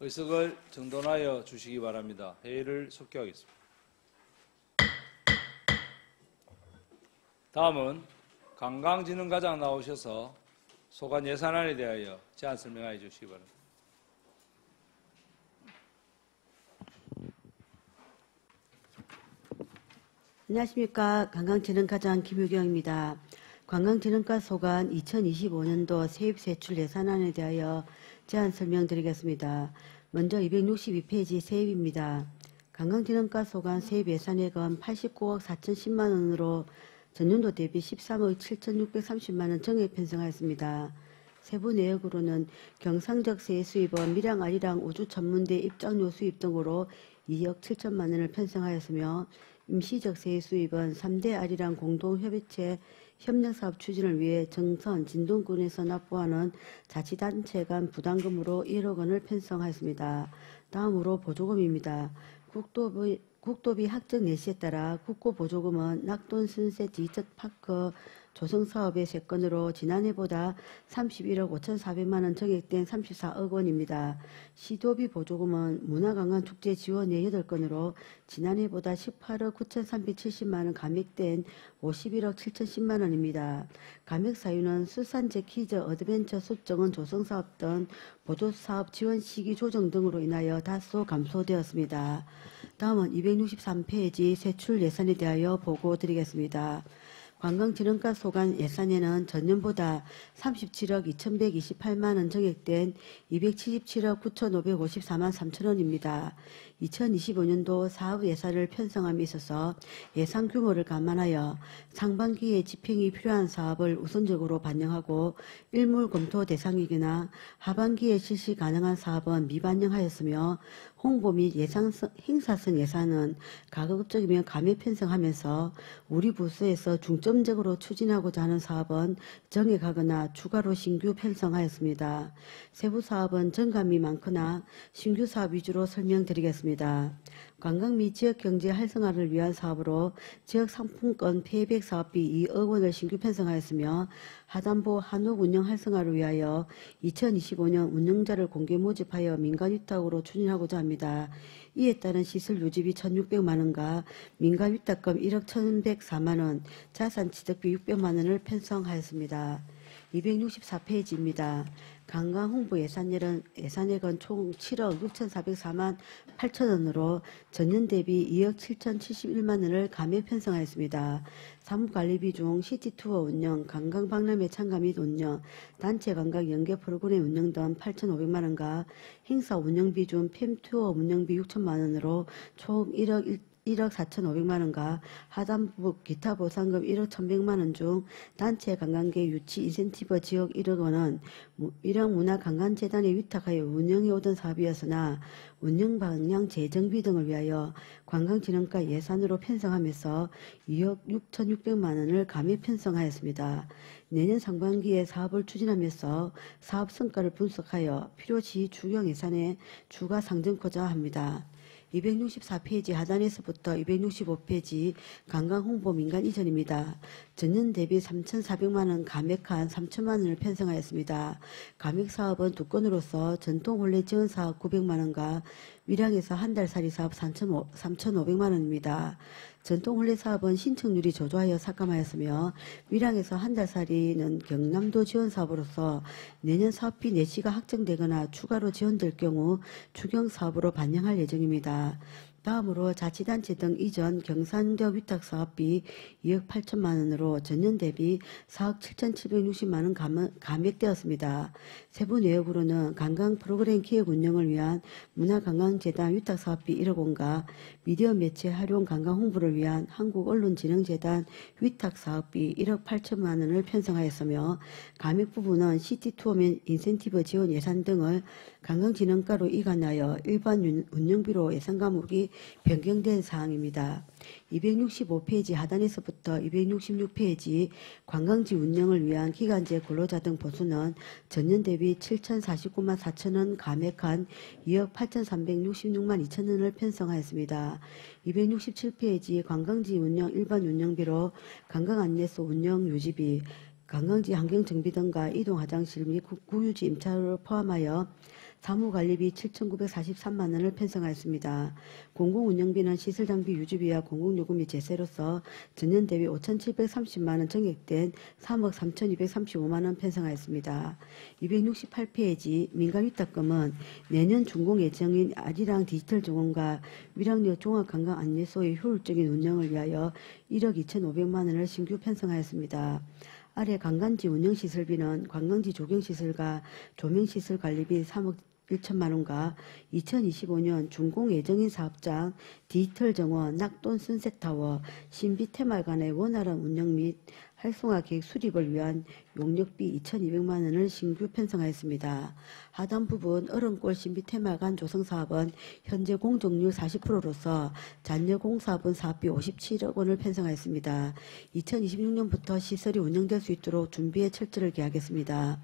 의석을 정돈하여 주시기 바랍니다. 회의를 속기하겠습니다. 다음은 관광진흥과장 나오셔서 소관 예산안에 대하여 제안 설명하여 주시기 바랍니다. 안녕하십니까. 관광진흥과장 김유경입니다. 관광진흥과 소관 2025년도 세입세출 예산안에 대하여 제안 설명드리겠습니다. 먼저 262페이지 세입입니다. 관광진흥과 소관 세입 예산액은 89억 4,010만 원으로 전년도 대비 13억 7,630만 원 정액 편성하였습니다. 세부 내역으로는 경상적 세 수입은 밀양 아리랑 우주천문대 입장료 수입 등으로 2억 7천만 원을 편성하였으며 임시적 세액 수입은 3대 아리랑 공동협의체 협력사업 추진을 위해 정선, 진동군에서 납부하는 자치단체 간 부담금으로 1억 원을 편성하였습니다. 다음으로 보조금입니다. 국도비 학적 내시에 따라 국고보조금은 낙돈 순세 디지털파크 조성사업의 세건으로 지난해보다 31억 5,400만 원 정액된 34억 원입니다. 시도비 보조금은 문화관광축제 지원의 8건으로 지난해보다 18억 9,370만 원 감액된 51억 7,010만 원입니다. 감액 사유는 수산제 퀴즈 어드벤처 숲정원 조성사업 등 보조사업 지원 시기 조정 등으로 인하여 다소 감소되었습니다. 다음은 263페이지 세출 예산에 대하여 보고드리겠습니다. 관광진흥과 소관 예산에는 전년보다 37억 2,128만 원 정액된 277억 9,554만 3천 원입니다. 2025년도 사업 예산을 편성함에 있어서 예산 규모를 감안하여 상반기에 집행이 필요한 사업을 우선적으로 반영하고 일물 검토 대상이거나 하반기에 실시 가능한 사업은 미반영하였으며 홍보 및 행사성 예산은 가급적이면 감액 편성하면서 우리 부서에서 중점적으로 추진하고자 하는 사업은 정액하거나 추가로 신규 편성하였습니다. 세부 사업은 정감이 많거나 신규 사업 위주로 설명드리겠습니다. 관광 및 지역경제 활성화를 위한 사업으로 지역상품권 페이백 사업비 2억 원을 신규 편성하였으며 하단부 한옥 운영 활성화를 위하여 2025년 운영자를 공개 모집하여 민간 위탁으로 추진하고자 합니다. 이에 따른 시설 유지비 1,600만 원과 민간 위탁금 1억 1,104만 원, 자산 취득비 600만 원을 편성하였습니다. 264페이지입니다. 관광 홍보 예산액은 총 7억 6,404만 8천 원으로 전년 대비 2억 7,071만 원을 감액 편성하였습니다. 사무관리비 중 시티투어 운영, 관광박람회 참가 및 운영, 단체 관광 연계 프로그램 운영 등 8,500만 원과 행사 운영비 중 팸투어 운영비 6천만 원으로 총 1억 4,500만 원과 하단부 기타 보상금 1억 1,100만 원 중 단체 관광객 유치 인센티브 지역 1억 원은 일양문화관광재단에 위탁하여 운영해 오던 사업이었으나 운영 방향 재정비 등을 위하여 관광진흥과 예산으로 편성하면서 2억 6,600만 원을 감액 편성하였습니다. 내년 상반기에 사업을 추진하면서 사업 성과를 분석하여 필요시 추경 예산에 추가 상정코자 합니다. 264페이지 하단에서부터 265페이지 관광홍보 민간 이전입니다. 전년 대비 3,400만 원 감액한 3천만 원을 편성하였습니다. 감액 사업은 두 건으로서 전통혼례 지원 사업 900만 원과 밀양에서 한 달살이 사업 3,500만 원입니다. 전통혼례 사업은 신청률이 저조하여 삭감하였으며 밀양에서 한 달살이는 경남도 지원 사업으로서 내년 사업비 내시가 확정되거나 추가로 지원될 경우 추경 사업으로 반영할 예정입니다. 다음으로 자치단체 등 이전 경산적 위탁사업비 2억 8천만 원으로 전년 대비 4억 7,760만 원 감액되었습니다. 세부 내역으로는 관광 프로그램 기획 운영을 위한 문화관광재단 위탁사업비 1억 원과 미디어 매체 활용 관광 홍보를 위한 한국언론진흥재단 위탁사업비 1억 8천만 원을 편성하였으며 감액 부분은 시티투어 및 인센티브 지원 예산 등을 관광진흥과로 이관하여 일반 운영비로 예산 과목이 변경된 사항입니다. 265페이지 하단에서부터 266페이지 관광지 운영을 위한 기간제 근로자 등 보수는 전년 대비 7,049만 4천 원 감액한 2억 8,366만 2천 원을 편성하였습니다. 267페이지 관광지 운영 일반 운영비로 관광안내소 운영 유지비, 관광지 환경정비 등과 이동 화장실 및 구유지 임차료를 포함하여 사무관리비 7,943만 원을 편성하였습니다. 공공운영비는 시설장비 유지비와 공공요금 및 제세로서 전년 대비 5,730만 원 증액된 3억 3,235만 원 편성하였습니다. 268페이지 민간위탁금은 내년 준공 예정인 아리랑 디지털 정원과 밀양역 종합관광 안내소의 효율적인 운영을 위하여 1억 2,500만 원을 신규 편성하였습니다. 아래 관광지 운영시설비는 관광지 조경시설과 조명시설 관리비 3억 1천만 원과 2025년 준공 예정인 사업장 디지털 정원 낙돈 선셋타워 신비 테마관의 원활한 운영 및 활성화 계획 수립을 위한 용역비 2,200만 원을 신규 편성하였습니다. 하단 부분 얼음골 신비 테마관 조성 사업은 현재 공정률 40%로서 잔여 공사분 사업비 57억 원을 편성하였습니다. 2026년부터 시설이 운영될 수 있도록 준비에 철저를 기하겠습니다.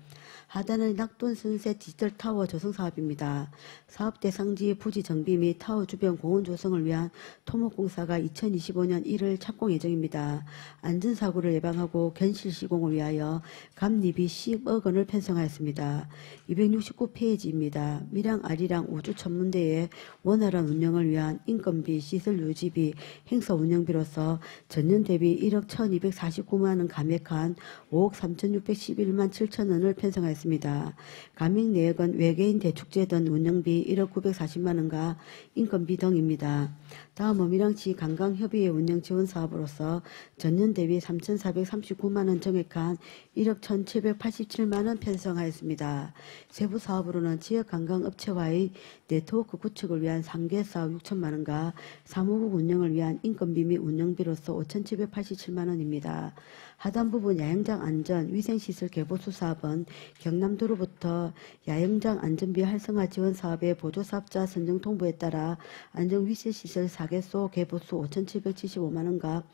하단은 낙돈 선셋 디지털 타워 조성 사업입니다. 사업 대상지 부지 정비 및 타워 주변 공원 조성을 위한 토목공사가 2025년 1월 착공 예정입니다. 안전사고를 예방하고 견실 시공을 위하여 감리비 10억 원을 편성하였습니다. 269페이지입니다. 밀양 아리랑 우주천문대의 원활한 운영을 위한 인건비, 시설 유지비, 행사 운영비로서 전년 대비 1억 1,249만 원 감액한 5억 3,611만 7천 원을 편성하였습니다. 감액 내역은 외계인 대축제 등 운영비 1억 940만 원과 인건비 등입니다. 다음은 밀양시 관광협의회 운영 지원 사업으로서 전년 대비 3,439만 원 증액한 1억 1,787만 원 편성하였습니다. 세부 사업으로는 지역 관광업체와의 네트워크 구축을 위한 3개 사업 6천만 원과 사무국 운영을 위한 인건비 및 운영비로서 5,787만 원입니다. 하단 부분 야영장 안전 위생시설 개보수 사업은 경남도로부터 야영장 안전비 활성화 지원 사업의 보조사업자 선정 통보에 따라 안전위생시설 4개소 개보수 5,775만 원과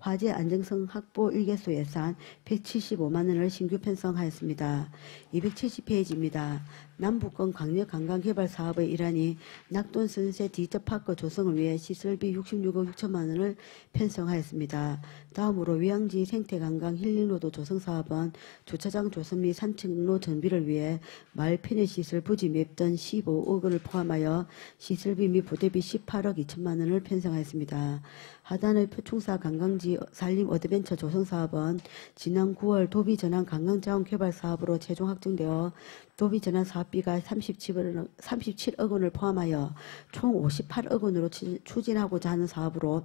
화재 안정성 확보 1개소 예산 175만 원을 신규 편성하였습니다. 270페이지입니다. 남북권 광역관광개발 사업의 일환이 낙돈 선셋 디지털파크 조성을 위해 시설비 66억 6천만 원을 편성하였습니다. 다음으로 위양지 생태관광 힐링로드 조성 사업은 주차장 조성 및 산책로 정비를 위해 마을 편의시설 부지 맵 등 15억 원을 포함하여 시설비 및 부대비 18억 2천만 원을 편성하였습니다. 하단의 표충사 관광지 산림 어드벤처 조성 사업은 지난 9월 도비전환 관광자원 개발 사업으로 최종 확정되어 도비전환 사업비가 37억 원을 포함하여 총 58억 원으로 추진하고자 하는 사업으로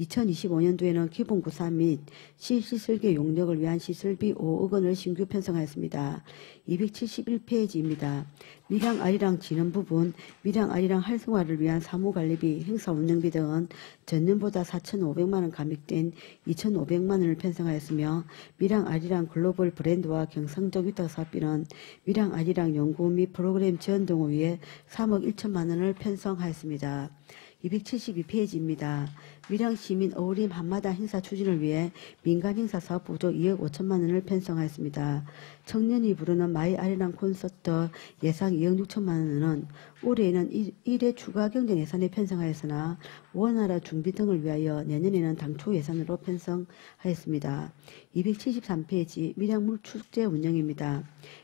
2025년도에는 기본 구사 및 실시설계 용역을 위한 시설비 5억 원을 신규 편성하였습니다. 271페이지입니다. 밀양 아리랑 진원 부분, 밀양 아리랑 활성화를 위한 사무관리비, 행사 운영비 등은 전년보다 4,500만 원 감액된 2,500만 원을 편성하였으며 밀양 아리랑 글로벌 브랜드와 경상적 위탁 사업비는 밀양 아리랑 연구 및 프로그램 지원 등을 위해 3억 1천만 원을 편성하였습니다. 272페이지입니다. 밀양시민 어울림 한마당 행사 추진을 위해 민간행사 사업 보조 2억 5천만 원을 편성하였습니다. 청년이 부르는 마이 아리랑 콘서트 예상 2억 6천만 원은 올해에는 1회 추가 경정 예산에 편성하였으나 원활한 준비 등을 위하여 내년에는 당초 예산으로 편성하였습니다. 273페이지 밀양물축제 운영입니다.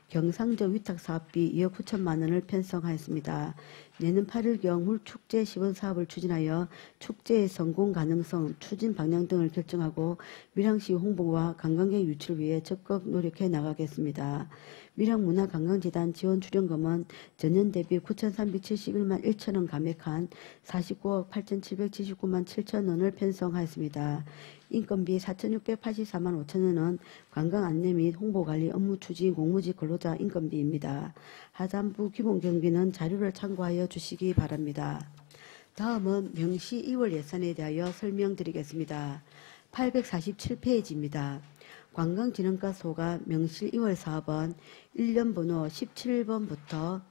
경상적 위탁사업비 2억 9천만 원을 편성하였습니다. 내년 8월경 물축제 시범 사업을 추진하여 축제의 성공 가능성, 추진 방향 등을 결정하고 밀양시 홍보와 관광객 유치를 위해 적극 노력해 나가겠습니다. 밀양문화관광재단 지원 출연금은 전년 대비 9,371만 1천 원 감액한 49억 8,779만 7천 원을 편성하였습니다. 인건비 4,684만 5천 원은 관광 안내 및 홍보관리 업무 추진 공무직 근로자 인건비입니다. 하단부 기본경비는 자료를 참고하여 주시기 바랍니다. 다음은 명시 2월 예산에 대하여 설명드리겠습니다. 847페이지입니다. 관광진흥과 소가 명실 2월 사업은 1년 번호 17번부터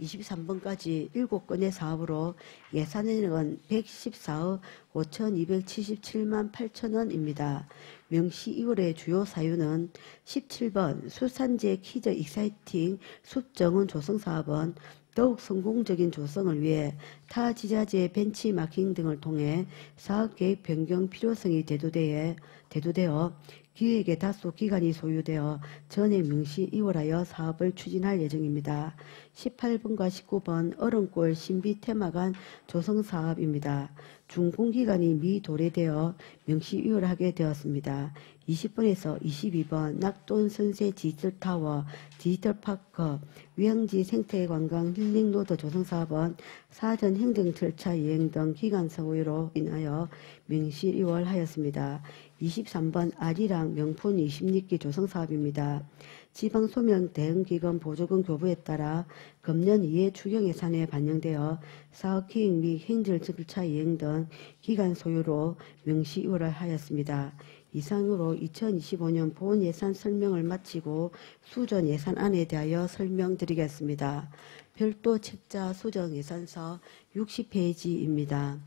23번까지 7건의 사업으로 예산액은 114억 5,277만 8천 원입니다. 명시 2월의 주요 사유는 17번 수산재 키즈 익사이팅 숲정원 조성 사업은 더욱 성공적인 조성을 위해 타 지자체의 벤치마킹 등을 통해 사업계획 변경 필요성이 대두되어 기획의 다수 기간이 소요되어 전액 명시 이월하여 사업을 추진할 예정입니다. 18번과 19번 얼음골 신비 테마관 조성 사업입니다. 준공기간이 미도래되어 명시 이월하게 되었습니다. 20번에서 22번 낙돈 선세 디지털타워 디지털파크 위험지 생태관광 힐링로드 조성 사업은 사전 행정 절차 이행 등 기간 소요로 인하여 명시 이월하였습니다. 23번 아리랑 명품 20리기 조성 사업입니다. 지방소명 대응기금 보조금 교부에 따라 금년 2회 추경 예산에 반영되어 사업 기획 및 행정 절차 이행 등 기간 소요로 명시 이월하였습니다. 이상으로 2025년 본 예산 설명을 마치고 수전 예산안에 대하여 설명드리겠습니다. 별도 책자 수정 예산서 60페이지입니다.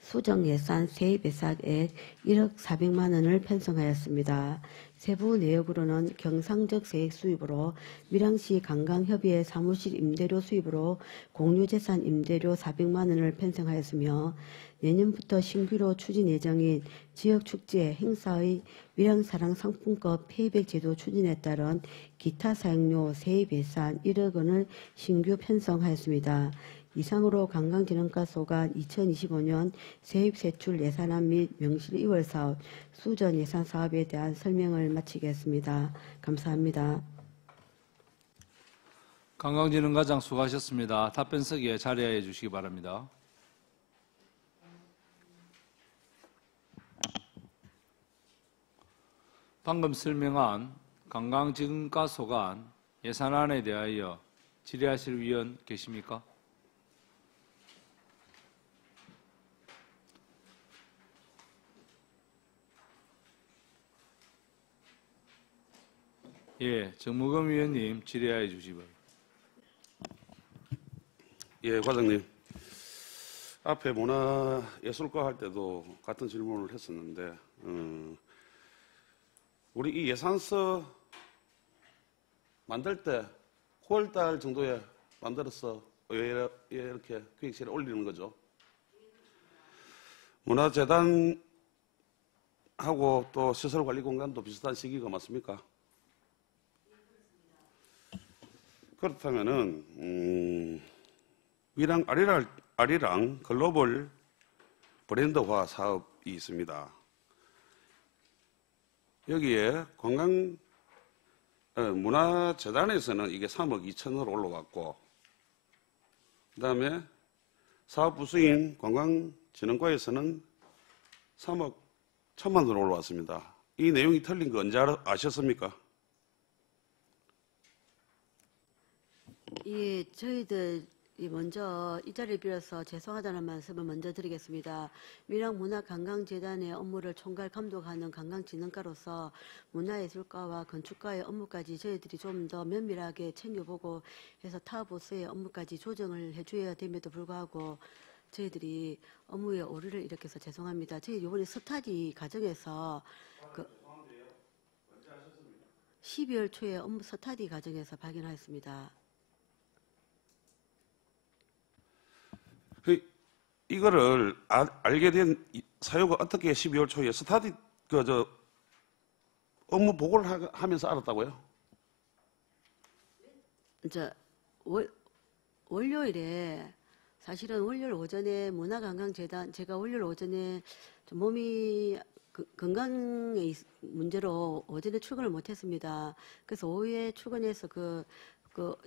수정 예산 세입예산액 1억 400만 원을 편성하였습니다. 세부 내역으로는 경상적 세액 수입으로 밀양시 관광협의회 사무실 임대료 수입으로 공유재산 임대료 400만 원을 편성하였으며 내년부터 신규로 추진 예정인 지역축제 행사의 밀양사랑 상품권 페이백 제도 추진에 따른 기타 사용료 세입예산 1억 원을 신규 편성하였습니다. 이상으로 관광진흥과 소관 2025년 세입세출 예산안 및 명실 이월 사업 수전 예산 사업에 대한 설명을 마치겠습니다. 감사합니다. 관광진흥과장 수고하셨습니다. 답변서기에 자리하여 주시기 바랍니다. 방금 설명한 관광진흥과 소관 예산안에 대하여 질의하실 위원 계십니까? 예, 정무검 위원님 질의하여 주시기 바랍니다. 예, 과장님. 앞에 문화예술과 할 때도 같은 질문을 했었는데, 우리 이 예산서 만들 때 9월달 정도에 만들어서 왜 이렇게 기획실에 올리는 거죠? 문화재단하고 또 시설관리공간도 비슷한 시기가 맞습니까? 그렇다면은 위랑 아리랑 글로벌 브랜드화 사업이 있습니다. 여기에 문화재단에서는 이게 3억 2천으로 올라갔고, 그 다음에 사업부수인 관광진흥과에서는 3억 1천만 원으로 올라왔습니다. 이 내용이 틀린 거 언제 아셨습니까? 예, 저희들이 먼저 이 자리를 빌어서 죄송하다는 말씀을 먼저 드리겠습니다. 밀양문화관광재단의 업무를 총괄 감독하는 관광진흥과로서 문화예술과와 건축과의 업무까지 저희들이 좀 더 면밀하게 챙겨보고 해서 타부서의 업무까지 조정을 해줘야 됨에도 불구하고 저희들이 업무에 오류를 일으켜서 죄송합니다. 저희 이번에 스터디 과정에서 12월 초에 업무 스터디 과정에서 발견하였습니다. 이거를 알게 된 사유가 어떻게 12월 초에 스터디 업무 보고를 하면서 알았다고요? 이제 월요일에 사실은 월요일 오전에 문화관광재단 제가 월요일 오전에 좀 몸이 건강의 문제로 오전에 출근을 못했습니다. 그래서 오후에 출근해서 그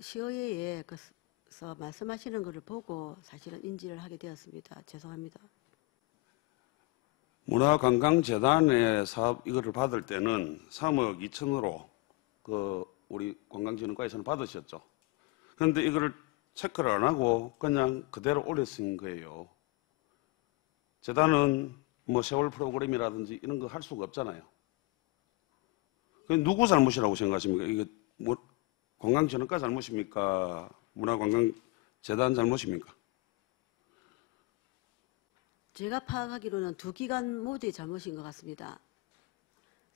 시의회에 그래서 말씀하시는 것을 보고 사실은 인지를 하게 되었습니다. 죄송합니다. 문화관광재단의 사업 이거를 받을 때는 3억 2천으로 우리 관광진흥과에서는 받으셨죠. 그런데 이거를 체크를 안 하고 그냥 그대로 올렸은 거예요. 재단은 뭐 세월 프로그램이라든지 이런 거 할 수가 없잖아요. 누구 잘못이라고 생각하십니까? 이거 뭐 관광진흥과 잘못입니까? 문화관광재단 잘못입니까? 제가 파악하기로는 두 기관 모두의 잘못인 것 같습니다.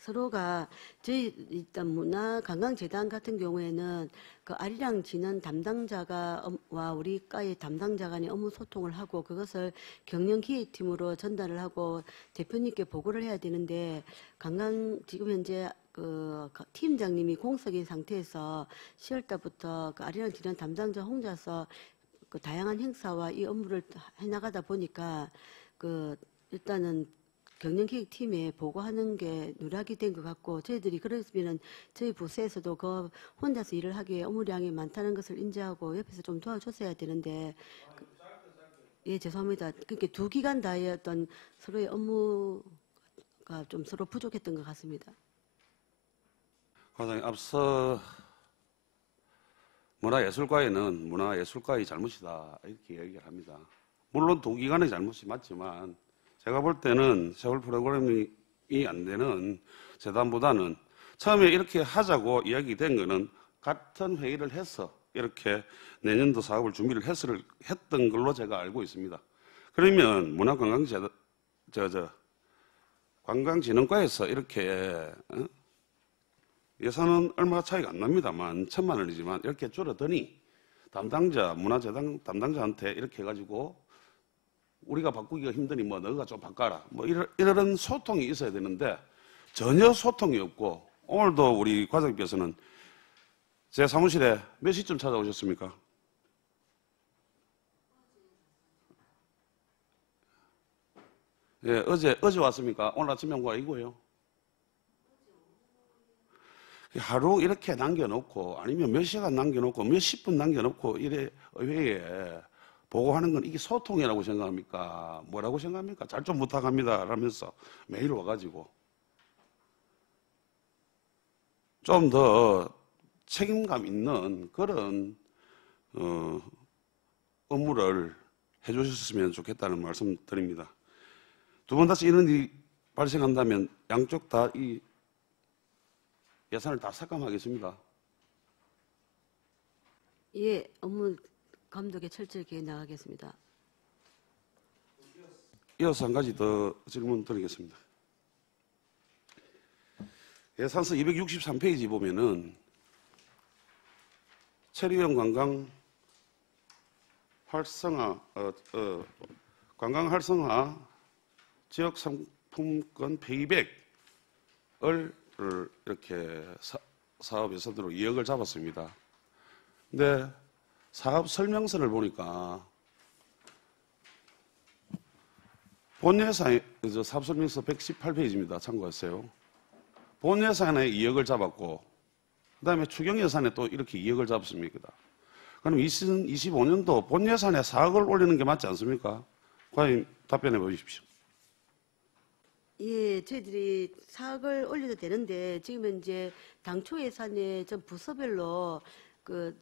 서로가 저희 일단 문화관광재단 같은 경우에는 그 아리랑 진흥 담당자가 와 우리 과의 담당자 간의 업무 소통을 하고 그것을 경영기획팀으로 전달을 하고 대표님께 보고를 해야 되는데 지금 현재 그 팀장님이 공석인 상태에서 10월 달부터 그 아리랑 진흥 담당자 혼자서 그 다양한 행사와 이 업무를 해나가다 보니까 그 일단은 경영기획팀에 보고하는 게 누락이 된 것 같고 저희들이 그랬으면은 저희 부서에서도 그 혼자서 일을 하기에 업무량이 많다는 것을 인지하고 옆에서 좀 도와줬어야 되는데 예 죄송합니다. 그렇게 두 기관 다의 어떤 서로의 업무가 좀 서로 부족했던 것 같습니다. 과장님, 앞서 문화예술과에는 문화예술과의 잘못이다 이렇게 얘기를 합니다. 물론 두 기관의 잘못이 맞지만 제가 볼 때는 세월 프로그램이 안 되는 재단보다는 처음에 이렇게 하자고 이야기된 거는 같은 회의를 해서 이렇게 내년도 사업을 준비를 했던 걸로 제가 알고 있습니다. 그러면 관광진흥과에서 이렇게 예산은 얼마 차이가 안 납니다만 1,000만 원이지만 이렇게 줄어드니 문화재단 담당자한테 이렇게 해가지고 우리가 바꾸기가 힘드니 뭐 너가 좀 바꿔라 뭐 이런 소통이 있어야 되는데 전혀 소통이 없고 오늘도 우리 과장님께서는 제 사무실에 몇 시쯤 찾아오셨습니까? 예, 어제 왔습니까? 오늘 아침에 온 거 아니고요. 하루 이렇게 남겨놓고 아니면 몇 시간 남겨놓고 몇십 분 남겨놓고 이래 회의에 보고하는 건 이게 소통이라고 생각합니까? 뭐라고 생각합니까? 잘 좀 부탁합니다 라면서 매일 와가지고 좀 더 책임감 있는 그런 업무를 해주셨으면 좋겠다는 말씀 드립니다. 두 번 다시 이런 일이 발생한다면 양쪽 다 이 예산을 다 삭감하겠습니다. 예, 업무 감독에 철저하게 나가겠습니다. 이어서 한 가지 더 질문 드리겠습니다. 예산서 263페이지 보면은 체류형 관광 활성화, 관광 활성화 지역 상품권 페이백을 이렇게 사업 예산으로 2억을 잡았습니다. 근데 사업 설명서를 보니까 본 예산에 사업 설명서 118페이지입니다. 참고하세요. 본 예산에 2억을 잡았고 그다음에 추경 예산에 또 이렇게 2억을 잡았습니다. 그럼 2025년도 본 예산에 4억을 올리는 게 맞지 않습니까? 과연 답변해 보십시오. 예, 저희들이 4억을 올려도 되는데 지금 이제 당초 예산에 전 부서별로 그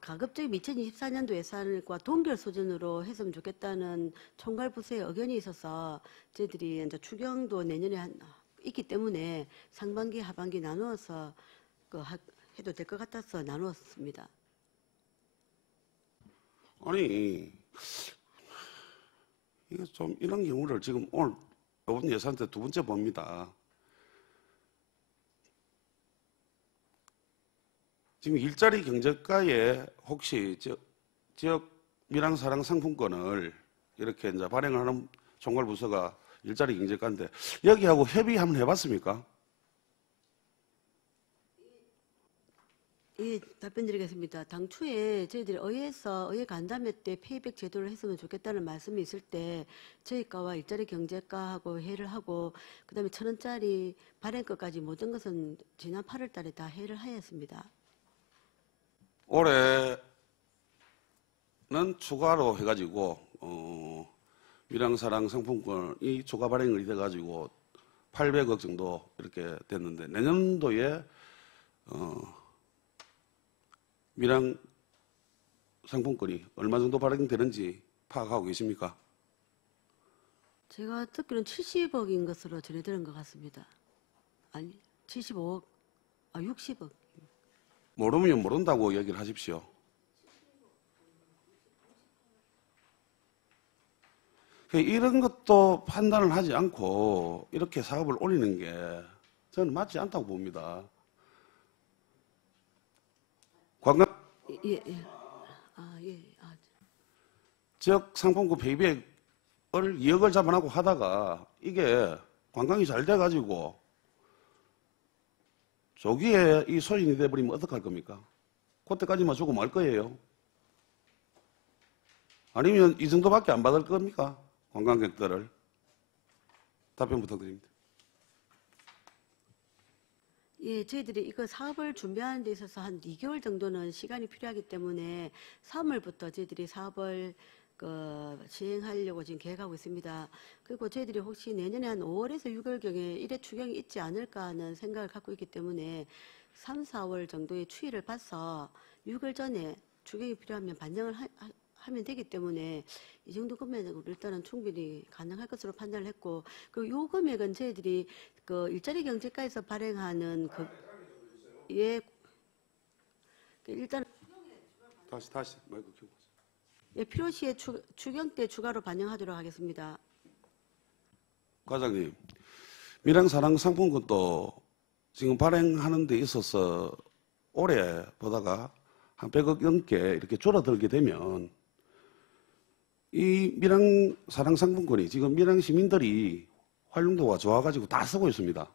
가급적이면 2024년도 예산과 동결 수준으로 했으면 좋겠다는 총괄 부서의 의견이 있어서 저희들이 이제 추경도 내년에 있기 때문에 상반기 하반기 나누어서 해도 될 것 같아서 나누었습니다. 아니 이거 좀 이런 경우를 지금 오늘 이번 예산 때 두 번째 봅니다. 지금 일자리 경제과에 혹시 지역 밀양사랑 상품권을 이렇게 이제 발행을 하는 총괄부서가 일자리 경제과인데 여기하고 협의 한번 해봤습니까? 예, 답변 드리겠습니다. 당초에 저희들이 의회 간담회 때 페이백 제도를 했으면 좋겠다는 말씀이 있을 때 저희과와 일자리 경제과하고 회의를 하고 그다음에 1,000원짜리 발행권까지 모든 것은 지난 8월 달에 다 회의를 하였습니다. 올해는 추가로 해가지고 밀양사랑 상품권이 추가 발행이 돼가지고 800억 정도 이렇게 됐는데 내년도에 밀양 상품권이 얼마 정도 발행되는지 파악하고 계십니까? 제가 듣기로는 70억인 것으로 전해들은 것 같습니다. 아니, 75억, 60억. 모르면 모른다고 얘기를 하십시오. 이런 것도 판단을 하지 않고 이렇게 사업을 올리는 게 저는 맞지 않다고 봅니다. 관광 예, 예. 아, 예. 아, 지역 상품권 페이백을 2억을 잡아나고 하다가 이게 관광이 잘 돼가지고 조기에 이 소진이 돼버리면 어떡할 겁니까? 그때까지만 주고 말 거예요. 아니면 이 정도밖에 안 받을 겁니까? 관광객들을. 답변 부탁드립니다. 예, 저희들이 이거 사업을 준비하는 데 있어서 한 2개월 정도는 시간이 필요하기 때문에 3월부터 저희들이 사업을 시행하려고 지금 계획하고 있습니다. 그리고 저희들이 혹시 내년에 한 5월에서 6월경에 일회 추경이 있지 않을까 하는 생각을 갖고 있기 때문에 3, 4월 정도의 추이를 봐서 6월 전에 추경이 필요하면 반영을 하면 되기 때문에 이 정도 금액으로 일단은 충분히 가능할 것으로 판단을 했고, 그리고 요 금액은 저희들이 일자리 경제과에서 발행하는 예, 일단 다시 마이크 켜고. 예, 필요시에 추경 때 추가로 반영하도록 하겠습니다. 과장님, 밀양사랑 상품권도 지금 발행하는 데 있어서 올해 보다가 한 100억 넘게 이렇게 줄어들게 되면 이 밀양사랑 상품권이 지금 밀양 시민들이 활용도가 좋아가지고 다 쓰고 있습니다.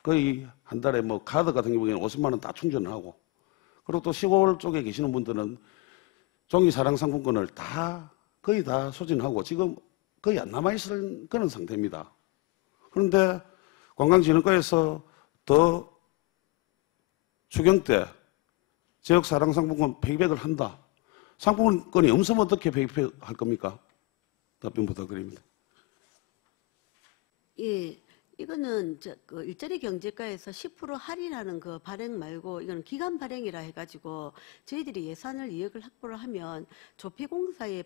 거의 한 달에 뭐 카드 같은 경우에는 50만 원 다 충전을 하고, 그리고 또 시골 쪽에 계시는 분들은 종이 사랑 상품권을 거의 다 소진하고 지금 거의 안 남아있을 그런 상태입니다. 그런데 관광진흥과에서 더 추경 때 지역 사랑 상품권 페이백을 한다. 상품권이 없으면 어떻게 페이백할 겁니까? 답변 부탁드립니다. 예, 이거는 일자리 경제과에서 10% 할인하는 그 발행 말고 이거는 기간 발행이라 해가지고 저희들이 예산을 2억을 확보를 하면 조폐공사에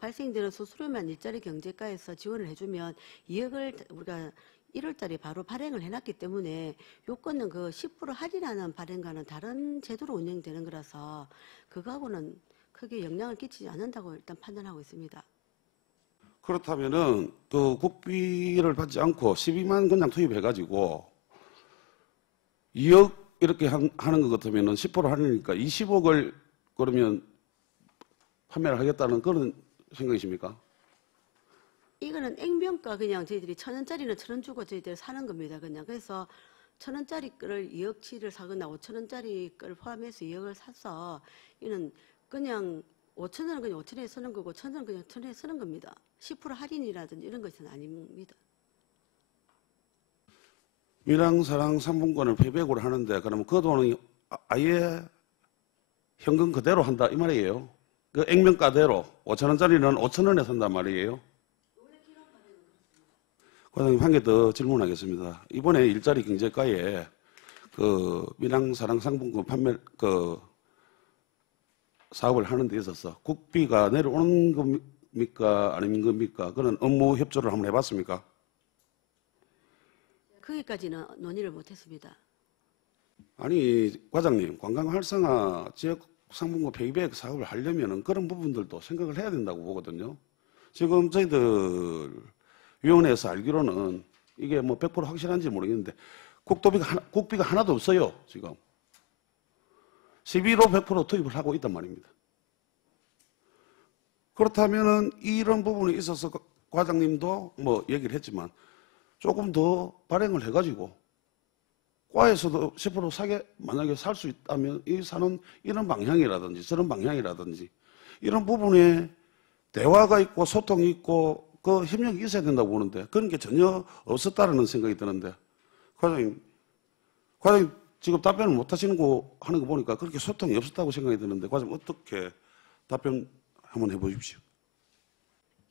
발생되는 수수료만 일자리 경제과에서 지원을 해주면 2억을 우리가 1월달에 바로 발행을 해놨기 때문에 요건은 그 10% 할인하는 발행과는 다른 제도로 운영되는 거라서 그거하고는 크게 영향을 끼치지 않는다고 일단 판단하고 있습니다. 그렇다면은 그 국비를 받지 않고 12만 그냥 투입해가지고 2억 이렇게 하는 것 같으면은 10% 할인이니까 20억을 그러면 판매를 하겠다는 그런 생각이십니까? 이거는 액면가 그냥 저희들이 1,000원짜리는 1,000원 주고 저희들 사는 겁니다. 그냥 그래서 1,000원짜리 거를 2억치를 사거나 5,000원짜리 거를 포함해서 2억을 사서 이는 그냥 5,000원은 그냥 5,000원에 쓰는 거고 1,000원은 그냥 1,000원에 쓰는 겁니다. 10% 할인이라든지 이런 것은 아닙니다. 밀양사랑 상품권을 페이백으로 하는데 그러면 그 돈은 아예 현금 그대로 한다 이 말이에요. 그 액면가대로 5,000원짜리는 5,000원에 산단 말이에요. 과장님 한 개 더 질문하겠습니다. 이번에 일자리 경제과에 그 밀양사랑 상품권 판매 사업을 하는 데 있어서 국비가 내려오는 겁니까 아닌 겁니까? 그런 업무 협조를 한번 해봤습니까? 거기까지는 논의를 못했습니다. 아니 과장님, 관광 활성화 지역 상품권 페이백 사업을 하려면은 그런 부분들도 생각을 해야 된다고 보거든요. 지금 저희들 위원회에서 알기로는 이게 뭐 100% 확실한지 모르겠는데 국비가 하나도 없어요. 지금 11호 100% 투입을 하고 있단 말입니다. 그렇다면은 이런 부분에 있어서 과장님도 뭐 얘기를 했지만 조금 더 발행을 해가지고 과에서도 10% 사게 만약에 살 수 있다면 이 사는 이런 방향이라든지 저런 방향이라든지 이런 부분에 대화가 있고 소통이 있고 그 협력이 있어야 된다고 보는데 그런 게 전혀 없었다는 생각이 드는데 과장님 지금 답변을 못 하시는 거 하는 거 보니까 그렇게 소통이 없었다고 생각이 드는데 과장님 어떻게 답변 한번 해보십시오.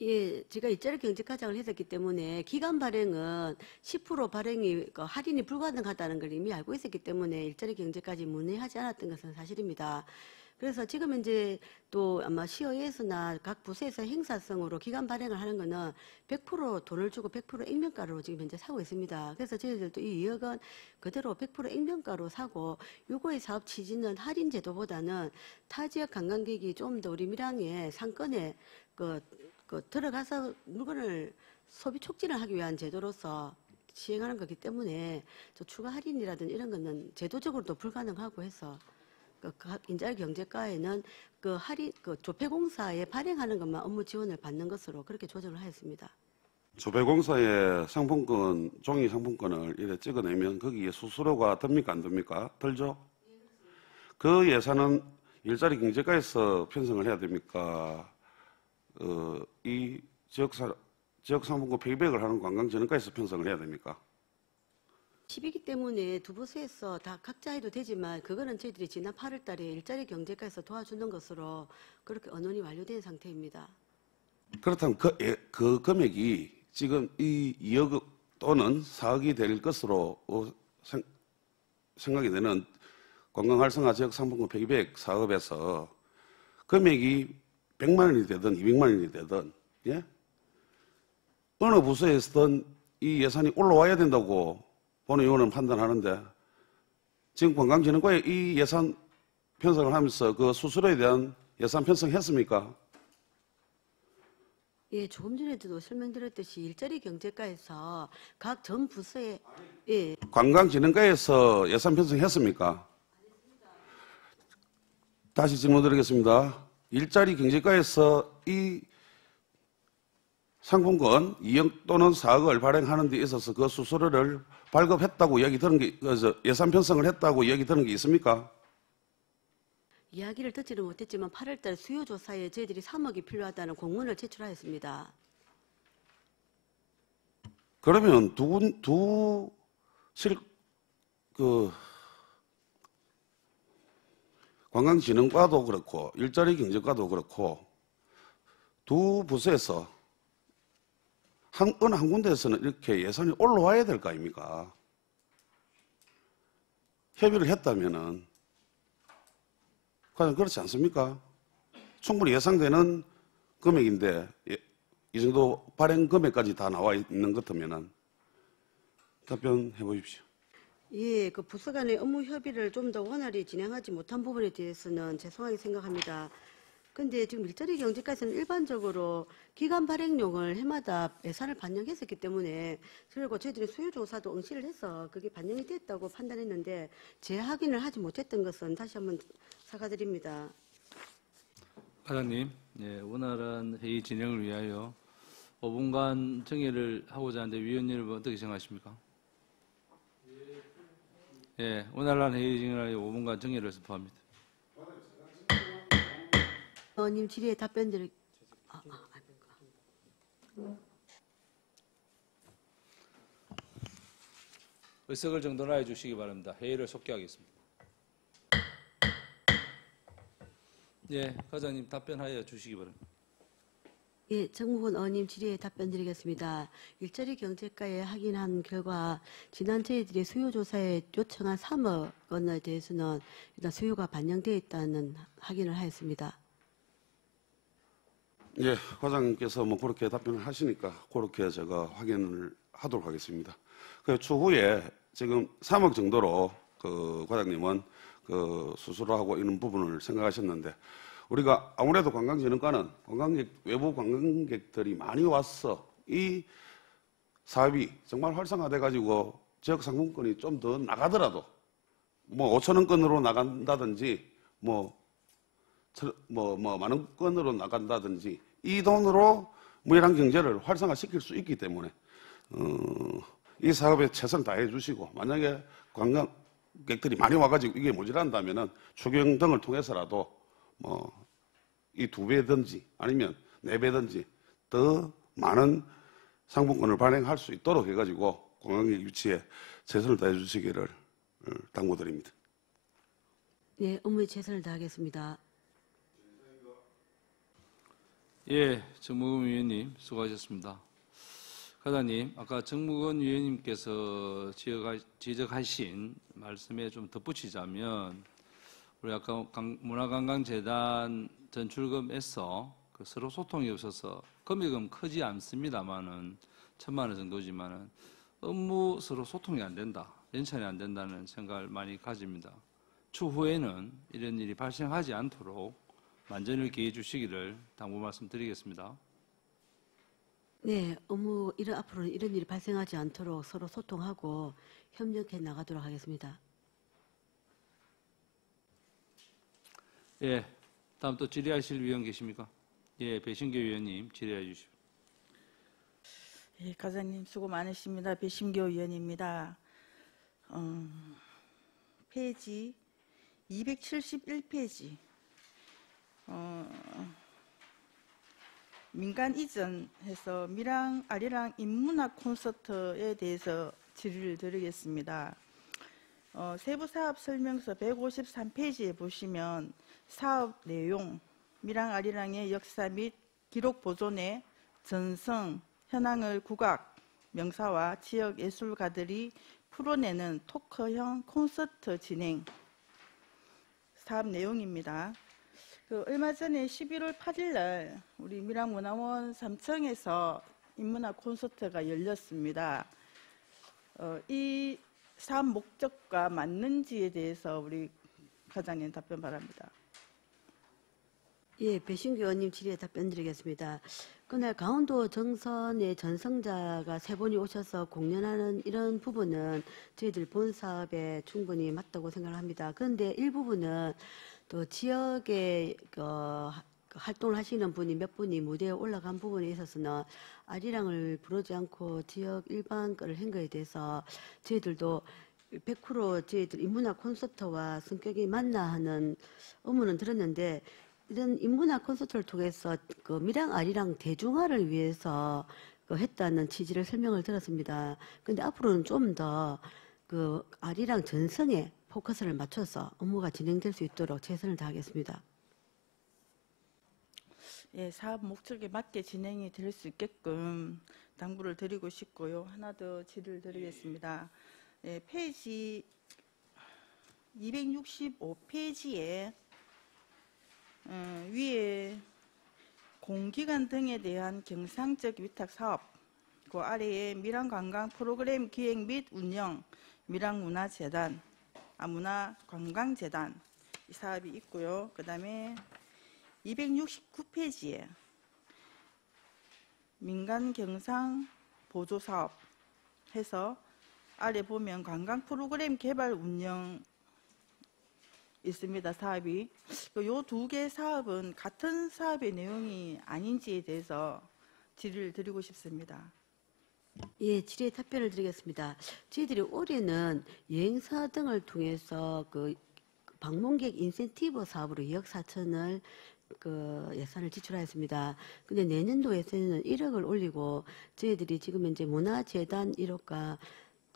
예, 제가 일자리 경제과장을 했었기 때문에 기간 발행은 10% 발행이 할인이 불가능하다는 걸 이미 알고 있었기 때문에 일자리 경제까지 문의하지 않았던 것은 사실입니다. 그래서 지금 이제 또 아마 시의회에서나 각 부서에서 행사성으로 기간 발행을 하는 거는 100% 돈을 주고 100% 액면가로 지금 현재 사고 있습니다. 그래서 저희들도 이 2억 원 그대로 100% 액면가로 사고 요거의 사업 취지는 할인 제도보다는 타 지역 관광객이 좀 더 우리 밀양의 상권에 들어가서 물건을 소비 촉진을 하기 위한 제도로서 시행하는 거기 때문에 저 추가 할인이라든지 이런 거는 제도적으로도 불가능하고 해서 인자리 경제과에는 그 할인, 그 조폐공사에 발행하는 것만 업무 지원을 받는 것으로 그렇게 조정을 하였습니다. 조배공사의 상품권, 종이 상품권을 이렇게 찍어내면 거기에 수수료가 듭니까 안 듭니까? 들죠? 그 예산은 일자리 경제과에서 편성을 해야 됩니까? 이 지역 상품권 페이백을 하는 관광진흥과에서 편성을 해야 됩니까? 10이기 때문에 두 부서에서 다 각자 해도 되지만 그거는 저희들이 지난 8월 달에 일자리 경제과에서 도와주는 것으로 그렇게 언론이 완료된 상태입니다. 그렇다면 그 금액이 지금 이 2억 또는 4억이 될 것으로 생각이 되는 관광활성화 지역 상품권 페이백 사업에서 금액이 100만 원이 되든 200만 원이 되든 예? 어느 부서에서든 이 예산이 올라와야 된다고 본의원은 판단하는데 지금 관광진흥과에 이 예산 편성을 하면서 그 수수료에 대한 예산 편성했습니까? 예, 조금 전에도 설명드렸듯이 일자리 경제과에서 각 전 부서에 예, 관광진흥과에서 예산 편성했습니까? 다시 질문드리겠습니다. 일자리 경제과에서 이 상품권 2억 또는 4억을 발행하는 데 있어서 그 수수료를 발급했다고 이야기 들은 게, 예산 편성을 했다고 이야기 들은 게 있습니까? 이야기를 듣지는 못했지만 8월 달 수요 조사에 저희들이 3억이 필요하다는 공문을 제출하였습니다. 그러면 관광진흥과도 그렇고 일자리 경제과도 그렇고 두 부서에서 어느 한 군데에서는 이렇게 예산이 올라와야 될 거 아닙니까? 협의를 했다면은 과연 그렇지 않습니까? 충분히 예상되는 금액인데 이 정도 발행 금액까지 다 나와 있는 것 같으면은 답변해 보십시오. 예, 그 부서 간의 업무 협의를 좀 더 원활히 진행하지 못한 부분에 대해서는 죄송하게 생각합니다. 근데 지금 일자리 경제과에서는 일반적으로 기간 발행용을 해마다 예산을 반영했었기 때문에 그리고 저희들이 수요 조사도 응시를 해서 그게 반영이 됐다고 판단했는데 재확인을 하지 못했던 것은 다시 한번 사과드립니다. 과장님, 예, 원활한 회의 진행을 위하여 5분간 정의를 하고자 하는데 위원 여러분 어떻게 생각하십니까? 예, 원활한 회의 진행을 위하여 5분간 정의를 선포합니다. 의원님 질의에 답변 드릴 의석을 정돈하여 주시기 바랍니다. 회의를 속기하겠습니다. 예, 과장님 답변하여 주시기 바랍니다. 예, 정무군 의원님 질의에 답변 드리겠습니다. 일자리 경제과에 확인한 결과 지난 저희들이 수요 조사에 요청한 3억 원에 대해서는 일단 수요가 반영되어 있다는 확인을 하였습니다. 예, 과장님께서 뭐 그렇게 답변을 하시니까 그렇게 제가 확인을 하도록 하겠습니다. 그 추후에 지금 3억 정도로 그 과장님은 그 수수료하고 이런 부분을 생각하셨는데 우리가 아무래도 관광진흥과는 외부 관광객들이 많이 와서 이 사업이 정말 활성화돼 가지고 지역 상품권이 좀 더 나가더라도 뭐 5천 원권으로 나간다든지 만 원권으로 나간다든지 이 돈으로 무해랑 경제를 활성화시킬 수 있기 때문에 이 사업에 최선을 다해 주시고 만약에 관광객들이 많이 와가지고 이게 모자란다면은 추경 등을 통해서라도 이 2배든지 아니면 4배든지 더 많은 상품권을 발행할 수 있도록 해가지고 관광객 유치에 최선을 다해 주시기를 당부드립니다. 네, 업무에 최선을 다하겠습니다. 예, 정무근 위원님 수고하셨습니다. 과장님, 아까 정무근 위원님께서 지적하신 말씀에 좀 덧붙이자면 우리 아까 문화관광재단 전출금에서 그 서로 소통이 없어서 금액은 크지 않습니다만은 1,000만 원 정도지만은 업무 서로 소통이 안 된다, 연찬이 안 된다는 생각을 많이 가집니다. 추후에는 이런 일이 발생하지 않도록 만전을 기해 주시기를 당부 말씀드리겠습니다. 네, 앞으로는 이런 일이 발생하지 않도록 서로 소통하고 협력해 나가도록 하겠습니다. 예, 다음 또 질의하실 위원 계십니까? 예, 배신교 위원님 질의해 주십시오. 예, 과장님 수고 많으십니다. 배심교 의원입니다. 페이지 271페이지 민간 이전해서 미랑 아리랑 인문학 콘서트에 대해서 질의를 드리겠습니다. 세부사업 설명서 153페이지에 보시면 사업 내용, 미랑 아리랑의 역사 및 기록 보존의 전성, 현황을 국악, 명사와 지역 예술가들이 풀어내는 토크형 콘서트 진행 사업 내용입니다. 얼마 전에 11월 8일 날 우리 미랑문화원 3층에서 인문학 콘서트가 열렸습니다. 이 사업 목적과 맞는지에 대해서 우리 과장님 답변 바랍니다. 예, 배신교 의원님 질의에 답변 드리겠습니다. 그날 강원도 정선의 전성자가 세 분이 오셔서 공연하는 이런 부분은 저희들 본 사업에 충분히 맞다고 생각합니다. 그런데 일부분은 또 지역에 활동을 하시는 분이 몇 분이 무대에 올라간 부분에 있어서는 아리랑을 부르지 않고 지역 일반 거를 한 거에 대해서 저희들도 100% 저희들 인문학 콘서트와 성격이 맞나 하는 의문은 들었는데, 이런 인문학 콘서트를 통해서 미랑 아리랑 대중화를 위해서 했다는 취지를 설명을 들었습니다. 근데 앞으로는 좀 더 아리랑 전성에 포커스를 맞춰서 업무가 진행될 수 있도록 최선을 다하겠습니다. 예, 사업 목적에 맞게 진행이 될 수 있게끔 당부를 드리고 싶고요. 하나 더 질의를 드리겠습니다. 예, 페이지 265페이지에 위에 공기관 등에 대한 경상적 위탁 사업, 그 아래에 밀양관광 프로그램 기획 및 운영, 밀양문화재단, 문화관광재단 이 사업이 있고요. 그 다음에 269페이지에 민간 경상 보조 사업 해서 아래 보면 관광 프로그램 개발 운영 있습니다. 사업이. 이 두 개 사업은 같은 사업의 내용이 아닌지에 대해서 질의를 드리고 싶습니다. 예, 질의에 답변을 드리겠습니다. 저희들이 올해는 여행사 등을 통해서 방문객 인센티브 사업으로 2억 4천을 예산을 지출하였습니다. 근데 내년도에서는 1억을 올리고 저희들이 지금 현재 문화재단 1억과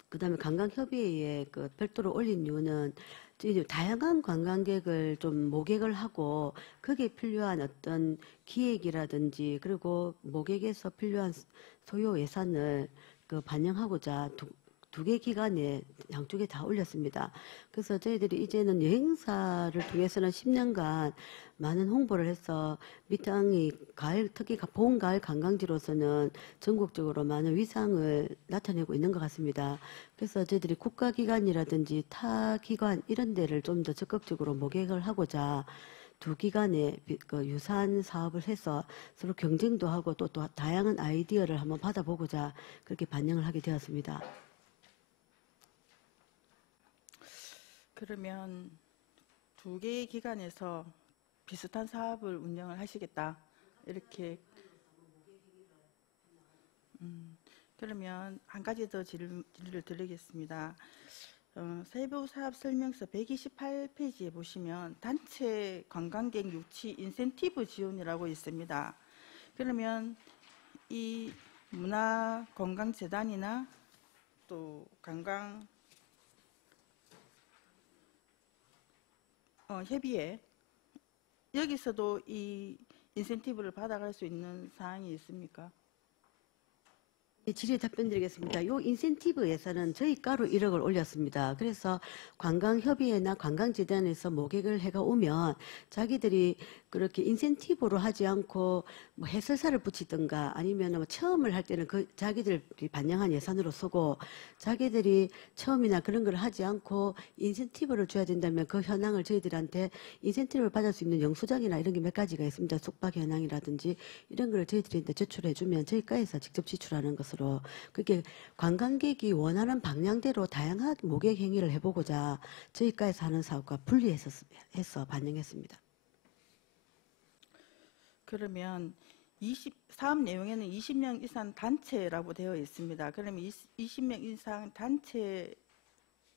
그다음에 관광협의회에 별도로 올린 이유는 저희 다양한 관광객을 좀 모객을 하고 거기에 필요한 어떤 기획이라든지 그리고 모객에서 필요한 소요 예산을 반영하고자 두 개 기간에 양쪽에 다 올렸습니다. 그래서 저희들이 이제는 여행사를 통해서는 10년간 많은 홍보를 해서 미땅이 특히 봄, 가을 관광지로서는 전국적으로 많은 위상을 나타내고 있는 것 같습니다. 그래서 저희들이 국가기관이라든지 타 기관 이런 데를 좀 더 적극적으로 모객을 하고자 두 기관에 유사한 사업을 해서 서로 경쟁도 하고 또 다양한 아이디어를 한번 받아보고자 그렇게 반영을 하게 되었습니다. 그러면 두 개의 기관에서 비슷한 사업을 운영을 하시겠다 이렇게. 그러면 한 가지 더 질의를 드리겠습니다. 세부 사업 설명서 128페이지에 보시면 단체 관광객 유치 인센티브 지원이라고 있습니다. 그러면 이 문화관광재단이나 또 관광 협의회 여기서도 이 인센티브를 받아갈 수 있는 사항이 있습니까? 네, 질의에 답변드리겠습니다. 이 인센티브 예산은 저희 가로 1억을 올렸습니다. 그래서 관광협의회나 관광재단에서 모객을 해가 오면 자기들이 그렇게 인센티브로 하지 않고 뭐 해설사를 붙이든가 아니면 뭐 체험을 할 때는 그 자기들이 반영한 예산으로 쓰고 자기들이 체험이나 그런 걸 하지 않고 인센티브를 줘야 된다면 그 현황을 저희들한테 인센티브를 받을 수 있는 영수증이나 이런 게 몇 가지가 있습니다. 숙박 현황이라든지 이런 걸 저희들한테 제출해 주면 저희과에서 직접 지출하는 것으로 그렇게 관광객이 원하는 방향대로 다양하게 모객 행위를 해보고자 저희과에서 하는 사업과 분리해서 해서 반영했습니다. 그러면 사업 내용에는 20명 이상 단체라고 되어 있습니다. 그러면 20명 이상 단체를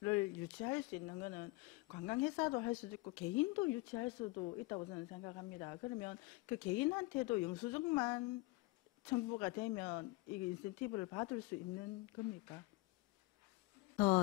유치할 수 있는 것은 관광회사도 할 수도 있고 개인도 유치할 수도 있다고 저는 생각합니다. 그러면 그 개인한테도 영수증만 첨부가 되면 이게 인센티브를 받을 수 있는 겁니까?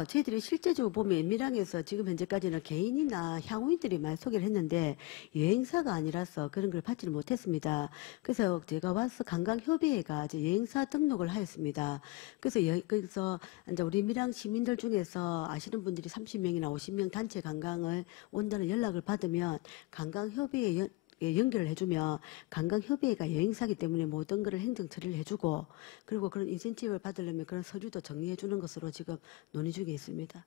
저희들이 실제적으로 보면 엠미랑에서 지금 현재까지는 개인이나 향후인들이 많이 소개를 했는데 여행사가 아니라서 그런 걸 받지를 못했습니다. 그래서 제가 와서 관광협의회가 이제 여행사 등록을 하였습니다. 그래서 이제 우리 밀양 시민들 중에서 아시는 분들이 30명이나 50명 단체 관광을 온다는 연락을 받으면 관광협의회 연결을 해주면 관광협의회가 여행사기 때문에 모든 것을 행정 처리를 해주고 그리고 그런 인센티브를 받으려면 그런 서류도 정리해주는 것으로 지금 논의 중에 있습니다.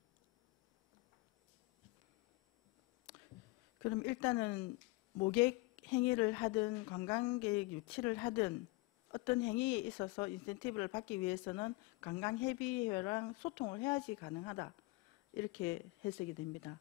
그럼 일단은 모객 행위를 하든 관광객 유치를 하든 어떤 행위에 있어서 인센티브를 받기 위해서는 관광협의회랑 소통을 해야지 가능하다. 이렇게 해석이 됩니다.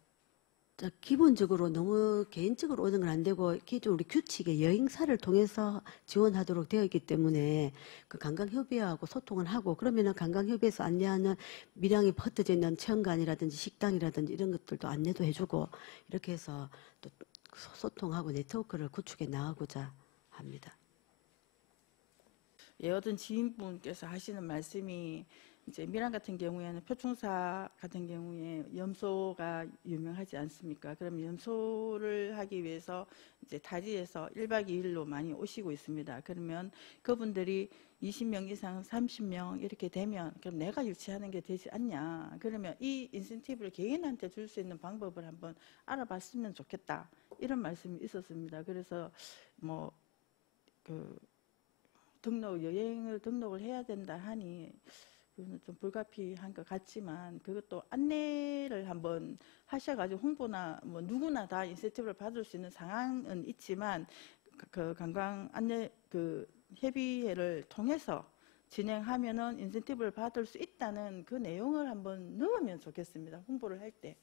자, 기본적으로 너무 개인적으로 오는 건 안 되고 기존 우리 규칙에 여행사를 통해서 지원하도록 되어 있기 때문에 그 관광협의회하고 소통을 하고 그러면은 관광협의회에서 안내하는 밀양에 흩어져 있는 체험관이라든지 식당이라든지 이런 것들도 안내도 해주고 이렇게 해서 또 소통하고 네트워크를 구축해 나가고자 합니다. 예, 어떤 지인분께서 하시는 말씀이 이제 밀양 같은 경우에는 표충사 같은 경우에 염소가 유명하지 않습니까? 그럼 염소를 하기 위해서 이제 타지에서 1박 2일로 많이 오시고 있습니다. 그러면 그분들이 20명 이상 30명 이렇게 되면 그럼 내가 유치하는 게 되지 않냐? 그러면 이 인센티브를 개인한테 줄 수 있는 방법을 한번 알아봤으면 좋겠다. 이런 말씀이 있었습니다. 그래서 뭐 그 여행을 등록을 해야 된다 하니 그거는 좀 불가피한 것 같지만 그것도 안내를 한번 하셔가지고 홍보나 뭐 누구나 다 인센티브를 받을 수 있는 상황은 있지만 그 관광 안내 그 협의회를 통해서 진행하면은 인센티브를 받을 수 있다는 그 내용을 한번 넣으면 좋겠습니다. 홍보를 할 때.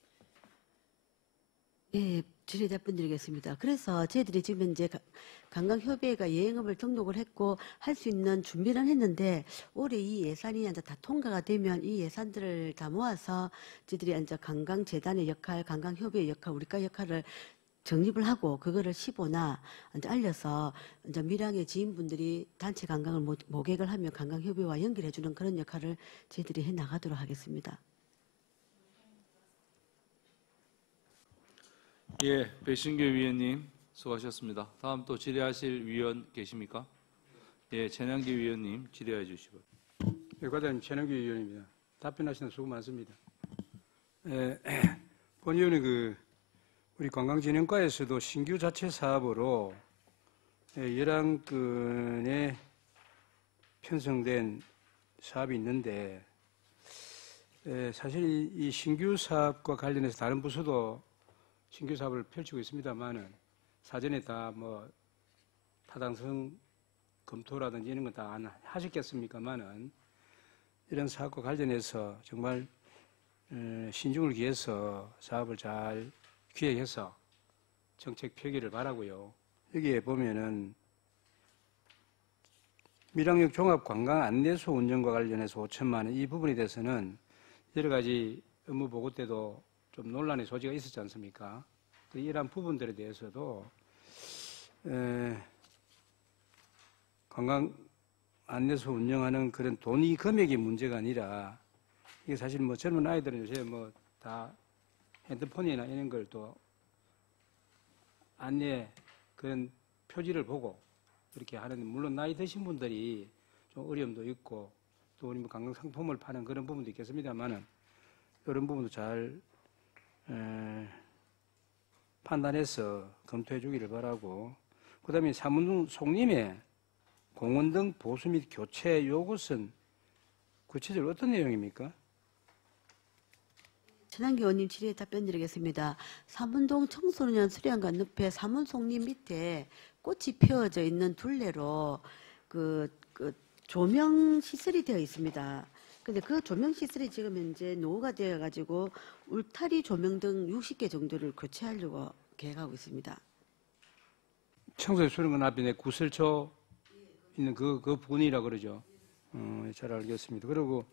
예, 질의 답변드리겠습니다. 그래서 저희들이 지금 이제 관광협의회가 여행업을 등록을 했고 할 수 있는 준비를 했는데 올해 이 예산이 이제 다 통과가 되면 이 예산들을 다 모아서 저희들이 이제 관광재단의 역할, 관광협의회 역할, 우리과 역할을 정립을 하고 그거를 15나 이제 알려서 이제 밀양의 지인분들이 단체 관광을 모객을 하면 관광협의회와 연결해주는 그런 역할을 저희들이 해 나가도록 하겠습니다. 예, 배신규 위원님 수고하셨습니다. 다음 또 질의하실 위원 계십니까? 예, 전양기 위원님 질의해 주시고. 예, 과장님 전양기 위원입니다. 답변하시는 수고 많습니다. 본 의원이 우리 관광진흥과에서도 신규 자체 사업으로 11건의 편성된 사업이 있는데 사실 이 신규 사업과 관련해서 다른 부서도 신규 사업을 펼치고 있습니다만은 사전에 다 뭐 타당성 검토라든지 이런 건 다 안 하셨겠습니까만은 이런 사업과 관련해서 정말 신중을 기해서 사업을 잘 기획해서 정책 펴기를 바라고요. 여기에 보면은 밀양역 종합관광 안내소 운영과 관련해서 5천만 원 이 부분에 대해서는 여러 가지 업무 보고 때도 좀 논란의 소지가 있었지 않습니까? 이러한 부분들에 대해서도 관광 안내소 운영하는 그런 돈이 금액이 문제가 아니라 이게 사실 뭐 젊은 아이들은 요새 뭐 다 핸드폰이나 이런 걸 또 안내 그런 표지를 보고 그렇게 하는데 물론 나이 드신 분들이 좀 어려움도 있고 또 우리 뭐 관광 상품을 파는 그런 부분도 있겠습니다만은 이런 부분도 잘 판단해서 검토해 주기를 바라고 그다음에 사문동 송림의 공원 등 보수 및 교체 요것은 구체적으로 어떤 내용입니까? 천안기 의원님 질의에 답변드리겠습니다. 사문동 청소년 수련관 늪에 사문송림 밑에 꽃이 피어져 있는 둘레로 그 조명 시설이 되어 있습니다. 근데 그 조명 시설이 지금 현재 노후가 되어 가지고 울타리 조명 등 60개 정도를 교체하려고 계획하고 있습니다. 청소년 수련관 앞에 내 구슬초 있는 그 부분이라 그러죠. 잘 알겠습니다. 그리고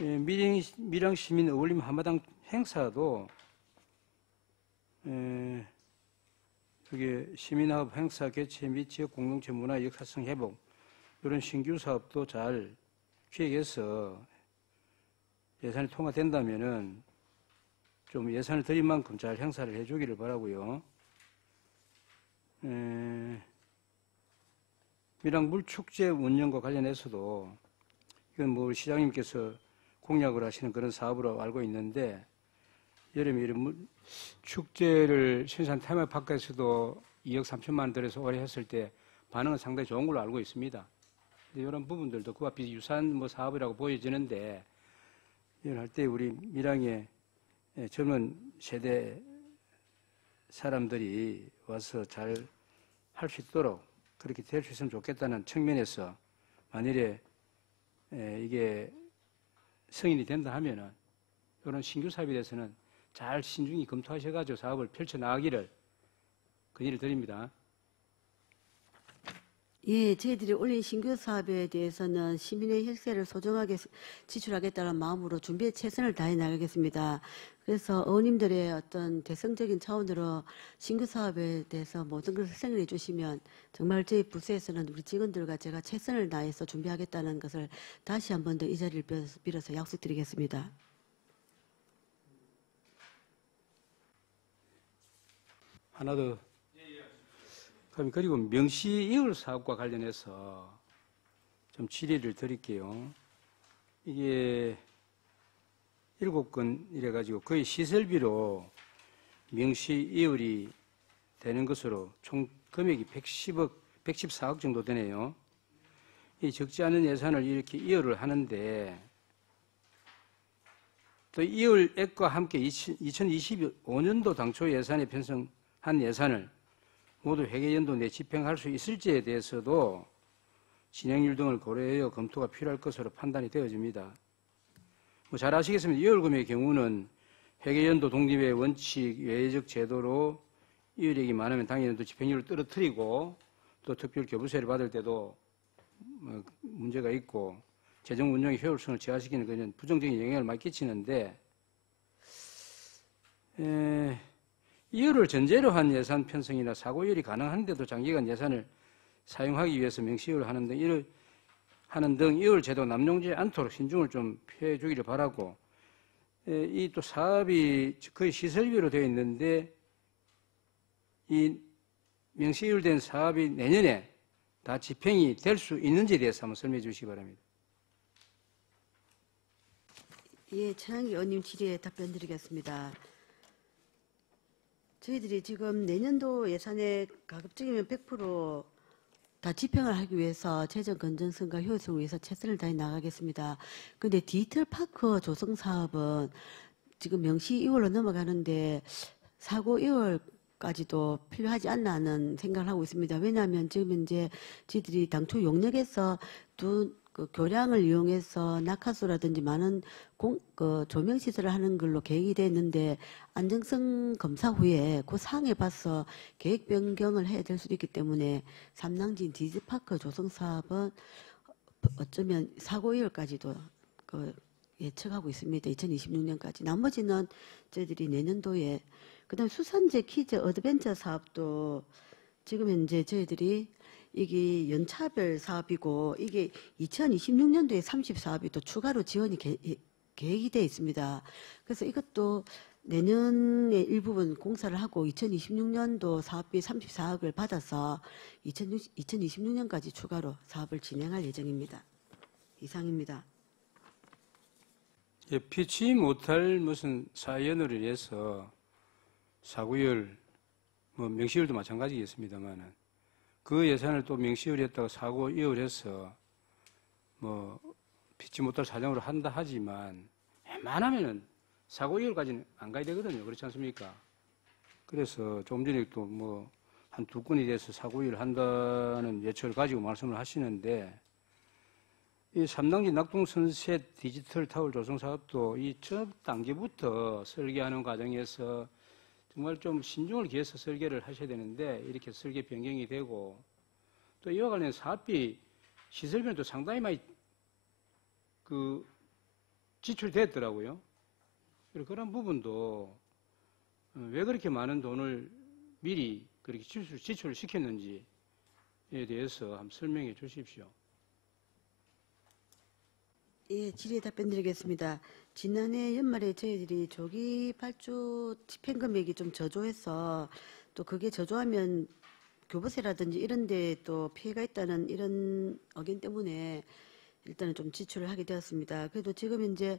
밀양 시민 어울림 한마당 행사도 여기 시민화합 행사 개최 및 지역 공동체 문화 역사성 회복 이런 신규 사업도 잘 기획해서 예산이 통과된다면은 좀 예산을 들인 만큼 잘 행사를 해주기를 바라고요. 밀양 물축제 운영과 관련해서도 이건 뭐 시장님께서 공약을 하시는 그런 사업으로 알고 있는데 여름에 이런 축제를 신산 테마파크에서도 2억 3천만 원 들여서 올해 했을 때 반응은 상당히 좋은 걸로 알고 있습니다. 이런 부분들도 그와 비유사한 뭐 사업이라고 보여지는데 이런 할 때 우리 밀양의 젊은 세대 사람들이 와서 잘 할 수 있도록 그렇게 될 수 있으면 좋겠다는 측면에서 만일에 이게 승인이 된다 하면은 이런 신규 사업에 대해서는 잘 신중히 검토하셔가지고 사업을 펼쳐나가기를 건의를 드립니다. 예, 저희들이 올린 신규 사업에 대해서는 시민의 혈세를 소중하게 지출하겠다는 마음으로 준비에 최선을 다해 나가겠습니다. 그래서 의원님들의 어떤 대승적인 차원으로 신규 사업에 대해서 모든 것을 승인해 주시면 정말 저희 부서에서는 우리 직원들과 제가 최선을 다해서 준비하겠다는 것을 다시 한 번 더 이 자리를 빌어서 약속드리겠습니다. 하나 더. 그리고 명시이율 사업과 관련해서 좀 질의를 드릴게요. 이게 7건 이래가지고 거의 시설비로 명시이율이 되는 것으로 총 금액이 114억 정도 되네요. 이 적지 않은 예산을 이렇게 이율을 하는데 또 이율액과 함께 2025년도 당초 예산에 편성한 예산을 모두 회계연도 내 집행할 수 있을지에 대해서도 진행률 등을 고려하여 검토가 필요할 것으로 판단이 되어집니다. 뭐 잘 아시겠습니다. 이율금의 경우는 회계연도 독립의 원칙 외적 제도로 이율액이 많으면 당연히 집행률을 떨어뜨리고 또 특별 교부세를 받을 때도 문제가 있고 재정 운영의 효율성을 저하시키는 그런 부정적인 영향을 많이 끼치는데 이율을 전제로 한 예산 편성이나 사고율이 가능한데도 장기간 예산을 사용하기 위해서 명시이율을 하는 등 이율 제도 남용지 않도록 신중을 좀 표해 주기를 바라고 이 또 사업이 거의 시설비로 되어 있는데 이 명시이율된 사업이 내년에 다 집행이 될 수 있는지에 대해서 한번 설명해 주시기 바랍니다. 예, 천안기 의원님 질의에 답변드리겠습니다. 저희들이 지금 내년도 예산에 가급적이면 100% 다 집행을 하기 위해서 재정 건전성과 효율성을 위해서 최선을 다해 나가겠습니다. 그런데 디지털 파크 조성 사업은 지금 명시 2월로 넘어가는데 사고 2월까지도 필요하지 않나 하는 생각을 하고 있습니다. 왜냐하면 지금 현재 저희들이 당초 용역에서 그 교량을 이용해서 낙하수라든지 많은 조명 시설을 하는 걸로 계획이 되어 있는데 안정성 검사 후에 그 사항에 봐서 계획 변경을 해야 될 수도 있기 때문에 삼낭진 디지파크 조성 사업은 어쩌면 사고 이율까지도 예측하고 있습니다. 2026년까지. 나머지는 저희들이 내년도에 그다음 수산재 퀴즈 어드벤처 사업도 지금 현재 저희들이 이게 연차별 사업이고 이게 2026년도에 30사업이 또 추가로 지원이 계획이 되어 있습니다. 그래서 이것도 내년에 일부분 공사를 하고 2026년도 사업비 34억을 받아서 2026년까지 추가로 사업을 진행할 예정입니다. 이상입니다. 예, 피치 못할 무슨 사연으로 인해서 사고율, 뭐 명시율도 마찬가지겠습니다만은 그 예산을 또 명시율이었다고 사고 이율해서 뭐 피치 못할 사정으로 한다 하지만 웬만하면은 사고 이율까지는 안 가야 되거든요. 그렇지 않습니까? 그래서 조금 전에 또 뭐 한 두 건이 돼서 사고 이율 한다는 예측을 가지고 말씀을 하시는데 이 3단계 낙동선셋 디지털 타월 조성 사업도 이 첫 단계부터 설계하는 과정에서 정말 좀 신중을 기해서 설계를 하셔야 되는데 이렇게 설계 변경이 되고 또 이와 관련 사업비 시설비는 또 상당히 많이 지출됐더라고요. 그런 부분도 왜 그렇게 많은 돈을 미리 그렇게 지출을 시켰는지에 대해서 한번 설명해 주십시오. 예, 질의에 답변드리겠습니다. 지난해 연말에 저희들이 조기 발주 집행 금액이 좀 저조해서 또 그게 저조하면 교부세라든지 이런 데 또 피해가 있다는 이런 의견 때문에 일단은 좀 지출을 하게 되었습니다. 그래도 지금 이제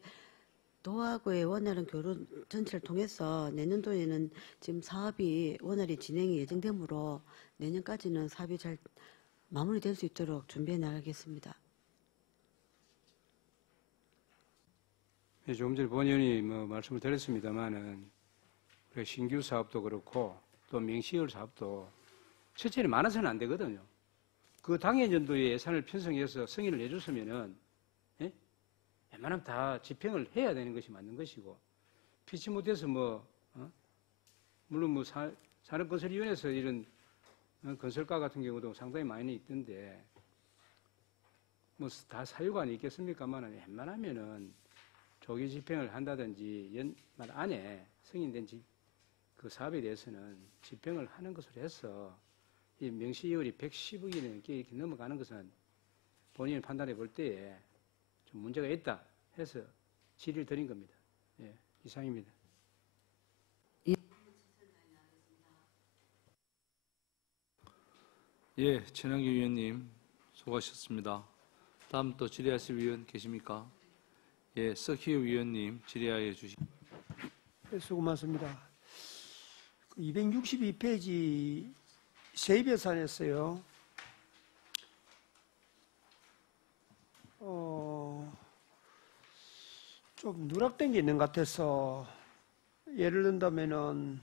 도하고의 원활한 교류 전체를 통해서 내년도에는 지금 사업이 원활히 진행이 예정되므로 내년까지는 사업이 잘 마무리될 수 있도록 준비해 나가겠습니다. 네, 조금 전에 본 의원이 뭐 말씀을 드렸습니다만은 신규 사업도 그렇고 또 명시율 사업도 첫째는 많아서는 안 되거든요. 그 당해년도에 예산을 편성해서 승인을 해줬으면은 웬만하면 다 집행을 해야 되는 것이 맞는 것이고 피치 못해서 물론 산업건설위원회에서 이런 건설가 같은 경우도 상당히 많이 있던데 뭐 다 사유가 있겠습니까만은 웬만하면은 조기 집행을 한다든지 연말 안에 승인된 그 사업에 대해서는 집행을 하는 것으로 해서 이 명시율이 110억이 이렇게 넘어가는 것은 본인이 판단해 볼 때에 좀 문제가 있다 해서 질의를 드린 겁니다. 예, 이상입니다. 예, 최남기 위원님 수고하셨습니다. 다음 또 질의하실 위원 계십니까? 예, 서희우 위원님 질의하여 주시기. 네, 수고 많습니다. 262페이지 세입 예산에서요. 좀 누락된 게 있는 것 같아서 예를 든다면은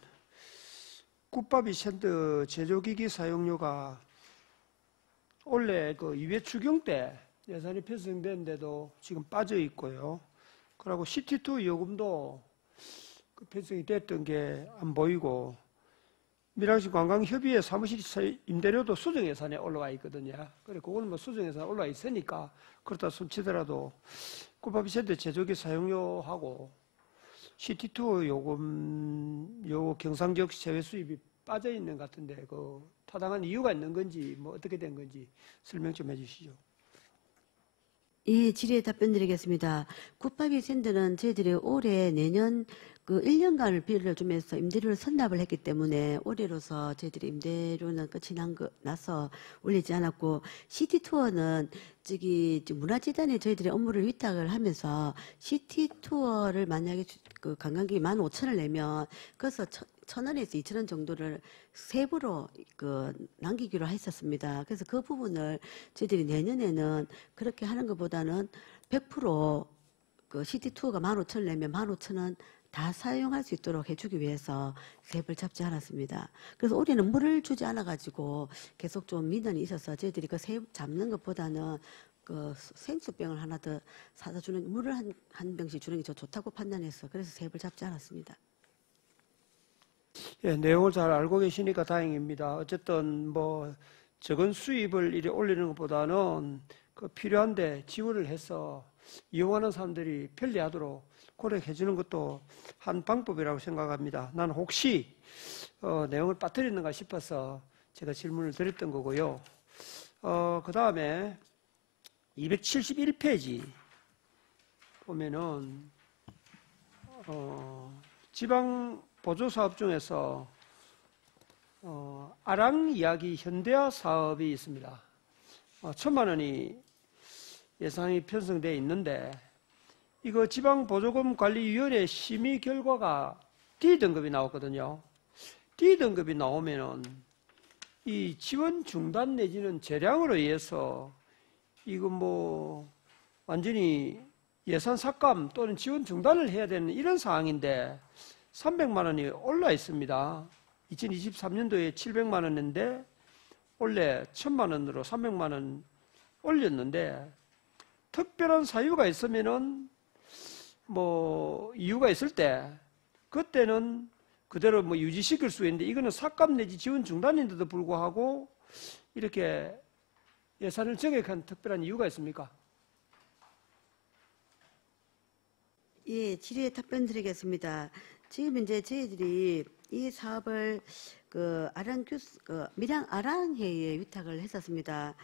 굿바비 샌드 제조기기 사용료가 원래 그 2회 추경 때 예산이 편성됐는데도 지금 빠져 있고요. 그리고 시티2 요금도 그 편성이 됐던 게 안 보이고 밀양시 관광협의회 사무실 임대료도 수정 예산에 올라와 있거든요. 그래 그거는 뭐 수정 예산에 올라와 있으니까 그렇다 손치더라도 굿바비 샌드 제조기 사용료하고 시티2 요금 요 경상지역 세외 수입이 빠져 있는 것 같은데 그 타당한 이유가 있는 건지 뭐 어떻게 된 건지 설명 좀 해주시죠. 예, 질의에 답변드리겠습니다. 굿바비 샌드는 저희들이 올해 내년 그 1년간을 빌려주면서 임대료를 선납을 했기 때문에 올해로서 저희들이 임대료는 끝이 나서 올리지 않았고 시티투어는 저기 문화재단에 저희들이 업무를 위탁을 하면서 시티투어를 만약에 그 관광객이 15,000원을 내면 그래서 1,000원에서 2,000원 정도를 세부로 그 남기기로 했었습니다. 그래서 그 부분을 저희들이 내년에는 그렇게 하는 것보다는 100%그 시티투어가 15,000원 내면 15,000원 다 사용할 수 있도록 해주기 위해서 갭을 잡지 않았습니다. 그래서 올해는 물을 주지 않아가지고 계속 좀 민원이 있어서 저희들이 그 새 잡는 것보다는 그 생수병을 하나 더 사다 주는 물을 한 병씩 주는 게 더 좋다고 판단해서 그래서 갭을 잡지 않았습니다. 예, 내용을 잘 알고 계시니까 다행입니다. 어쨌든 뭐 적은 수입을 이리 올리는 것보다는 그 필요한데 지원을 해서 이용하는 사람들이 편리하도록 고려해 주는 것도 한 방법이라고 생각합니다. 나는 혹시 내용을 빠뜨리는가 싶어서 제가 질문을 드렸던 거고요. 그 다음에 271페이지 보면은 지방 보조 사업 중에서 아랑 이야기 현대화 사업이 있습니다. 1,000만 원이 예산이 편성되어 있는데 이거 지방보조금관리위원회 심의 결과가 D등급이 나왔거든요. D등급이 나오면은 이 지원 중단 내지는 재량으로 의해서 이거 뭐 완전히 예산 삭감 또는 지원 중단을 해야 되는 이런 상황인데 300만 원이 올라 있습니다. 2023년도에 700만 원인데 원래 1000만 원으로 300만 원 올렸는데 특별한 사유가 있으면은 뭐 이유가 있을 때 그때는 그대로 뭐 유지시킬 수 있는데 이거는 삭감 내지 지원 중단인데도 불구하고 이렇게 예산을 정액한 특별한 이유가 있습니까? 예, 질의에 답변 드리겠습니다. 지금 이제 저희들이 이 사업을 밀양 아랑회에 위탁을 했었습니다.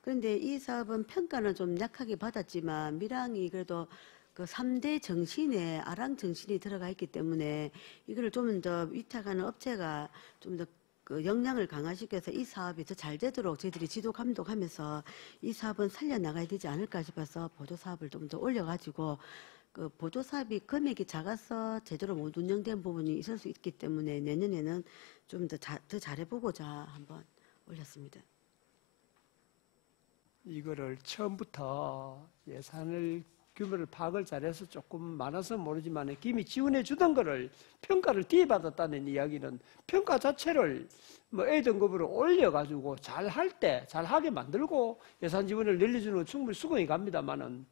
그런데 이 사업은 평가는 좀 약하게 받았지만 밀양이 그래도 그 3대 정신에 아랑 정신이 들어가 있기 때문에 이거를 좀 더 위탁하는 업체가 좀 더 그 역량을 강화시켜서 이 사업이 더 잘 되도록 저희들이 지도 감독하면서 이 사업은 살려나가야 되지 않을까 싶어서 보조 사업을 좀 더 올려가지고 그 보조 사업이 금액이 작아서 제대로 못 운영된 부분이 있을 수 있기 때문에 내년에는 좀 더 잘해보고자 한번 올렸습니다. 이거를 처음부터 예산을 규모를 파악을 잘해서 조금 많아서 모르지만 김이 지원해 주던 거를 평가를 뒤받았다는 이야기는 평가 자체를 뭐 A등급으로 올려가지고 잘할 때 잘하게 만들고 예산 지원을 늘려주는 건 충분히 수긍이 갑니다만은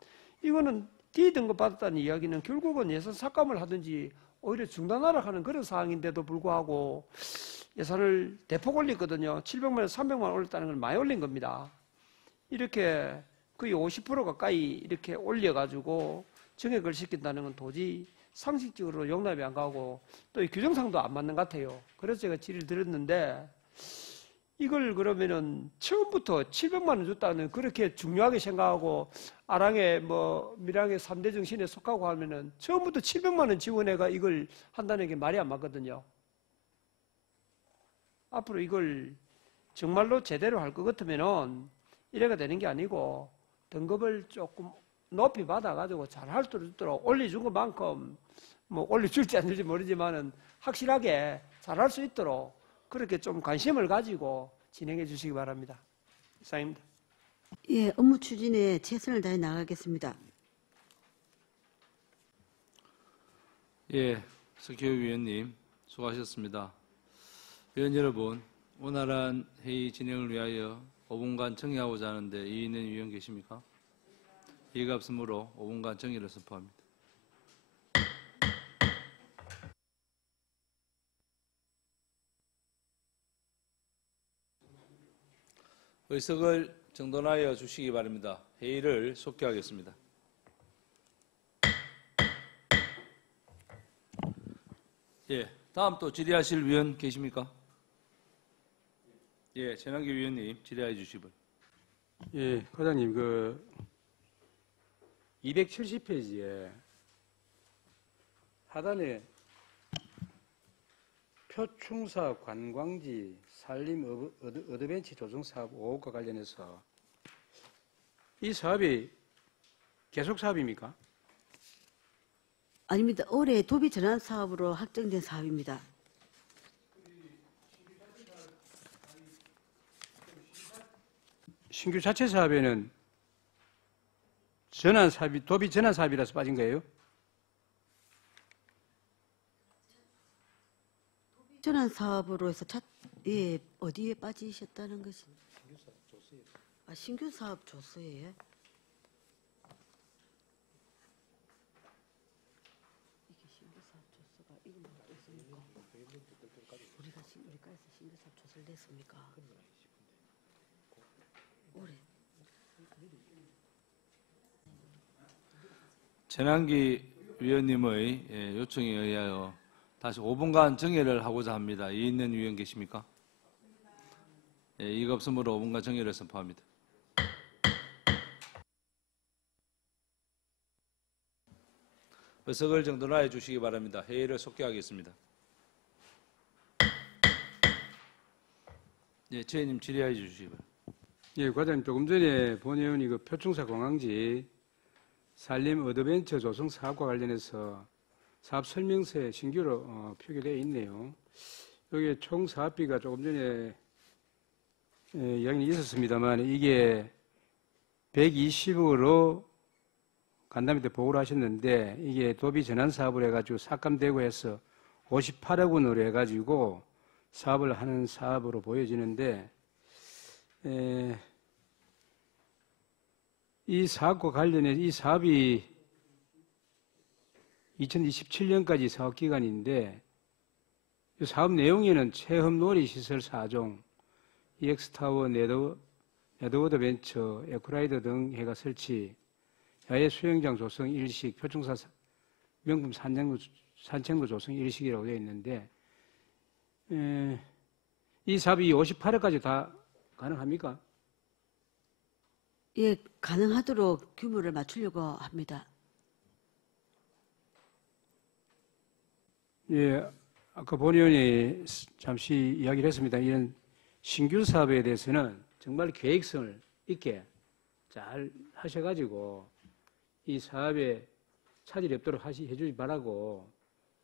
이거는 D등급 받았다는 이야기는 결국은 예산 삭감을 하든지 오히려 중단하라 하는 그런 상황인데도 불구하고 예산을 대폭 올렸거든요. 700만 원, 300만 원 올렸다는 건 많이 올린 겁니다. 이렇게 거의 50% 가까이 이렇게 올려가지고 정액을 시킨다는 건 도저히 상식적으로 용납이 안 가고 또 이 규정상도 안 맞는 것 같아요. 그래서 제가 질의를 드렸는데 이걸 그러면은 처음부터 700만 원 줬다는 그렇게 중요하게 생각하고 아랑의 뭐 밀양의 3대 정신에 속하고 하면은 처음부터 700만 원 지원해가 이걸 한다는 게 말이 안 맞거든요. 앞으로 이걸 정말로 제대로 할 것 같으면은 이래가 되는 게 아니고 등급을 조금 높이 받아가지고 잘할 수 있도록 올려준 것만큼 뭐 올려줄지 안 줄지 모르지만은 확실하게 잘할 수 있도록 그렇게 좀 관심을 가지고 진행해 주시기 바랍니다. 이상입니다. 예, 업무 추진에 최선을 다해 나가겠습니다. 예, 석효 위원님 수고하셨습니다. 위원 여러분, 원활한 회의 진행을 위하여 5분간 정의하고자 하는데 이의 있는 위원 계십니까? 이의가 없으므로 5분간 정의를 선포합니다. 의석을 정돈하여 주시기 바랍니다. 회의를 속기하겠습니다. 예, 다음 또 질의하실 위원 계십니까? 예, 전환기 위원님 질의해 주시기 바랍니다. 예, 과장님, 270페이지에 하단에 표충사 관광지 산림 어드벤치 조성 사업 5호과 관련해서 이 사업이 계속 사업입니까? 아닙니다. 올해 도비 전환 사업으로 확정된 사업입니다. 신규 자체 사업에는 전환 사업이 도비 전환 사업이라서 빠진 거예요? 전환 사업으로 해서 예, 어디에 빠지셨다는 것이? 신규 사업 조서에 이게 신규 사업 조서가 이거 뭐 있습니까? 우리가에서 신규 사업 조서를 냈습니까? 올해 전환기 위원님의 요청에 의하여 다시 5분간 정의를 하고자 합니다. 이의 있는 위원 계십니까? 예, 이가 없으므로 5분간 정의를 선포합니다. 의석을 정돈하여 주시기 바랍니다. 회의를 속기하겠습니다. 예, 최의님 질의하여 주시기 바랍니다. 예, 과장님, 조금 전에 본 의원이 표충사 관광지 산림 어드벤처 조성 사업과 관련해서 사업 설명서에 신규로 표기되어 있네요. 여기에 총 사업비가 조금 전에 이야기는 있었습니다만 이게 120억으로 간담회 때 보고를 하셨는데 이게 도비 전환 사업을 해가지고 삭감되고 해서 58억 원으로 해가지고 사업을 하는 사업으로 보여지는데 이 사업과 관련해 이 사업이 2027년까지 사업 기간인데 이 사업 내용에는 체험 놀이시설 4종, EX타워, 네드워드 벤처, 에코라이더 등 해가 설치, 야외 수영장 조성 일식, 표충사 명품 산책로 조성 일식이라고 되어 있는데 이 사업이 58억까지 다 가능합니까? 예, 가능하도록 규모를 맞추려고 합니다. 예, 아까 본 의원이 잠시 이야기를 했습니다. 이런 신규 사업에 대해서는 정말 계획성을 있게 잘 하셔가지고 이 사업에 차질이 없도록 해주지 바라고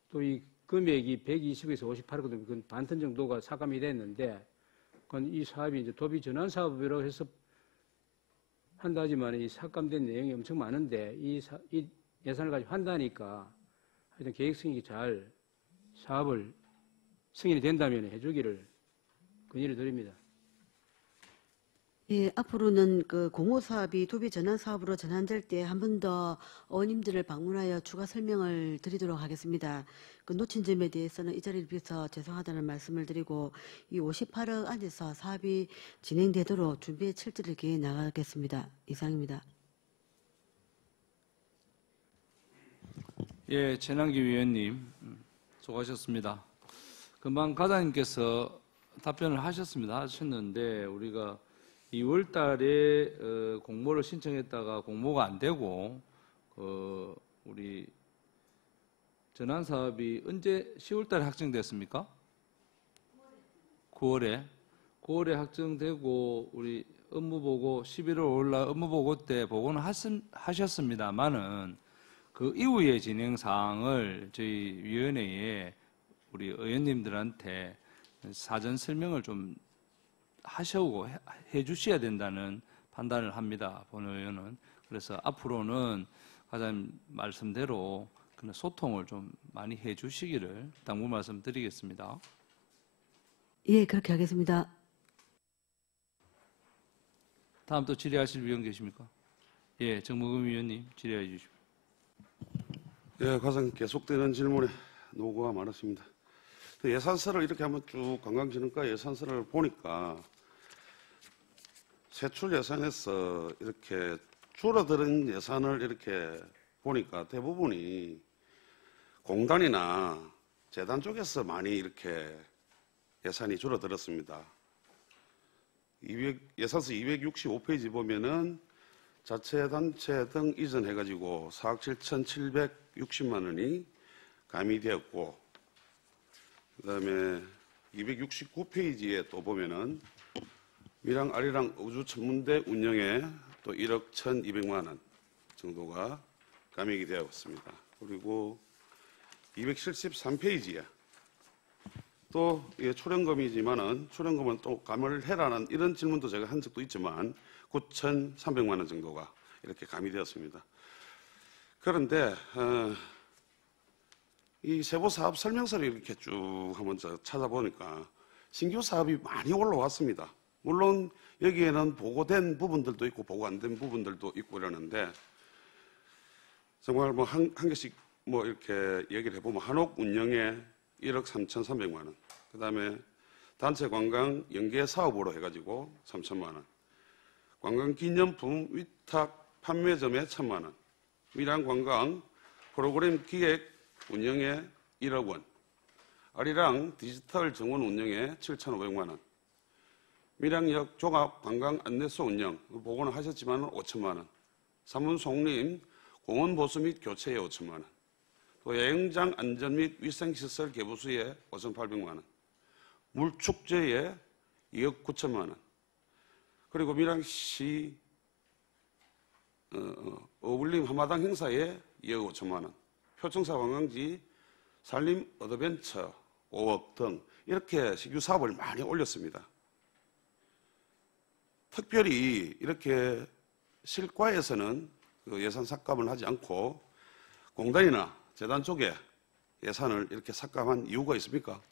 또 이 금액이 120에서 58거든요. 그건 반턴 정도가 삭감이 됐는데 그건 이 사업이 이제 도비 전환 사업으로 해서 한다 하지만 이 삭감된 내용이 엄청 많은데 이 예산을 가지고 한다니까 하여튼 계획성이 잘 사업을 승인이 된다면 해주기를 건의를 드립니다. 예, 앞으로는 그 공호 사업이 도비 전환 사업으로 전환될 때 한 번 더 의원님들을 방문하여 추가 설명을 드리도록 하겠습니다. 그 놓친 점에 대해서는 이 자리를 빌어서 죄송하다는 말씀을 드리고 이 58억 안에서 사업이 진행되도록 준비의 철저를 기해 나가겠습니다. 이상입니다. 예, 최남기 위원님 수고하셨습니다. 금방 과장님께서 답변을 하셨는데 우리가 2월 달에 공모를 신청했다가 공모가 안 되고 우리 전환 사업이 언제 10월 달에 확정됐습니까? 9월에 확정되고 우리 업무보고 11월 5일 날 업무보고 때 보고는 하셨습니다만은 그 이후의 진행 사항을 저희 위원회에 우리 의원님들한테 사전 설명을 좀 하시고 해 주셔야 된다는 판단을 합니다. 본 의원은. 그래서 앞으로는 과장님 말씀대로 그런 소통을 좀 많이 해 주시기를 당부 말씀드리겠습니다. 예, 그렇게 하겠습니다. 다음 또 질의하실 위원 계십니까? 예, 정무금 위원님 질의해 주십시오. 예, 과장 계속되는 질문에 노고가 많았습니다. 예산서를 이렇게 한번 쭉 관광진흥과 예산서를 보니까 세출 예산에서 이렇게 줄어드는 예산을 이렇게 보니까 대부분이 공단이나 재단 쪽에서 많이 이렇게 예산이 줄어들었습니다. 예산서 265페이지 보면은 자체단체 등 이전해가지고 4억 7,760만 원이 가미되었고, 그 다음에 269페이지에 또 보면은 밀양 아리랑 우주천문대 운영에 또 1억 1,200만 원 정도가 감액이 되어 있습니다. 그리고 273페이지에 또 이게 출연금이지만은 출연금은 또 감을 해라는 이런 질문도 제가 한 적도 있지만 9,300만 원 정도가 이렇게 가미되었습니다. 그런데 이 세부 사업 설명서를 이렇게 쭉 한번 찾아보니까 신규 사업이 많이 올라왔습니다. 물론 여기에는 보고된 부분들도 있고 보고 안 된 부분들도 있고 이러는데 정말 뭐 한 개씩 뭐 이렇게 얘기를 해보면 한옥 운영에 1억 3,300만 원, 그 다음에 단체 관광 연계 사업으로 해가지고 3천만 원, 관광 기념품 위탁 판매점에 1,000만 원, 밀양 관광 프로그램 기획 운영에 1억 원, 아리랑 디지털 정원 운영에 7,500만 원, 밀양역 종합 관광 안내소 운영 보고는 하셨지만 5천만 원, 사문 송림 공원 보수 및 교체에 5천만 원, 또 여행장 안전 및 위생시설 개보수에 5,800만 원, 물축제에 2억 9천만 원, 그리고 밀양시 어울림 한마당 행사에 2억 5천만 원, 표청사 관광지 산림 어드벤처 5억 등 이렇게 신규 사업을 많이 올렸습니다. 특별히 이렇게 실과에서는 그 예산 삭감을 하지 않고 공단이나 재단 쪽에 예산을 이렇게 삭감한 이유가 있습니까?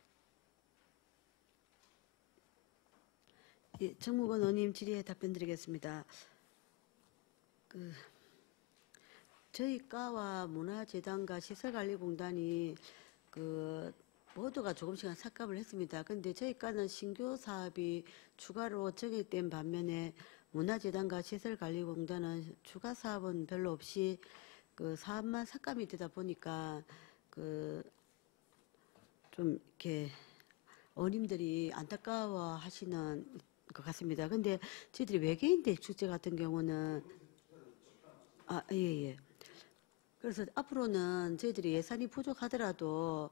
예, 정무관 의원님 질의에 답변드리겠습니다. 저희 과와 문화재단과 시설관리공단이 모두가 조금씩은 삭감을 했습니다. 그런데 저희 과는 신규 사업이 추가로 정액된 반면에 문화재단과 시설관리공단은 추가 사업은 별로 없이 사업만 삭감이 되다 보니까 좀 이렇게 어님들이 안타까워하시는 것 같습니다. 근데 저희들이 외계인 대 축제 같은 경우는 예. 그래서 앞으로는 저희들이 예산이 부족하더라도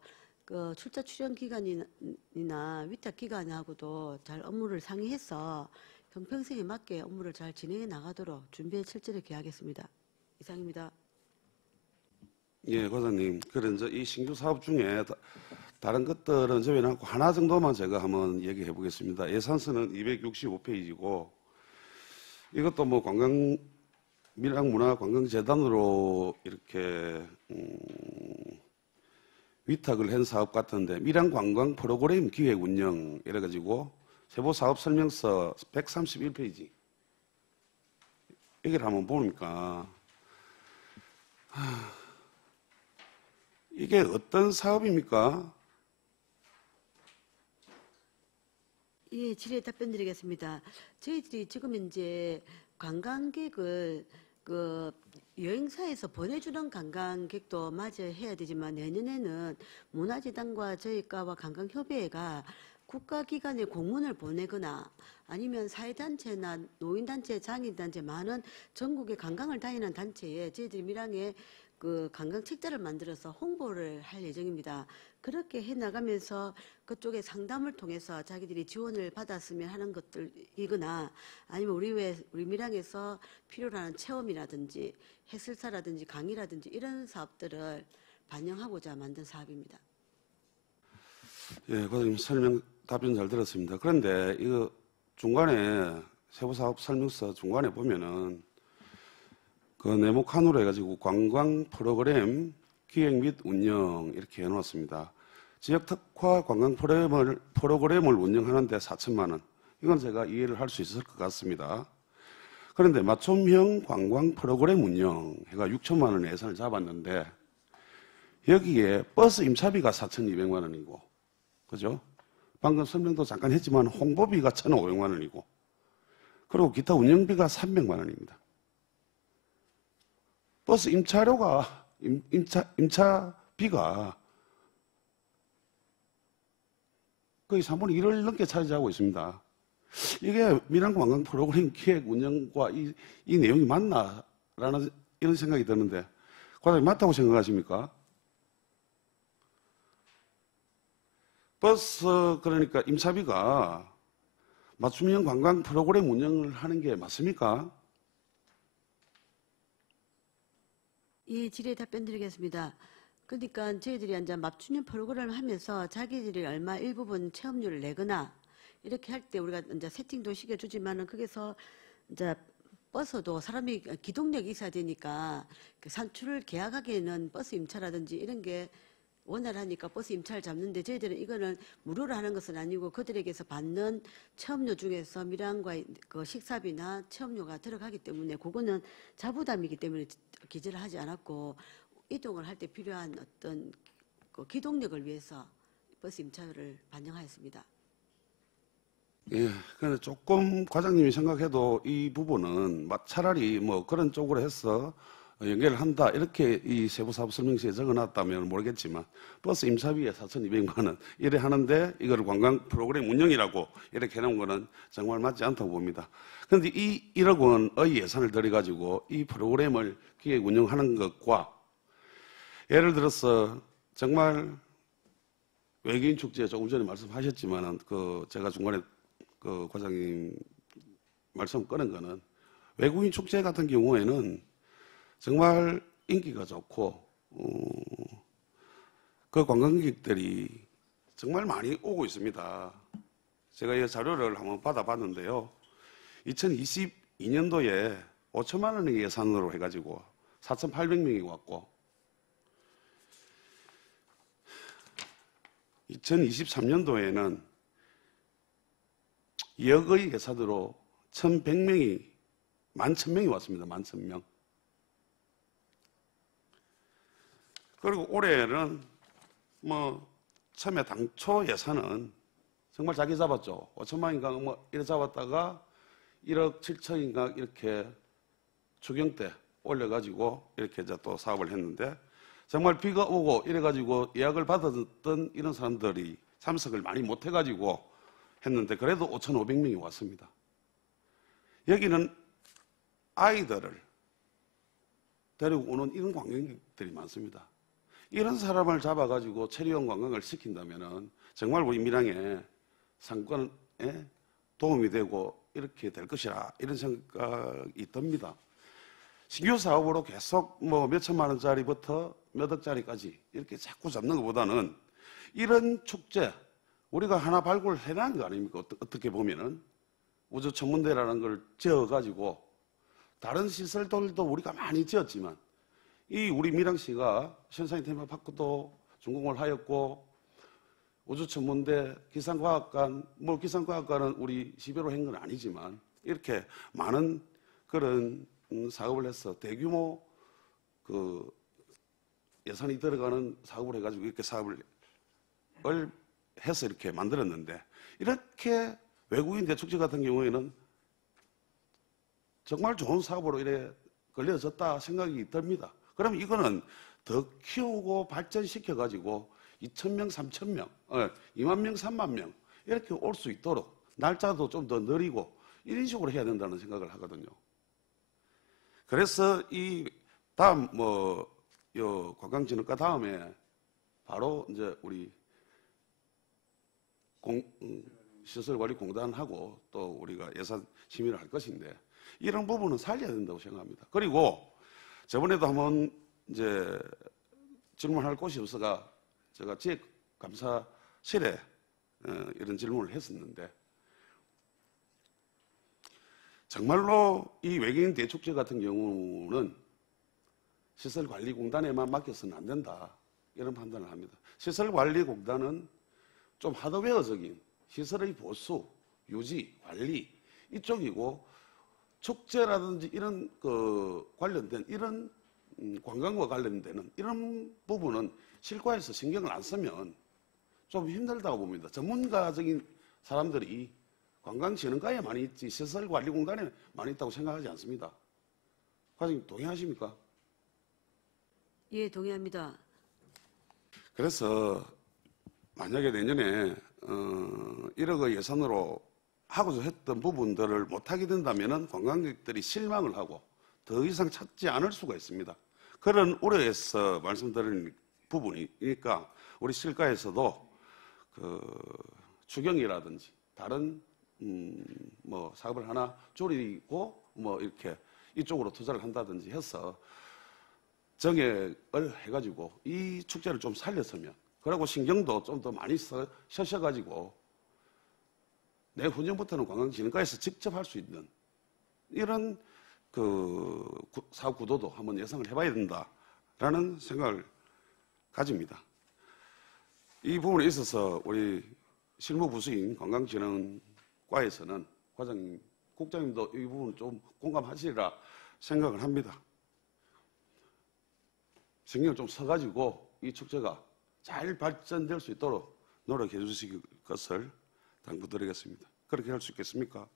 출자 출연 기관이나 위탁 기관하고도 잘 업무를 상의해서 형평성에 맞게 업무를 잘 진행해 나가도록 준비에 철저히 기하겠습니다. 이상입니다. 예, 과장님. 그런 이 신규 사업 중에 다른 것들은 제외하고 하나 정도만 제가 한번 얘기해 보겠습니다. 예산서는 265페이지고 이것도 뭐 밀양문화관광재단으로 이렇게 위탁을 한 사업 같은데 밀양관광 프로그램 기획 운영 이래가지고 세부사업설명서 131페이지 여기를 한번 보니까 이게 어떤 사업입니까? 예, 질의에 답변드리겠습니다. 저희들이 지금 이제 관광객을 여행사에서 보내주는 관광객도 마저 해야 되지만 내년에는 문화재단과 저희과와 관광협의회가 국가기관에 공문을 보내거나 아니면 사회단체나 노인단체, 장애인단체 많은 전국의 관광을 다니는 단체에 저희들이 밀양에 관광 책자를 만들어서 홍보를 할 예정입니다. 그렇게 해나가면서 그쪽에 상담을 통해서 자기들이 지원을 받았으면 하는 것들이거나 아니면 우리 밀양에서 필요로 하는 체험이라든지 해설사라든지 강의라든지 이런 사업들을 반영하고자 만든 사업입니다. 예, 과장님 답변 잘 들었습니다. 그런데 이거 중간에 세부사업 설명서 중간에 보면은 그 네모칸으로 해가지고 관광 프로그램 기획 및 운영 이렇게 해놓았습니다. 지역 특화 관광 프로그램을 운영하는데 4천만 원. 이건 제가 이해를 할 수 있을 것 같습니다. 그런데 맞춤형 관광 프로그램 운영 해가 6천만 원의 예산을 잡았는데 여기에 버스 임차비가 4,200만 원이고, 그죠? 방금 설명도 잠깐 했지만 홍보비가 1,500만 원이고, 그리고 기타 운영비가 300만 원입니다. 버스 임차료가 임차비가 거의 3분의 1을 넘게 차지하고 있습니다. 이게 밀양관광 프로그램 기획 운영과 이 내용이 맞나라는 이런 생각이 드는데 과장님 맞다고 생각하십니까? 버스 그러니까 임차비가 맞춤형 관광 프로그램 운영을 하는 게 맞습니까? 예, 질의에 답변드리겠습니다. 그러니까 저희들이 이제 맞춤형 프로그램을 하면서 자기들이 얼마 일부분 체험료를 내거나 이렇게 할 때 우리가 이제 세팅도 시켜주지만은 거기서 이제 버스도 사람이 기동력이 있어야 되니까 그 산출을 계약하기에는 버스 임차라든지 이런 게 원활하니까 버스 임차를 잡는데 저희들은 이거는 무료로 하는 것은 아니고 그들에게서 받는 체험료 중에서 밀양과 그 식사비나 체험료가 들어가기 때문에 그거는 자부담이기 때문에 기재를 하지 않았고 이동을 할 때 필요한 어떤 그 기동력을 위해서 버스 임차료를 반영하였습니다. 예, 근데 조금 과장님이 생각해도 이 부분은 차라리 뭐 그런 쪽으로 해서 연결을 한다 이렇게 이 세부사업 설명서에 적어놨다면 모르겠지만 버스 임차비에 4,200만 원 이래 하는데 이거를 관광 프로그램 운영이라고 이렇게 해놓은 거는 정말 맞지 않다고 봅니다. 그런데 이 1억 원의 예산을 들여가지고 이 프로그램을 기획 운영하는 것과 예를 들어서 정말 외계인 축제 조금 전에 말씀하셨지만은 제가 중간에 과장님 말씀 꺼낸 거는 외국인 축제 같은 경우에는 정말 인기가 좋고 그 관광객들이 정말 많이 오고 있습니다. 제가 이 자료를 한번 받아봤는데요. 2022년도에 5천만 원의 예산으로 해가지고 4,800명이 왔고 2023년도에는 2억의 예산으로 1,100명이 11,000명이 왔습니다. 11,000명. 그리고 올해는 뭐 처음에 당초 예산은 정말 자기 잡았죠. 5천만인가 뭐 이래 잡았다가 1억 7천인가 이렇게 추경 때 올려가지고 이렇게 이제 또 사업을 했는데 정말 비가 오고 이래가지고 예약을 받았던 이런 사람들이 참석을 많이 못해가지고 했는데 그래도 5,500명이 왔습니다. 여기는 아이들을 데리고 오는 이런 관광객들이 많습니다. 이런 사람을 잡아가지고 체류형 관광을 시킨다면은 정말 우리 밀양의 상권에 도움이 되고 이렇게 될 것이라 이런 생각이 듭니다. 신규 사업으로 계속 뭐 몇천만 원짜리부터 몇 억짜리까지 이렇게 자꾸 잡는 것보다는 이런 축제 우리가 하나 발굴해낸 거 아닙니까? 어떻게 보면은 우주천문대라는 걸 지어가지고 다른 시설들도 우리가 많이 지었지만 이 우리 밀양시가 신사인 테마파크도 준공을 하였고 우주천문대 기상과학관 뭐 기상과학관은 우리 시배로 한 건 아니지만 이렇게 많은 그런 사업을 해서 대규모 그 예산이 들어가는 사업을 해가지고 이렇게 사업을 해서 이렇게 만들었는데 이렇게 외국인 대축제 같은 경우에는 정말 좋은 사업으로 이래 걸려졌다 생각이 듭니다. 그럼 이거는 더 키우고 발전시켜가지고 2,000명, 3,000명, 2만 명, 3만 명 이렇게 올 수 있도록 날짜도 좀 더 느리고 이런 식으로 해야 된다는 생각을 하거든요. 그래서 이 다음 요 관광진흥과 다음에 바로 이제 우리 시설관리공단하고 또 우리가 예산 심의를 할 것인데 이런 부분은 살려야 된다고 생각합니다. 그리고 저번에도 한번 이제 질문할 곳이 없어가 제가 지역감사실에 이런 질문을 했었는데 정말로 이 외계인 대축제 같은 경우는 시설관리공단에만 맡겨서는 안 된다 이런 판단을 합니다. 시설관리공단은 좀 하드웨어적인 시설의 보수, 유지, 관리 이쪽이고 축제라든지 이런 관련된 이런 관광과 관련되는 이런 부분은 실과에서 신경을 안 쓰면 좀 힘들다고 봅니다. 전문가적인 사람들이 관광진흥과에 많이 있지 시설관리공단에 많이 있다고 생각하지 않습니다. 과장님 동의하십니까? 예, 동의합니다. 그래서 만약에 내년에 1억의 예산으로 하고자 했던 부분들을 못하게 된다면 관광객들이 실망을 하고 더 이상 찾지 않을 수가 있습니다. 그런 우려에서 말씀드리는 부분이니까 우리 실과에서도 추경이라든지 다른 뭐 사업을 하나 줄이고 뭐 이렇게 이쪽으로 투자를 한다든지 해서 정액을 해가지고 이 축제를 좀 살렸으면 그리고 신경도 좀 더 많이 쓰셔가지고 내후년부터는 관광진흥과에서 직접 할 수 있는 이런 사업 구도도 한번 예상을 해봐야 된다라는 생각을 가집니다. 이 부분에 있어서 우리 실무부수인 관광진흥과에서는 과장님, 국장님도 이 부분 좀 공감하시리라 생각을 합니다. 신경을 좀 써가지고 이 축제가 잘 발전될 수 있도록 노력해 주실 것을 당부드리겠습니다. 그렇게 할 수 있겠습니까?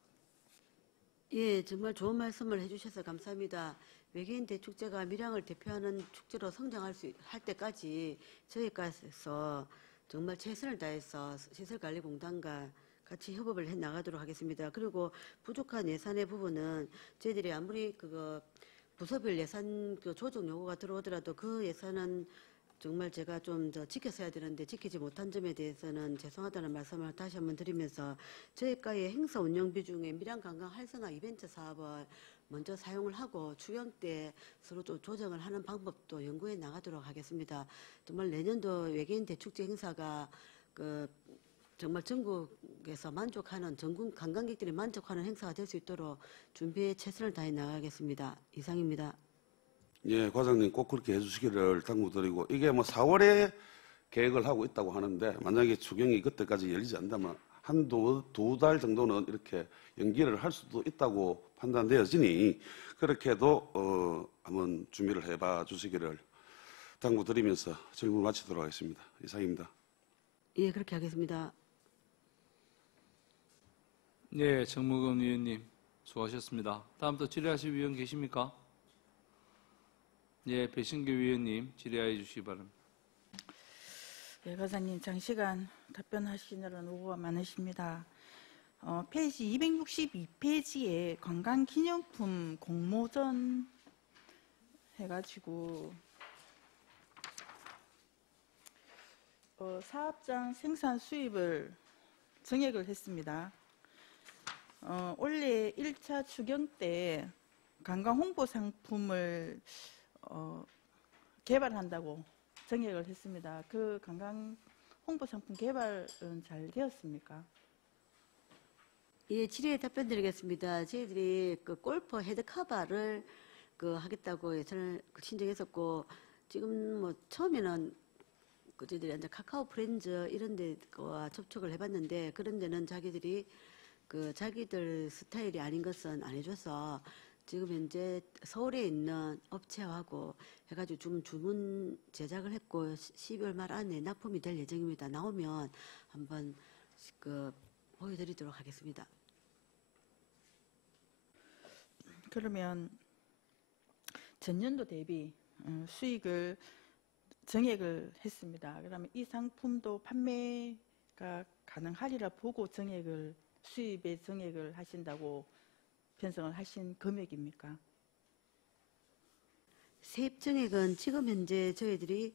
예, 정말 좋은 말씀을 해주셔서 감사합니다. 외계인 대축제가 밀양을 대표하는 축제로 성장할 할 때까지 저희과에서 정말 최선을 다해서 시설관리공단과 같이 협업을 해 나가도록 하겠습니다. 그리고 부족한 예산의 부분은 저희들이 아무리 부서별 예산 조정 요구가 들어오더라도 그 예산은 정말 제가 좀 더 지켰어야 되는데 지키지 못한 점에 대해서는 죄송하다는 말씀을 다시 한번 드리면서 저희과의 행사 운영비 중에 밀양관광 활성화 이벤트 사업을 먼저 사용을 하고 추경 때 서로 좀 조정을 하는 방법도 연구해 나가도록 하겠습니다. 정말 내년도 외계인 대축제 행사가 정말 전국에서 만족하는 전국 관광객들이 만족하는 행사가 될 수 있도록 준비에 최선을 다해 나가겠습니다. 이상입니다. 예, 과장님 꼭 그렇게 해주시기를 당부드리고 이게 뭐 4월에 계획을 하고 있다고 하는데 만약에 추경이 그때까지 열리지 않는다면 두 달 정도는 이렇게 연기를 할 수도 있다고 판단되어지니 그렇게도 한번 준비를 해봐 주시기를 당부드리면서 질문 마치도록 하겠습니다. 이상입니다. 예, 그렇게 하겠습니다. 네, 정무근 위원님 수고하셨습니다. 다음 또 질의하실 위원 계십니까? 네, 배신규 위원님 질의해 주시기 바랍니다. 예, 과장님 장시간 답변하시느라는 오고가 많으십니다. 페이지 262페이지에 관광기념품 공모전 해가지고 사업장 생산 수입을 정액을 했습니다. 올해 1차 추경 때 관광 홍보 상품을 개발한다고 정액을 했습니다. 그 관광 홍보 상품 개발은 잘 되었습니까? 예, 질의에 답변드리겠습니다. 저희들이 그 골프 헤드커버를 하겠다고 예산을 신청했었고 지금 뭐 처음에는 저희들이 이제 카카오 프렌즈 이런 데와 접촉을 해봤는데 그런 데는 자기들이 자기들 스타일이 아닌 것은 안 해줘서 지금 현재 서울에 있는 업체하고 해가지고 좀 주문 제작을 했고 12월 말 안에 납품이 될 예정입니다. 나오면 한번 보여드리도록 하겠습니다. 그러면 전년도 대비 수익을 정액을 했습니다. 그러면 이 상품도 판매가 가능하리라 보고 수입의 정액을 하신다고 편성을 하신 금액입니까? 세입 정액은 지금 현재 저희들이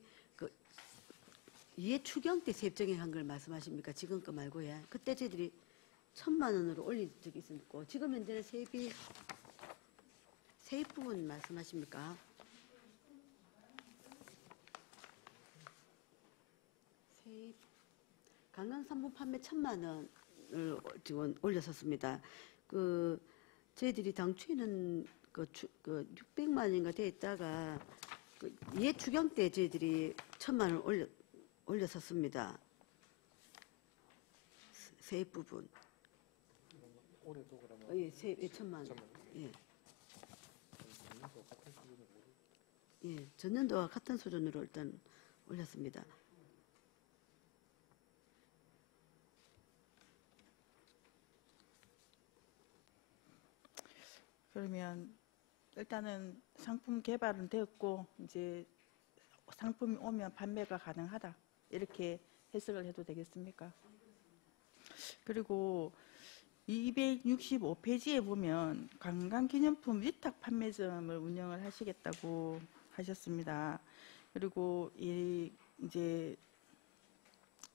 이해 추경 때 세입 정액 한 걸 말씀하십니까? 지금 거 말고 예. 그때 저희들이 1,000만 원으로 올린 적이 있었고 지금 현재는 세입 부분 말씀하십니까? 세입 관광 상품 판매 1,000만 원을 지금 올렸었습니다. 저희들이 당초에는 600만 원인가 돼 있다가 이해 추경 때 저희들이 1,000만 원 올렸었습니다. 세입 부분. 올해도 그러면 예, 세입 1,000만 원. 예. 예, 전년도와 같은 수준으로 일단 올렸습니다. 그러면 일단은 상품 개발은 되었고 이제 상품이 오면 판매가 가능하다 이렇게 해석을 해도 되겠습니까? 그리고 265페이지에 보면 관광기념품 위탁 판매점을 운영을 하시겠다고 하셨습니다. 그리고 이제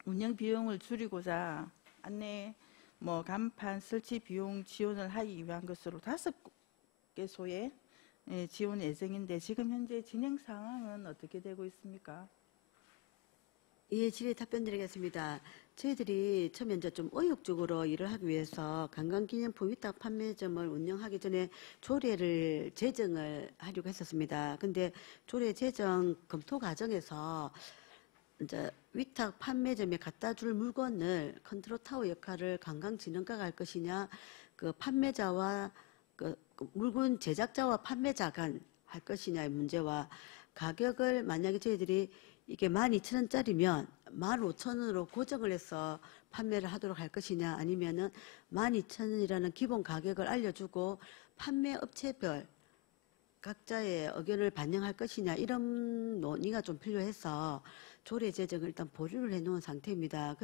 운영 비용을 줄이고자 안내 간판 설치 비용 지원을 하기 위한 것으로 5개소의 지원 예정인데 지금 현재 진행 상황은 어떻게 되고 있습니까? 예, 질의 답변드리겠습니다. 저희들이 처음에 이제 좀 의욕적으로 일을 하기 위해서 관광기념품 위탁 판매점을 운영하기 전에 조례를 제정을 하려고 했었습니다. 근데 조례 제정 검토 과정에서 이제 위탁 판매점에 갖다 줄 물건을 컨트롤 타워 역할을 관광진흥과가 할 것이냐, 판매자와 물건 제작자와 판매자 간 할 것이냐의 문제와 가격을 만약에 저희들이 이게 12,000원짜리면 15,000원으로 고정을 해서 판매를 하도록 할 것이냐 아니면은 12,000원이라는 기본 가격을 알려주고 판매 업체별 각자의 의견을 반영할 것이냐 이런 논의가 좀 필요해서 조례 제정을 일단 보류를 해놓은 상태입니다.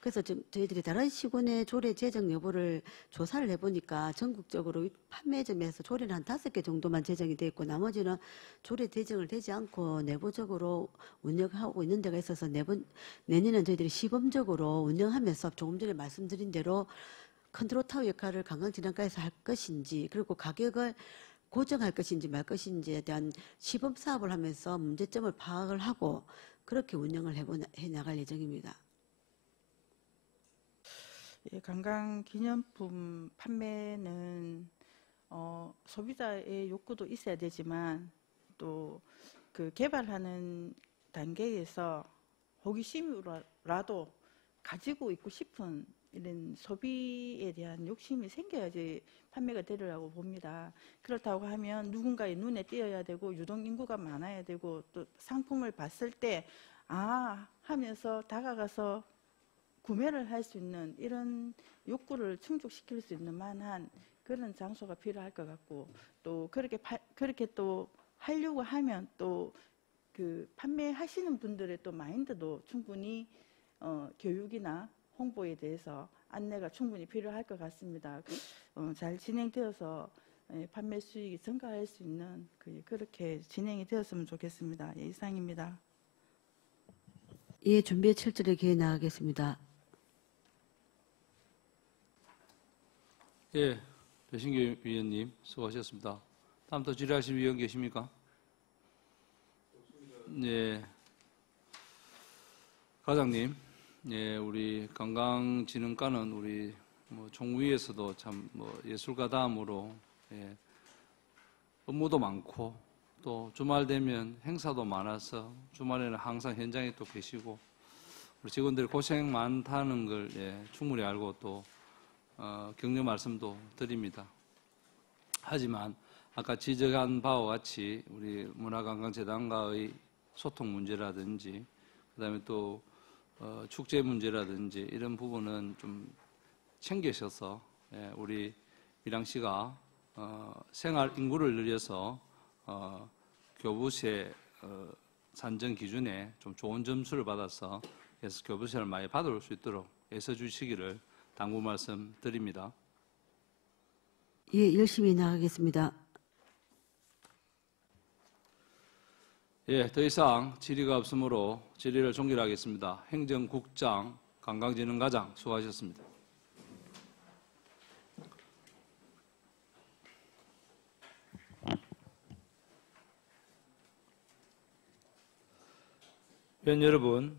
그래서 지금 저희들이 다른 시군의 조례 제정 여부를 조사를 해보니까 전국적으로 판매점에서 조례는 한 5개 정도만 제정이 되어 있고 나머지는 조례 제정을 되지 않고 내부적으로 운영하고 있는 데가 있어서 내년은 저희들이 시범적으로 운영하면서 조금 전에 말씀드린 대로 컨트롤 타워 역할을 관광진흥과에서 할 것인지 그리고 가격을 고정할 것인지 말 것인지에 대한 시범 사업을 하면서 문제점을 파악을 하고 그렇게 운영을 해 나갈 예정입니다. 예, 관광 기념품 판매는 소비자의 욕구도 있어야 되지만 또 그 개발하는 단계에서 호기심으로라도 가지고 있고 싶은 이런 소비에 대한 욕심이 생겨야지 판매가 되리라고 봅니다. 그렇다고 하면 누군가의 눈에 띄어야 되고 유동 인구가 많아야 되고 또 상품을 봤을 때 하면서 다가가서 구매를 할 수 있는 이런 욕구를 충족시킬 수 있는 만한 그런 장소가 필요할 것 같고 또 그렇게 또 하려고 하면 또 그 판매하시는 분들의 또 마인드도 충분히 교육이나 홍보에 대해서 안내가 충분히 필요할 것 같습니다. 잘 진행되어서 판매 수익이 증가할 수 있는 그렇게 진행이 되었으면 좋겠습니다. 예, 이상입니다. 예, 준비의 7절에 기회 나가겠습니다. 예, 배신규 위원님 수고하셨습니다. 다음 또 질의하실 위원 계십니까? 예, 과장님, 예, 우리 관광진흥과는 우리 총무위에서도 참 예술가 다음으로 업무도 많고 또 주말 되면 행사도 많아서 주말에는 항상 현장에 또 계시고 우리 직원들이 고생 많다는 걸 충분히 알고 또 격려 말씀도 드립니다. 하지만 아까 지적한 바와 같이 우리 문화관광재단과의 소통 문제라든지 그다음에 또 축제 문제라든지 이런 부분은 좀 챙기셔서 우리 밀양시가 생활 인구를 늘려서 교부세 산정 기준에 좀 좋은 점수를 받아서 교부세를 많이 받아올 수 있도록 애써주시기를 당부 말씀드립니다. 예, 열심히 나가겠습니다. 예, 더 이상 질의가 없으므로 질의를 종결하겠습니다. 행정국장, 관광진흥과장 수고하셨습니다. 위원 여러분,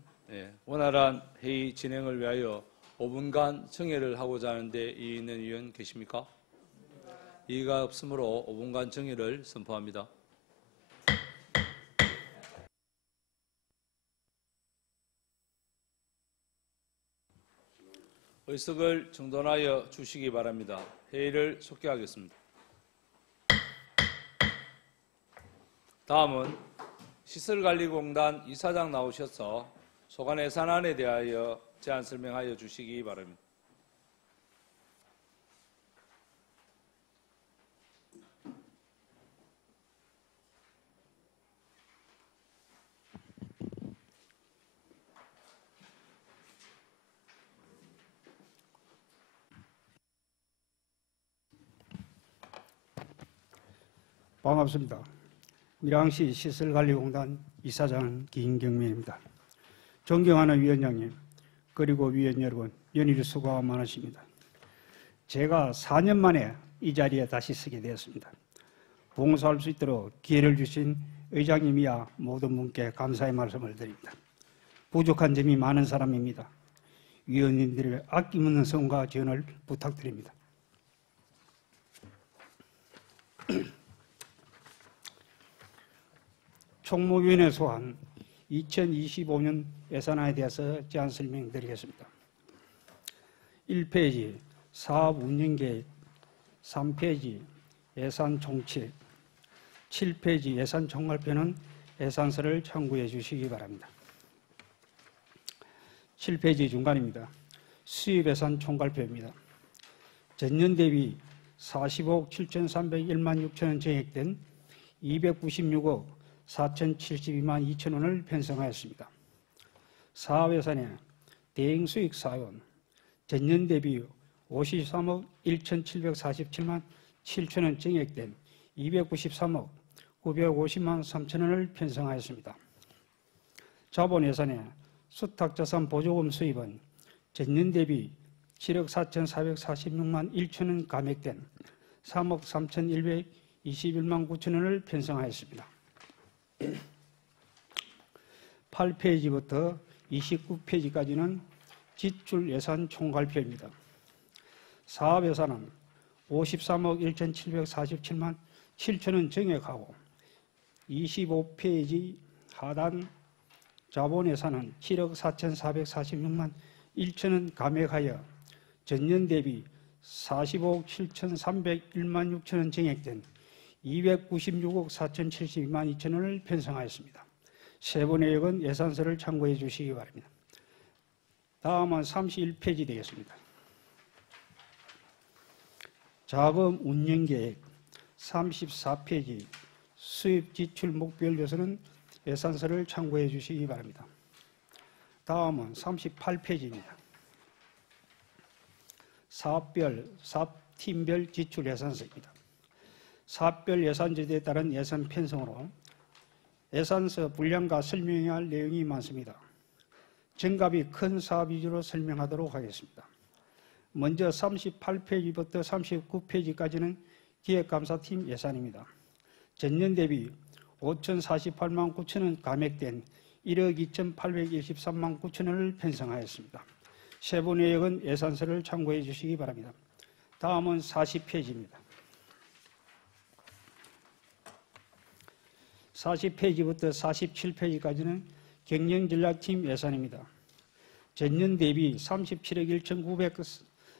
원활한 회의 진행을 위하여 5분간 정회를 하고자 하는데 이의 있는 위원 계십니까? 이의가 없으므로 5분간 정회를 선포합니다. 의석을 정돈하여 주시기 바랍니다. 회의를 속개하겠습니다. 다음은 시설관리공단 이사장 나오셔서 소관 예산안에 대하여 제안 설명하여 주시기 바랍니다. 반갑습니다. 밀양시 시설관리공단 이사장 김경민입니다. 존경하는 위원장님, 그리고 위원 여러분, 연일 수고 많으십니다. 제가 4년 만에 이 자리에 다시 서게 되었습니다. 봉사할 수 있도록 기회를 주신 의장님이야 모든 분께 감사의 말씀을 드립니다. 부족한 점이 많은 사람입니다. 위원님들의 아낌없는 성과 지원을 부탁드립니다. 총무위원회 소한 2025년 예산안에 대해서 제안 설명드리겠습니다. 1페이지 사업 운영 계획, 3페이지 예산 총칙, 7페이지 예산 총괄표는 예산서를 참고해 주시기 바랍니다. 7페이지 중간입니다. 수입 예산 총괄표입니다. 전년 대비 45억 7,301만 6천원 증액된 296억 4,072만 2천원을 편성하였습니다. 사업예산에 대행수익 사원 전년 대비 53억 1,747만 7천원 증액된 293억 950만 3천원을 편성하였습니다. 자본예산에 수탁자산 보조금 수입은 전년 대비 7억 4,446만 1천원 감액된 3억 3,121만 9천원을 편성하였습니다. 8페이지부터 29페이지까지는 지출 예산 총괄표입니다. 사업 예산은 53억 1,747만 7천원 증액하고 25페이지 하단 자본 예산은 7억 4,446만 1천원 감액하여 전년 대비 45억 7,301만 6천원 증액된 296억 4,072만 2천원을 편성하였습니다. 세부 내역은 예산서를 참고해 주시기 바랍니다. 다음은 31페이지 되겠습니다. 자금 운영계획 34페이지 수입 지출 목표별로서는 예산서를 참고해 주시기 바랍니다. 다음은 38페이지입니다. 사업팀별 지출 예산서입니다. 사업별 예산제도에 따른 예산 편성으로 예산서 분량과 설명해야 할 내용이 많습니다. 정갑이 큰 사업 위주로 설명하도록 하겠습니다. 먼저 38페이지부터 39페이지까지는 기획감사팀 예산입니다. 전년 대비 5,048만 9천원 감액된 1억 2,823만 9천원을 편성하였습니다. 세부 내역은 예산서를 참고해 주시기 바랍니다. 다음은 40페이지입니다. 40페이지부터 47페이지까지는 경영전략팀 예산입니다. 전년 대비 37억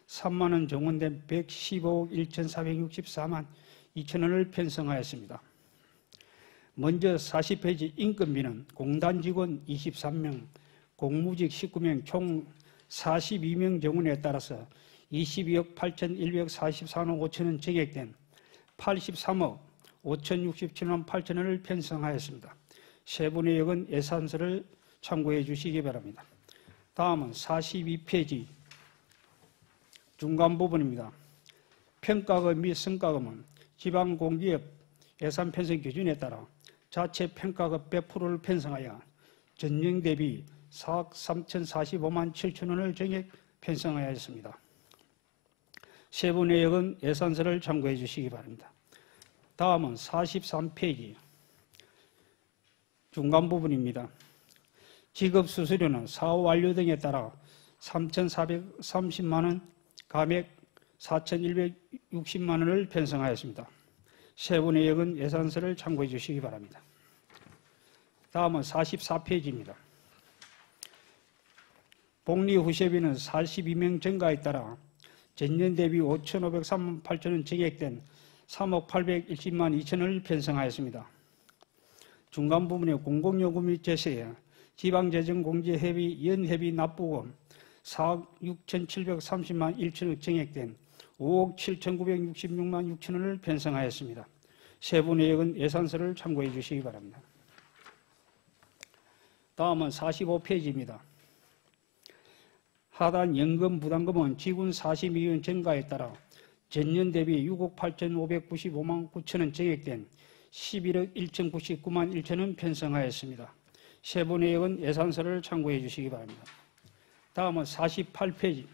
1,903만원 정원된 115억 1,464만 2천원을 편성하였습니다. 먼저 40페이지 인건비는 공단 직원 23명, 공무직 19명 총 42명 정원에 따라서 22억 8,144만 5천원 증액된 83억 5,067만 8천원을 편성하였습니다. 세부 내역은 예산서를 참고해 주시기 바랍니다. 다음은 42페이지 중간 부분입니다. 평가금 및 성과금은 지방공기업 예산 편성 기준에 따라 자체 평가금 100%를 편성하여 전년 대비 4억 3,045만 7천원을 정액 편성하였습니다. 세부 내역은 예산서를 참고해 주시기 바랍니다. 다음은 43페이지 중간 부분입니다. 지급 수수료는 사업 완료 등에 따라 3,430만원 감액 4,160만원을 편성하였습니다. 세부 내역은 예산서를 참고해 주시기 바랍니다. 다음은 44페이지입니다. 복리후세비는 42명 증가에 따라 전년 대비 5,503만 8천원 증액된 3억 810만 2천원을 편성하였습니다. 중간 부분에 공공요금 및 제세, 지방재정공제회비, 연회비 납부금 4억 6,730만 1천원 증액된 5억 7,966만 6천원을 편성하였습니다. 세부 내역은 예산서를 참고해 주시기 바랍니다. 다음은 45페이지입니다. 하단 연금 부담금은 직원 42원 증가에 따라 전년 대비 6억 8,595만 9천원 증액된 11억 1,099만 1천원 편성하였습니다. 세부 내역은 예산서를 참고해 주시기 바랍니다. 다음은 48페이지.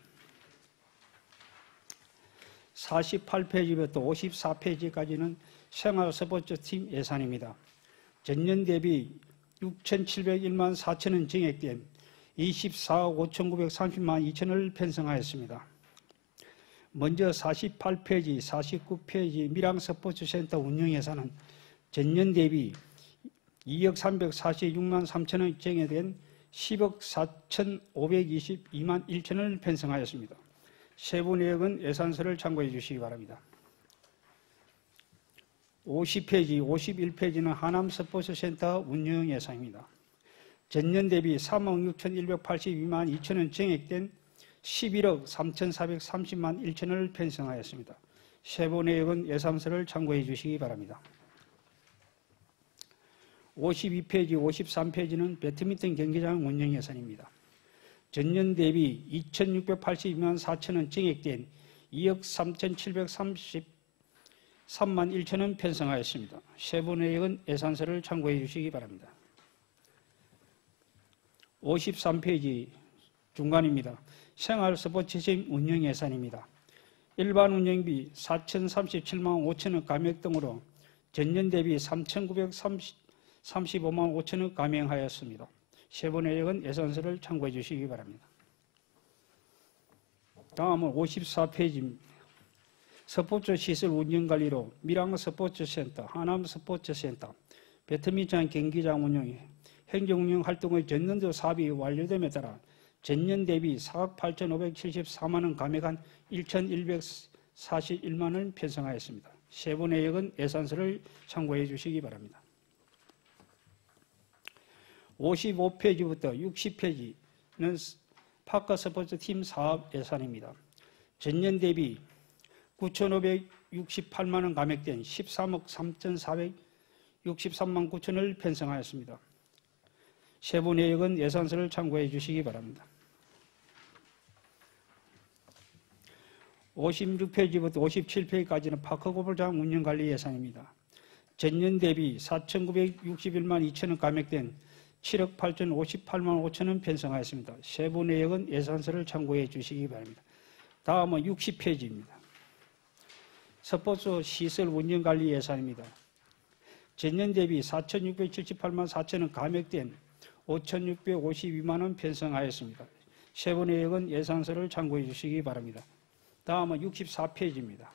48페이지부터 54페이지까지는 생활스포츠팀 예산입니다. 전년 대비 6,701만 4천원 증액된 24억 5,930만 2천원을 편성하였습니다. 먼저 48페이지, 49페이지 밀양스포츠센터 운영예산은 전년 대비 2억 346만 3천원 증액된 10억 4,522만 1천원을 편성하였습니다. 세부 내역은 예산서를 참고해 주시기 바랍니다. 50페이지, 51페이지는 하남스포츠센터 운영 예산입니다. 전년 대비 3억 6,182만 2천원 증액된 11억 3,430만 1천원을 편성하였습니다. 세부 내역은 예산서를 참고해 주시기 바랍니다. 52페이지, 53페이지는 배드민턴 경기장 운영 예산입니다. 전년 대비 2,682만 4천원 증액된 2억 3,733만 1천원 편성하였습니다. 세부 내역은 예산서를 참고해 주시기 바랍니다. 53페이지 중간입니다. 생활스포츠팀 운영 예산입니다. 일반 운영비 4,037만 5천원 감액 등으로 전년 대비 3,935만 5천원 감액하였습니다. 세부 내역은 예산서를 참고해 주시기 바랍니다. 다음은 54페이지입니다. 스포츠 시설 운영 관리로 밀양 스포츠센터, 하남 스포츠센터, 배트민턴 경기장 운영에 행정운영 활동의 전년도 사업이 완료됨에 따라 전년 대비 4억 8,574만 원 감액한 1,141만 원 편성하였습니다. 세부 내역은 예산서를 참고해 주시기 바랍니다. 55페이지부터 60페이지는 파크 스포츠팀 사업 예산입니다. 전년 대비 9,568만 원 감액된 13억 3,463만 9천을 편성하였습니다. 세부 내역은 예산서를 참고해 주시기 바랍니다. 56페이지부터 57페이지까지는 파크 골프장 운영관리 예산입니다. 전년 대비 4,961만 2천 원 감액된 7억 8,058만 5천 원 편성하였습니다. 세부 내역은 예산서를 참고해 주시기 바랍니다. 다음은 60페이지입니다. 스포츠 시설 운영관리 예산입니다. 전년 대비 4,678만 4천 원 감액된 5,652만 원 편성하였습니다. 세부 내역은 예산서를 참고해 주시기 바랍니다. 다음은 64페이지입니다.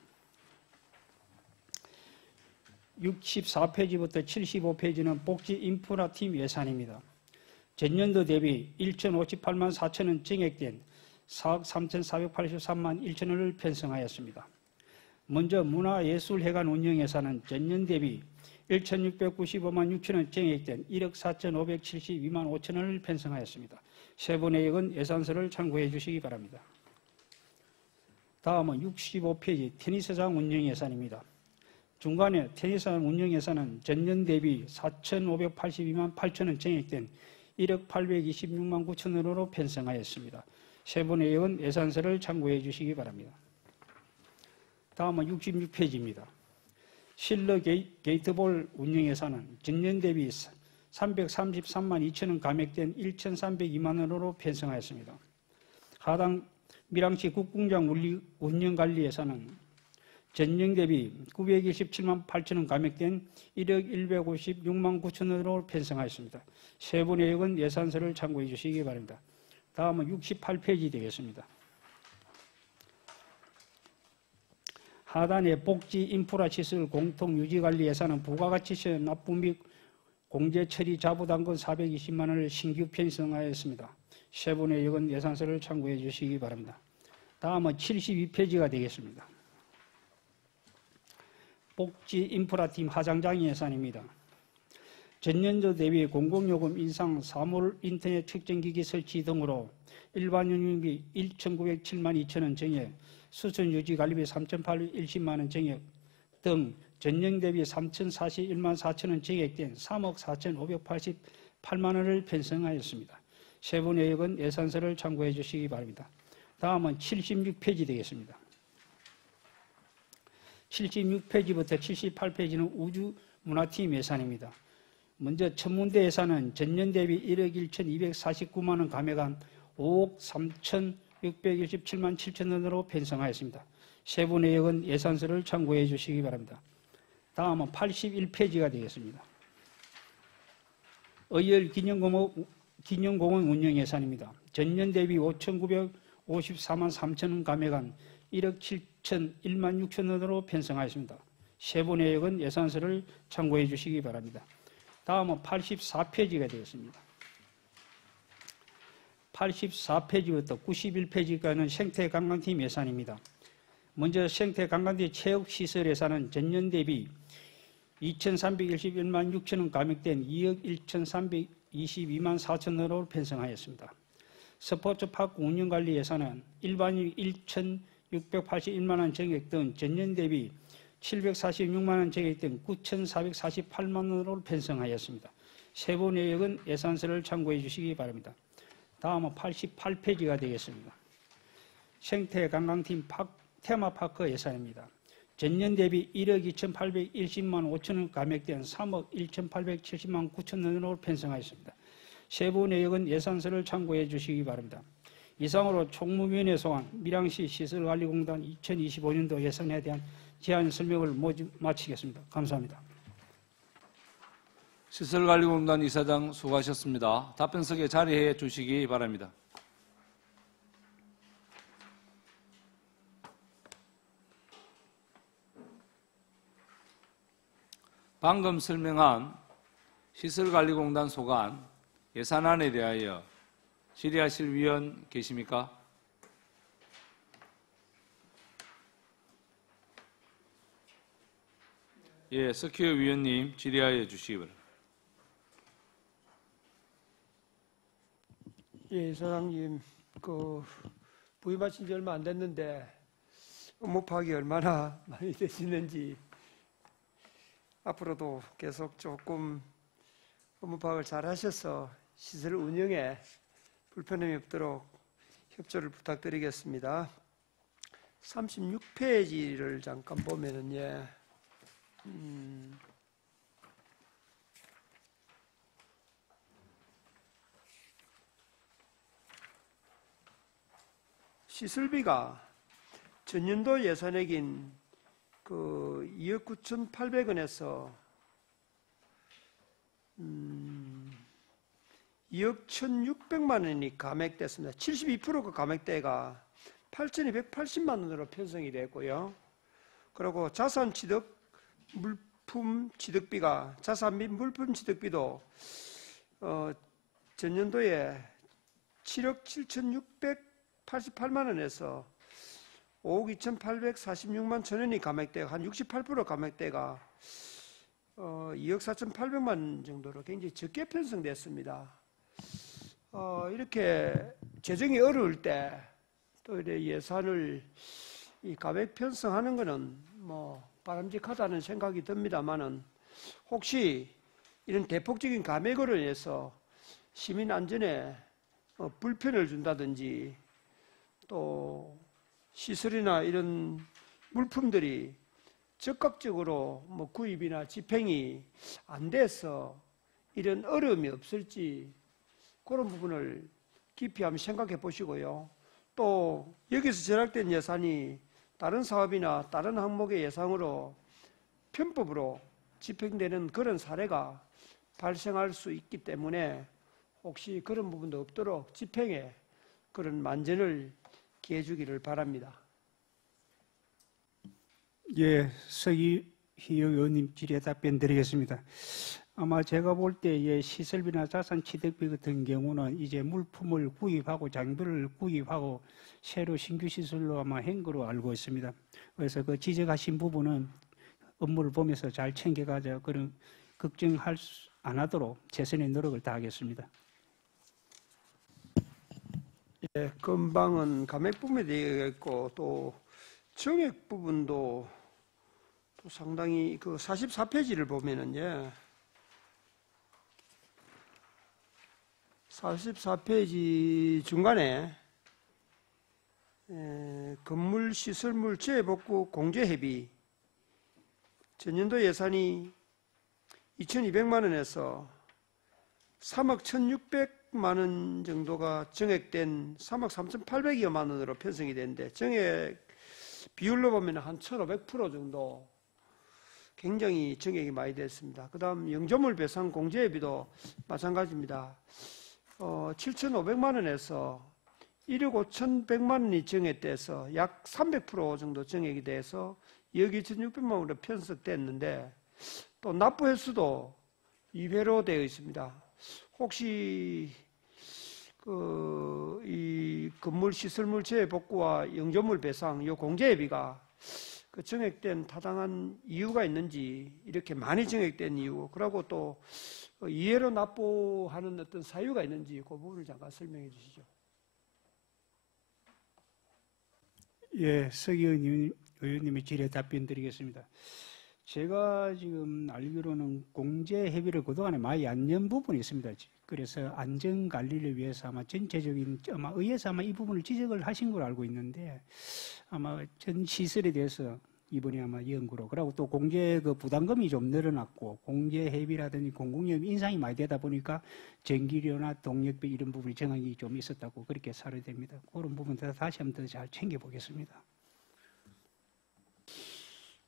64페이지부터 75페이지는 복지 인프라팀 예산입니다. 전년도 대비 1,058만 4천 원 증액된 4억 3,483만 1천 원을 편성하였습니다. 먼저 문화예술회관 운영 예산은 전년 대비 1,695만 6천 원 증액된 1억 4,572만 5천 원을 편성하였습니다. 세부 내역은 예산서를 참고해 주시기 바랍니다. 다음은 65페이지 테니스장 운영 예산입니다. 중간에 테니스장 운영 예산은 전년 대비 4,582만 8천 원 증액된 1억 826만 9천 원으로 편성하였습니다. 세부 내역은 예산서를 참고해 주시기 바랍니다. 다음은 66페이지입니다. 실내 게이트볼 운영 예산은 전년 대비 333만 2천 원 감액된 1,302만 원으로 편성하였습니다. 하단 밀양시 국궁장 운영관리 예산은 전년 대비 927만 8천 원 감액된 1억 156만 9천 원으로 편성하였습니다. 세부 내역은 예산서를 참고해 주시기 바랍니다. 다음은 68페이지 되겠습니다. 하단의 복지 인프라 시설 공통 유지관리 예산은 부가가치세 납부 및 공제 처리 자부담금 420만 원을 신규 편성하였습니다. 세부 내역은 예산서를 참고해 주시기 바랍니다. 다음은 72페이지가 되겠습니다. 복지 인프라팀 하장장 예산입니다. 전년도 대비 공공요금 인상, 사물 인터넷 측정기기 설치 등으로 일반 운영비 1,907만 2천 원 증액, 수선 유지 관리비 3,810만 원 증액 등 전년 대비 3,041만 4천 원 증액된 3억 4,588만 원을 편성하였습니다. 세부 내역은 예산서를 참고해 주시기 바랍니다. 다음은 76페이지 되겠습니다. 76페이지부터 78페이지는 우주문화팀 예산입니다. 먼저 천문대 예산은 전년 대비 1억 1,249만 원 감액한 5억 3,617만 7천 원으로 편성하였습니다. 세부 내역은 예산서를 참고해 주시기 바랍니다. 다음은 81페이지가 되겠습니다. 의열 기념공원 운영 예산입니다. 전년 대비 5,954만 3천 원 감액한 1억 7,001만 6천 원으로 편성하였습니다. 세부 내역은 예산서를 참고해 주시기 바랍니다. 다음은 84페이지가 되겠습니다. 84페이지부터 91페이지까지는 생태관광팀 예산입니다. 먼저 생태관광팀 체육시설 예산은 전년 대비 2,311만 6천 원 감액된 2억 1,322만 4천 원으로 편성하였습니다. 스포츠파크 운영관리 예산은 일반인 1,681만 원 증액 등 전년 대비 746만 원 증액 등 9,448만 원으로 편성하였습니다. 세부 내역은 예산서를 참고해 주시기 바랍니다. 다음은 88페이지가 되겠습니다. 생태관광팀 테마파크 예산입니다. 전년 대비 1억 2,810만 5천 원 감액된 3억 1,870만 9천 원으로 편성하였습니다. 세부 내역은 예산서를 참고해 주시기 바랍니다. 이상으로 총무위원회 소관 밀양시 시설관리공단 2025년도 예산에 대한 제안 설명을 마치겠습니다. 감사합니다. 시설관리공단 이사장 수고하셨습니다. 답변석에 자리해 주시기 바랍니다. 방금 설명한 시설관리공단 소관 예산안에 대하여 질의하실 위원 계십니까? 예, 석희호 위원님 질의하여 주시기 바랍니다. 예, 사장님, 부임하신 지 얼마 안 됐는데 업무 파악이 얼마나 많이 되시는지 앞으로도 계속 조금 업무 파악을 잘 하셔서 시설 운영에 불편함이 없도록 협조를 부탁드리겠습니다. 36페이지를 잠깐 보면은 시설비가 전년도 예산액인 2억 9,800원에서 2억 1,600만 원이 감액됐습니다. 72%가 감액대가 8,280만 원으로 편성이 됐고요. 그리고 자산 취득, 물품 취득비가 자산 및 물품 취득비도 전년도에 7억 7,688만 원에서 5억 2,846만 천 원이 감액되고 한 68% 감액대가 2억 4,800만 원 정도로 굉장히 적게 편성됐습니다. 이렇게 재정이 어려울 때 또 이래 예산을 이 감액 편성하는 것은 바람직하다는 생각이 듭니다만은 혹시 이런 대폭적인 감액으로 인해서 시민 안전에 불편을 준다든지 또 시설이나 이런 물품들이 적극적으로 구입이나 집행이 안 돼서 이런 어려움이 없을지 그런 부분을 깊이 한번 생각해 보시고요. 또 여기서 절약된 예산이 다른 사업이나 다른 항목의 예산으로 편법으로 집행되는 그런 사례가 발생할 수 있기 때문에 혹시 그런 부분도 없도록 집행에 그런 만전을 기해 주기를 바랍니다. 예, 서희호 의원님 질의에 답변 드리겠습니다. 아마 제가 볼 때 시설비나 자산 취득비 같은 경우는 이제 물품을 구입하고 장비를 구입하고 새로 신규 시설로 아마 한 거로 알고 있습니다. 그래서 그 지적하신 부분은 업무를 보면서 잘 챙겨가자 그런 걱정할 안 하도록 최선의 노력을 다하겠습니다. 예, 금방은 감액 부분에 되어 있고 또 정액 부분도 또 상당히 44페이지를 보면은 44페이지 중간에 건물 시설물 재복구 공제회비 전년도 예산이 2,200만 원에서 3억 1,600만 원 정도가 정액된 3억 3,800여만 원으로 편성이 되는데 정액 비율로 보면 한 1,500% 정도 굉장히 정액이 많이 됐습니다. 그 다음 영조물 배상 공제회비도 마찬가지입니다. 7,500만 원에서 1억 5,100만 원이 정액돼서 약 300% 정도 정액이 돼서 2억 2,600만 원으로 편성됐는데 또 납부 횟수도 2회로 되어 있습니다. 혹시 이 건물 시설물 재복구와 영조물 배상 요 공제회비가 정액된 타당한 이유가 있는지 이렇게 많이 정액된 이유 그리고 또 이해로 납부하는 어떤 사유가 있는지 그 부분을 잠깐 설명해 주시죠. 예, 서희호 의원님의 질의에 답변 드리겠습니다. 제가 지금 알기로는 공제회비를 그동안에 많이 안 낸 부분이 있습니다. 그래서 안전관리를 위해서 아마 전체적인 의회에서 아마 이 부분을 지적을 하신 걸로 알고 있는데 아마 전 시설에 대해서 이번에 아마 연구로 그리고 또 공제 부담금이 좀 늘어났고 공제회비라든지 공공요금 인상이 많이 되다 보니까 전기료나 동력비 이런 부분이 정황이 좀 있었다고 그렇게 사료됩니다. 그런 부분 다시 한번 더 잘 챙겨보겠습니다.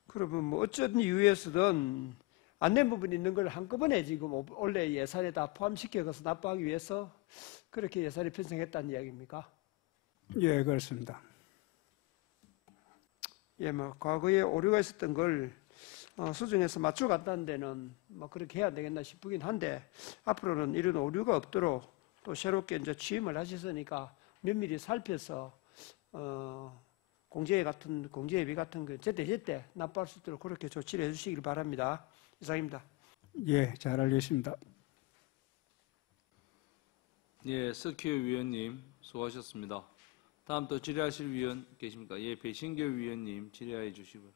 그러면 어쩐 이유에서든 안 낸 부분이 있는 걸 한꺼번에 지금 원래 예산에 다 포함시켜서 납부하기 위해서 그렇게 예산이 편성했다는 이야기입니까? 예, 그렇습니다. 예, 과거에 오류가 있었던 걸 수준에서 맞춰갔다는 데는 뭐 그렇게 해야 되겠나 싶긴 한데 앞으로는 이런 오류가 없도록 또 새롭게 이제 취임을 하셨으니까 면밀히 살펴서 공제비 같은 거 제때 납부할 수 있도록 그렇게 조치를 해주시길 바랍니다. 이상입니다. 예, 잘 알겠습니다. 예, 석희 위원님 수고하셨습니다. 다음 또 질의하실 위원 계십니까? 예, 배신교 위원님 질의해 주시고요.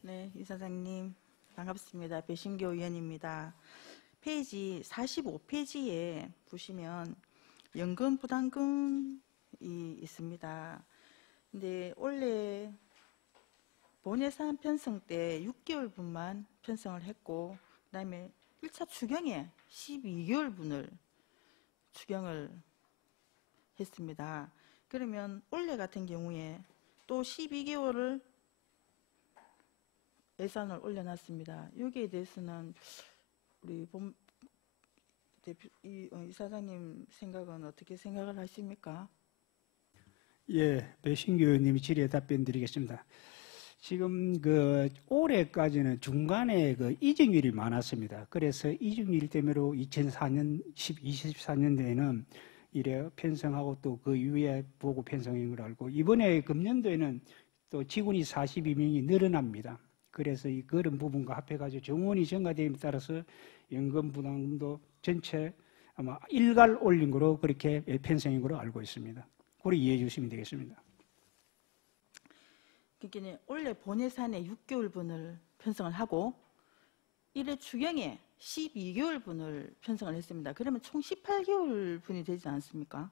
네, 이사장님 반갑습니다. 배신교 의원입니다. 페이지 45페이지에 보시면 연금 부담금이 있습니다. 근데 원래 본예산 편성 때 6개월분만 편성을 했고 그다음에 1차 추경에 12개월분을 추경을 했습니다. 그러면 올해 같은 경우에 또 12개월을 예산을 올려놨습니다. 여기에 대해서는 우리 이사장님 생각은 어떻게 생각을 하십니까? 예, 배신교 의원님이 질의에 답변 드리겠습니다. 지금 올해까지는 중간에 이직률이 많았습니다. 그래서 이직률 때문에 2024년도에는 이래 편성하고 또 그 이후에 보고 편성인 걸 알고 이번에 금년도에는 또 직원이 42명이 늘어납니다. 그래서 그런 부분과 합해가지고 정원이 증가됨에 따라서 연금 부담금도 전체 아마 일괄 올린 거로 그렇게 편성인 거로 알고 있습니다. 그걸 이해해 주시면 되겠습니다. 그러니까 원래 본예산에 6개월분을 편성을 하고 1회 추경에 12개월분을 편성을 했습니다. 그러면 총 18개월분이 되지 않습니까?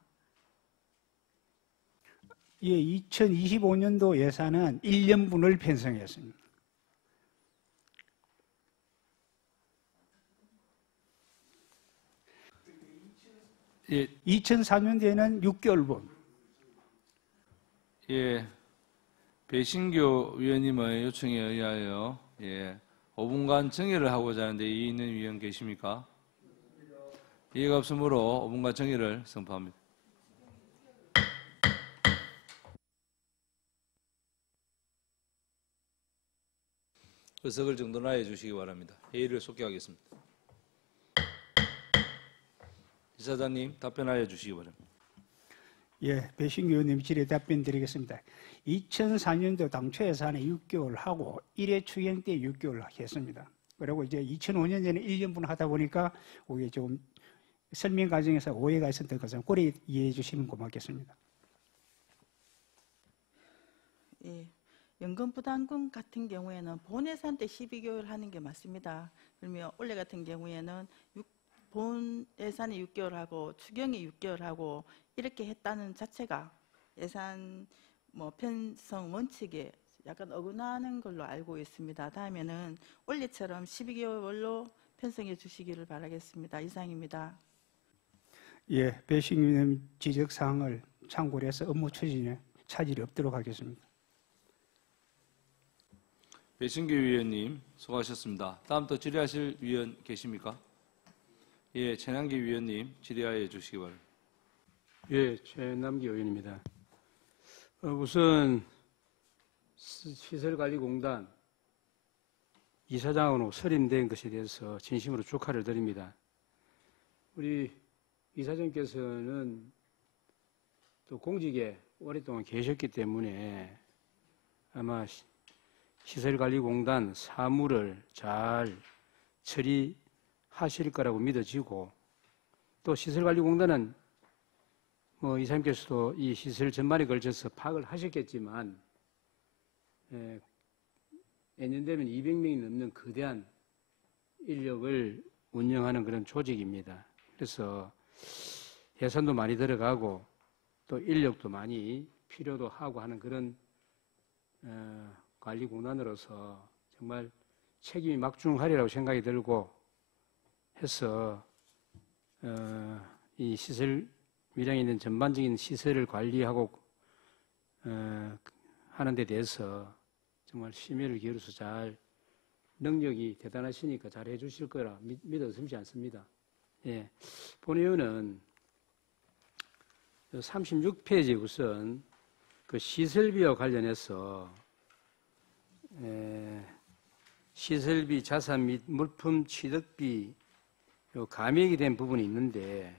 예, 2025년도 예산은 1년분을 편성했습니다. 예, 2004년도에는 6개월분. 예, 배신교 위원님의 요청에 의하여 5분간 정의를 하고자 하는데 이의 있는 위원 계십니까? 이해가 없으므로 5분간 정의를 선포합니다. 의석을 정돈하여 주시기 바랍니다. 회의를 속개하겠습니다. 이사장님 답변하여 주시기 바랍니다. 예, 배신교 의원님 질의에 답변 드리겠습니다. 2004년도 당초 예산에 6개월 하고 1회 추경 때 6개월 했습니다. 그리고 이제 2005년에는 1년분 하다 보니까 그게 좀 설명 과정에서 오해가 있었던 것은 고려 이해해 주시면 고맙겠습니다. 예, 연금 부담금 같은 경우에는 본예산 때 12개월 하는 게 맞습니다. 그러면 올해 같은 경우에는 본예산에 6개월하고 추경에 6개월하고 이렇게 했다는 자체가 예산 편성 원칙에 약간 어긋나는 걸로 알고 있습니다. 다음에는 올해처럼 12개월로 편성해 주시기를 바라겠습니다. 이상입니다. 예, 배신교 의원님 지적 사항을 참고를 해서 업무 추진에 차질이 없도록 하겠습니다. 배신교 위원님 수고하셨습니다. 다음 또 질의하실 위원 계십니까? 예, 최남기 위원님 질의하여 주시기 바랍니다. 예, 최남기 의원입니다. 우선 시설관리공단 이사장으로 선임된 것에 대해서 진심으로 축하를 드립니다. 우리 이사장께서는 또 공직에 오랫동안 계셨기 때문에 아마 시설관리공단 사무를 잘 처리하실 거라고 믿어지고 또 시설관리공단은 이사님께서도 이 시설 전반에 걸쳐서 파악을 하셨겠지만 내년 되면 200명이 넘는 거대한 인력을 운영하는 그런 조직입니다. 그래서 예산도 많이 들어가고 또 인력도 많이 필요도 하고 하는 그런 관리공단으로서 정말 책임이 막중하리라고 생각이 들고 해서 이 시설 밀양에 있는 전반적인 시설을 관리하고 하는 데 대해서 정말 심혈을 기울여서 잘 능력이 대단하시니까 잘 해주실 거라 믿어 의심치 않습니다. 예, 본의원은 36페이지 우선 그 시설비와 관련해서 시설비, 자산 및 물품 취득비 요 감액이 된 부분이 있는데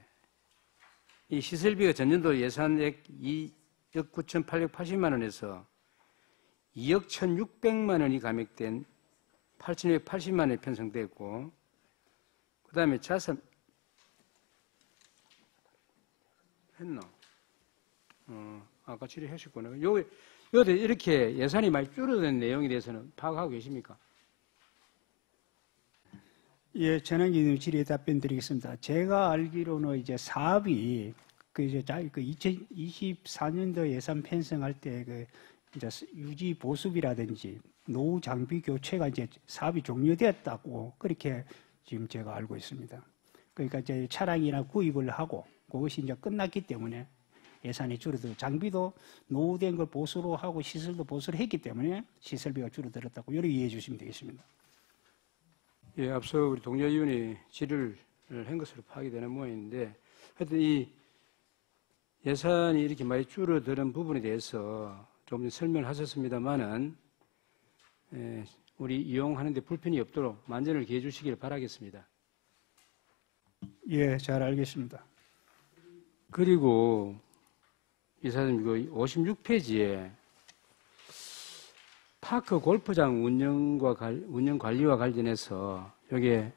이 시설비가 전년도 예산액 2억 9,880만 원에서 2억 1,600만 원이 감액된 8,280만 원이 편성됐고 그 다음에 자산 했나? 아까 질의하셨구나. 요데 이렇게 예산이 많이 줄어든 내용에 대해서는 파악하고 계십니까? 예, 전환기님 질의에 답변 드리겠습니다. 제가 알기로는 이제 사업이 그 2024년도 예산 편성할 때 그 이제 유지 보수비라든지 노후 장비 교체가 이제 사업이 종료되었다고 그렇게 지금 제가 알고 있습니다. 그러니까 이제 차량이나 구입을 하고 그것이 이제 끝났기 때문에 예산이 줄어들고 장비도 노후된 걸 보수로 하고 시설도 보수를 했기 때문에 시설비가 줄어들었다고 이렇게 이해해 주시면 되겠습니다. 예, 앞서 우리 동료 의원이 질의를 한 것으로 파악이 되는 모양인데 하여튼 이 예산이 이렇게 많이 줄어드는 부분에 대해서 좀 설명을 하셨습니다만은 우리 이용하는 데 불편이 없도록 만전을 기해 주시길 바라겠습니다. 예, 잘 알겠습니다. 그리고 이사님 그 56페이지에 파크 골프장 운영 관리와 관련해서 여기에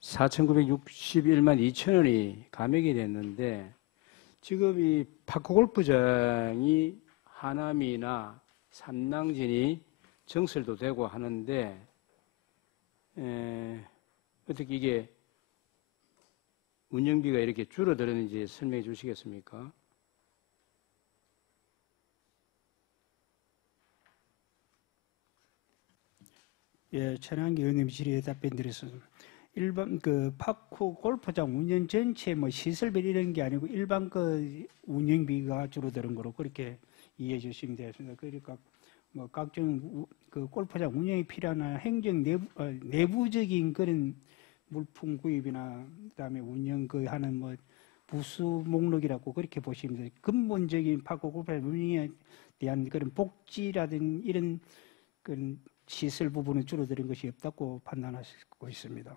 4,961만 2천 원이 감액이 됐는데 지금 이 파크 골프장이 하남이나 삼낭진이 정설도 되고 하는데 어떻게 이게 운영비가 이렇게 줄어들었는지 설명해 주시겠습니까? 예, 천안기 의원님 질의에 답변 드렸습니다. 일반 그 파크 골프장 운영 전체 뭐 시설비 이런 게 아니고 일반 그 운영비가 줄어드는 거로 그렇게 이해해 주시면 되겠습니다. 그러니까 뭐 각종 그 골프장 운영에 필요한 행정 내부적인 그런 물품 구입이나 그다음에 운영 그 하는 뭐 부수 목록이라고 그렇게 보시면 돼요. 근본적인 파크 골프장 운영에 대한 그런 복지라든 이런 그런 시설 부분은 줄어드는 것이 없다고 판단하고 있습니다.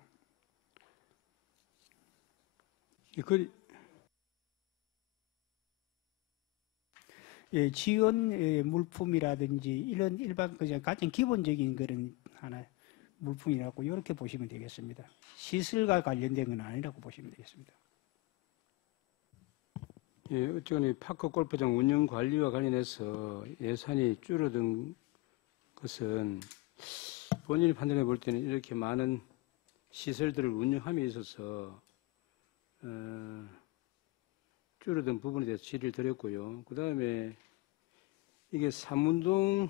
예, 지원 물품이라든지 이런 일반 그냥 가장 기본적인 그런 하나 물품이라고 이렇게 보시면 되겠습니다. 시설과 관련된 건 아니라고 보시면 되겠습니다. 예, 어쨌든 파크 골프장 운영 관리와 관련해서 예산이 줄어든 것은 본인이 판단해 볼 때는 이렇게 많은 시설들을 운영함에 있어서 줄어든 부분에 대해서 질의를 드렸고요. 그 다음에 이게 삼운동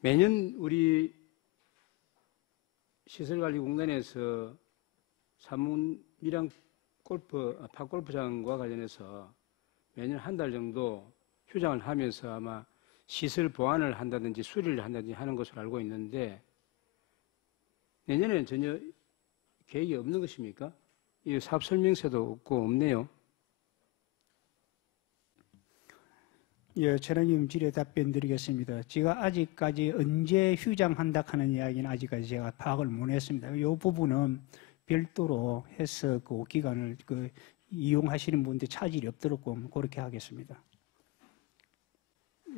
매년 우리 시설관리공단에서 삼운미랑 파골프장과 관련해서 매년 한 달 정도 휴장을 하면서 아마 시설 보완을 한다든지 수리를 한다든지 하는 것으로 알고 있는데 내년에는 전혀 계획이 없는 것입니까? 이 사업 설명서도 없고 없네요. 예, 천안님 질의 답변 드리겠습니다. 제가 아직까지 언제 휴장한다 하는 이야기는 아직까지 제가 파악을 못 했습니다. 이 부분은 별도로 해서 그 기간을 그 이용하시는 분들 차질이 없도록 그렇게 하겠습니다.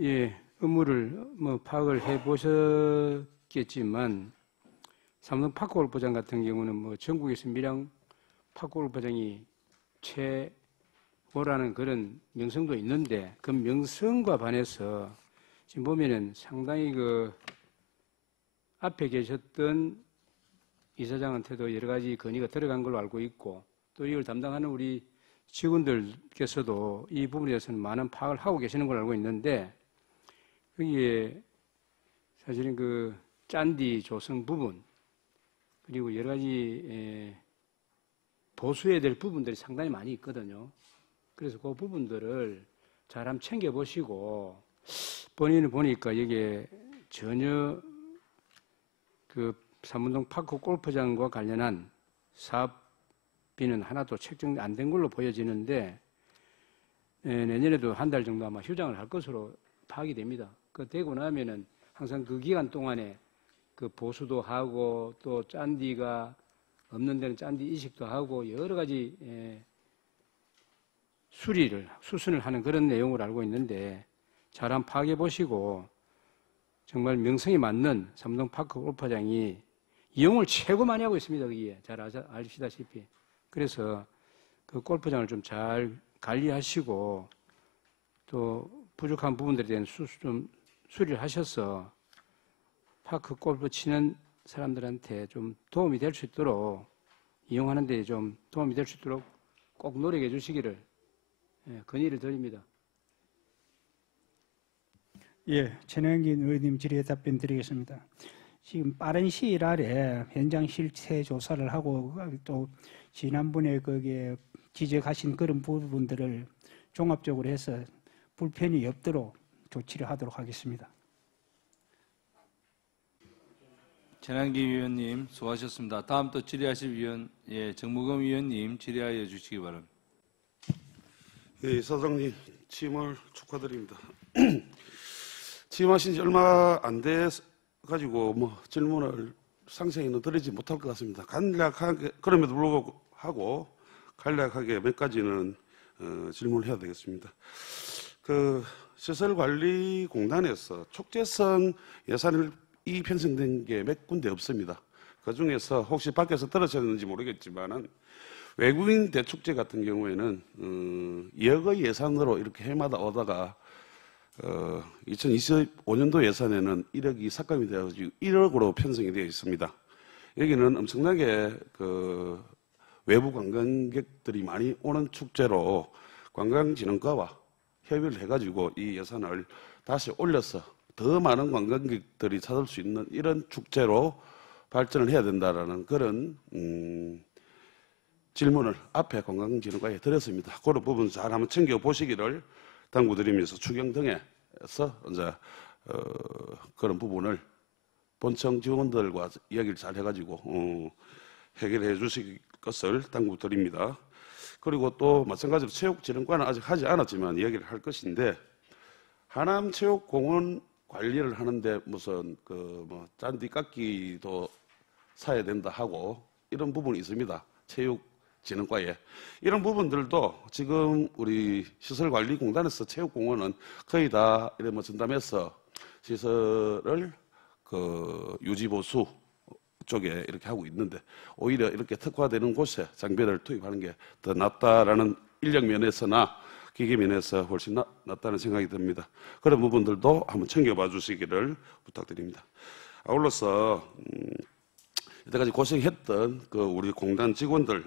예, 업무를 뭐 파악을 해 보셨겠지만 삼성 파크골프장 같은 경우는 뭐 전국에서 밀양 파크골프장이 최고라는 그런 명성도 있는데 그 명성과 반해서 지금 보면은 상당히 그 앞에 계셨던 이사장한테도 여러 가지 건의가 들어간 걸로 알고 있고 또 이걸 담당하는 우리 직원들께서도 이 부분에 대해서는 많은 파악을 하고 계시는 걸로 알고 있는데 여기에 사실은 그 짠디 조성 부분 그리고 여러 가지 보수해야 될 부분들이 상당히 많이 있거든요. 그래서 그 부분들을 잘 한번 챙겨보시고 본인은 보니까 여기에 전혀 그 삼운동 파크 골프장과 관련한 사업비는 하나도 책정 안 된 걸로 보여지는데 내년에도 한 달 정도 아마 휴장을 할 것으로 파악이 됩니다. 그 되고 나면은 항상 그 기간 동안에 그 보수도 하고 또 짠디가 없는 데는 짠디 이식도 하고 여러 가지 수순을 하는 그런 내용을 알고 있는데 잘 한번 파악해 보시고 정말 명성이 맞는 삼성파크 골프장이 이용을 최고 많이 하고 있습니다. 거기에 잘 아시다시피. 그래서 그 골프장을 좀 잘 관리하시고 또 부족한 부분들에 대한 좀 수리를 하셔서 파크 골프 치는 사람들한테 좀 도움이 될 수 있도록 이용하는 데 좀 도움이 될 수 있도록 꼭 노력해 주시기를 건의를 드립니다. 예, 최명긴 의원님 질의에 답변 드리겠습니다. 지금 빠른 시일 안에 현장 실태 조사를 하고 또 지난번에 거기에 지적하신 그런 부분들을 종합적으로 해서 불편이 없도록 조치를 하도록 하겠습니다. 전한기 위원님 수고하셨습니다. 다음 또 질의하실 위원, 정무검 위원님 질의하여 주시기 바랍니다. 예, 이사장님 취임을 축하드립니다. 취임하신 지 얼마 안 돼 가지고 뭐 질문을 상세히는 드리지 못할 것 같습니다. 간략하게 그럼에도 불구하고 간략하게 몇 가지는 질문을 해야 되겠습니다. 그 시설관리공단에서 촉재성 예산이 편성된 게 몇 군데 없습니다. 그 중에서 혹시 밖에서 떨어졌는지 모르겠지만은 외국인 대축제 같은 경우에는 2억의 예산으로 이렇게 해마다 오다가 2025년도 예산에는 1억이 삭감이 되어가지고 1억으로 편성이 되어 있습니다. 여기는 엄청나게 그 외부 관광객들이 많이 오는 축제로 관광진흥과와 협의를 해가지고 이 예산을 다시 올려서 더 많은 관광객들이 찾을 수 있는 이런 축제로 발전을 해야 된다라는 그런 질문을 앞에 관광진흥과에 드렸습니다. 그런 부분 잘 한번 챙겨보시기를 당부드리면서 추경 등에서 이제 그런 부분을 본청 지원들과 이야기를 잘 해가지고 해결해 주실 것을 당부드립니다. 그리고 또 마찬가지로 체육진흥과는 아직 하지 않았지만 이야기를 할 것인데 하남체육공원 관리를 하는데 무슨 그 뭐 짠디 깎기도 사야 된다 하고 이런 부분이 있습니다. 체육진흥과에 이런 부분들도 지금 우리 시설관리공단에서 체육공원은 거의 다 이런 뭐 전담해서 시설을 그 유지보수 쪽에 이렇게 하고 있는데 오히려 이렇게 특화되는 곳에 장비를 투입하는 게 더 낫다라는 인력 면에서나 기계 면에서 훨씬 낫다는 생각이 듭니다. 그런 부분들도 한번 챙겨봐 주시기를 부탁드립니다. 아울러서 이때까지 고생했던 그 우리 공단 직원들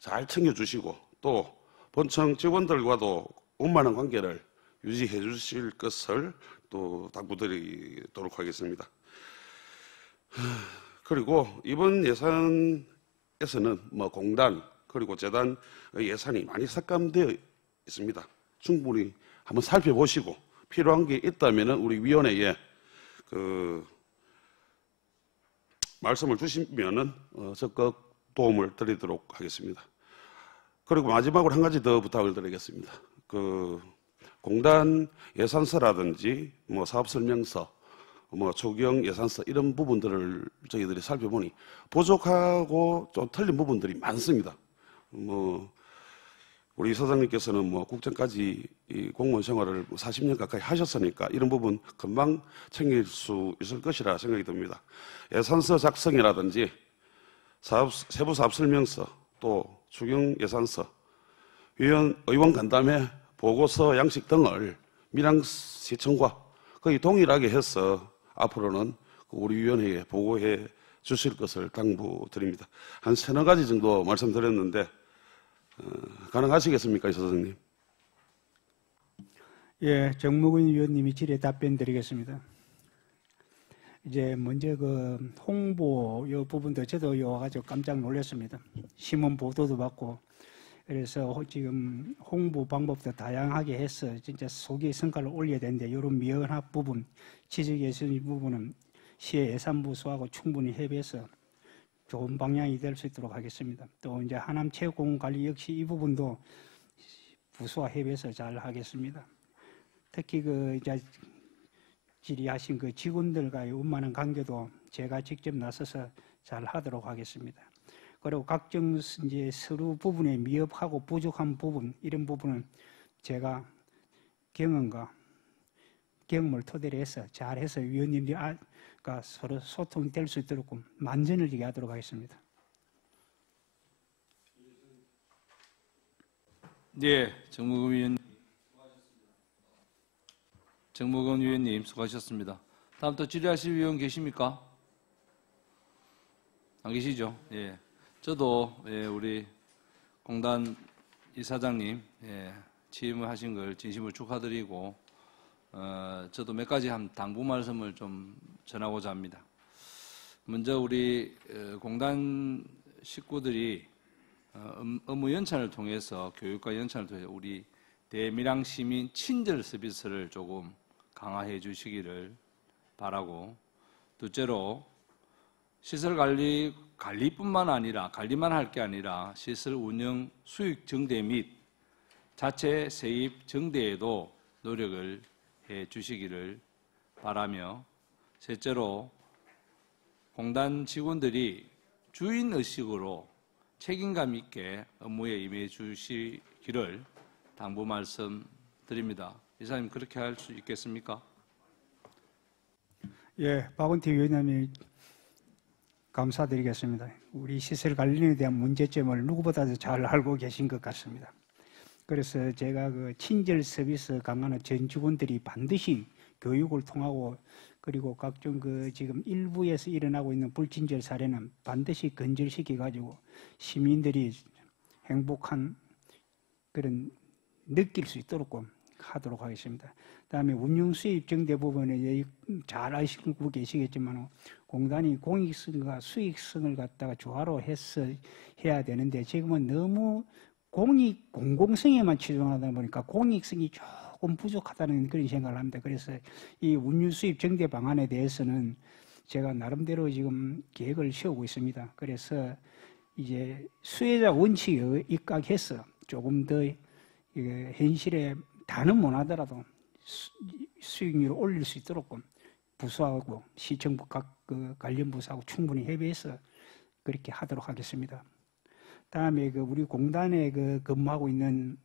잘 챙겨주시고 또 본청 직원들과도 원만한 관계를 유지해 주실 것을 또 당부드리도록 하겠습니다. 그리고 이번 예산에서는 뭐 공단 그리고 재단의 예산이 많이 삭감되어 있습니다. 충분히 한번 살펴보시고 필요한 게 있다면 우리 위원회에 그 말씀을 주시면은 적극 도움을 드리도록 하겠습니다. 그리고 마지막으로 한 가지 더 부탁을 드리겠습니다. 그 공단 예산서라든지 뭐 사업설명서 뭐 조경 예산서 이런 부분들을 저희들이 살펴보니 부족하고 좀 틀린 부분들이 많습니다. 뭐 우리 사장님께서는 뭐 국정까지 이 공무원 생활을 40년 가까이 하셨으니까 이런 부분 금방 챙길 수 있을 것이라 생각이 듭니다. 예산서 작성이라든지 세부 사업 설명서 또 추경 예산서 의원 간담회 보고서 양식 등을 밀양시청과 거의 동일하게 해서 앞으로는 우리 위원회에 보고해 주실 것을 당부드립니다. 한 서너 가지 정도 말씀드렸는데 가능하시겠습니까, 이사장님? 예, 정무근 위원님이 질의에 답변 드리겠습니다. 이제 먼저 그 홍보 요 부분도 저도 요 가지고 깜짝 놀랐습니다. 신문 보도도 받고 그래서 지금 홍보 방법도 다양하게 해서 진짜 소개 성과를 올려야 되는데 이런 미흡한 부분, 지적 예산 부분은 시의 예산부수하고 충분히 협의해서 좋은 방향이 될 수 있도록 하겠습니다. 또 이제 하남체육공원 관리 역시 이 부분도 부수와 협의해서 잘 하겠습니다. 특히 그 이제 질의하신 그 직원들과의 원만한 관계도 제가 직접 나서서 잘 하도록 하겠습니다. 그리고 각종 이제 서류 부분에 미흡하고 부족한 부분, 이런 부분은 제가 경험을 토대로 해서 잘해서 위원님들과 서로 소통이 될 수 있도록 만전을 기게 하도록 하겠습니다. 네, 정무근 위원님 수고하셨습니다. 다음 또 질의하실 위원 계십니까? 안 계시죠? 예. 저도 우리 공단 이사장님 취임을 하신 걸 진심으로 축하드리고 저도 몇 가지 한 당부 말씀을 좀 전하고자 합니다. 먼저 우리 공단 식구들이 업무 연찬을 통해서 교육과 연찬을 통해서 우리 대밀양 시민 친절 서비스를 조금 강화해 주시기를 바라고, 둘째로 시설 관리뿐만 아니라 관리만 할 게 아니라 시설 운영 수익 증대 및 자체 세입 증대에도 노력을 해 주시기를 바라며, 셋째로 공단 직원들이 주인 의식으로 책임감 있게 업무에 임해 주시기를 당부 말씀드립니다. 이사님 그렇게 할 수 있겠습니까? 예, 박원태 위원장님 감사드리겠습니다. 우리 시설 관리에 대한 문제점을 누구보다도 잘 알고 계신 것 같습니다. 그래서 제가 그 친절 서비스 강화는 전 직원들이 반드시 교육을 통하고, 그리고 각종 그 지금 일부에서 일어나고 있는 불친절 사례는 반드시 근절시켜 가지고 시민들이 행복한 그런 느낄 수 있도록 하도록 하겠습니다. 그다음에 운영 수입 증대 부분에 잘 아시고 계시겠지만 공단이 공익성과 수익성을 갖다가 조화로 해서 해야 되는데 지금은 너무 공공성에만 치중하다 보니까 공익성이 조금 부족하다는 그런 생각을 합니다. 그래서 이 운유 수입 증대 방안에 대해서는 제가 나름대로 지금 계획을 세우고 있습니다. 그래서 이제 수혜자 원칙에 입각해서 조금 더 현실에 다는 못하더라도 수익률을 올릴 수 있도록 부서하고 시청부 각 관련 부서하고 충분히 협의해서 그렇게 하도록 하겠습니다. 다음에 우리 공단에 근무하고 있는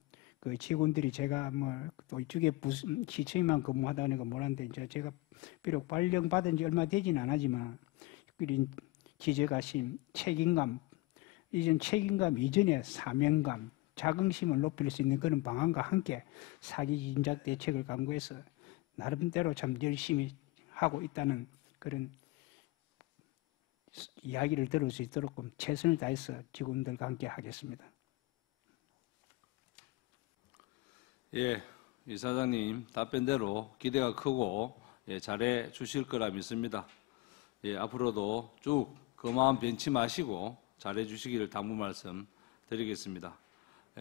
직원들이 제가 또 이쪽에 무슨 시청에만 근무하다는 건 몰랐는데 이제 제가 비록 발령 받은 지 얼마 되지는 않았지만 그런 지적하신 책임감, 이전 책임감 이전에 사명감, 자긍심을 높일 수 있는 그런 방안과 함께 사기 진작 대책을 강구해서 나름대로 참 열심히 하고 있다는 그런 이야기를 들을 수 있도록 최선을 다해서 직원들과 함께 하겠습니다. 예, 이사장님 답변대로 기대가 크고 잘해 주실 거라 믿습니다. 예, 앞으로도 쭉 그 마음 변치 마시고 잘해 주시기를 당부 말씀 드리겠습니다.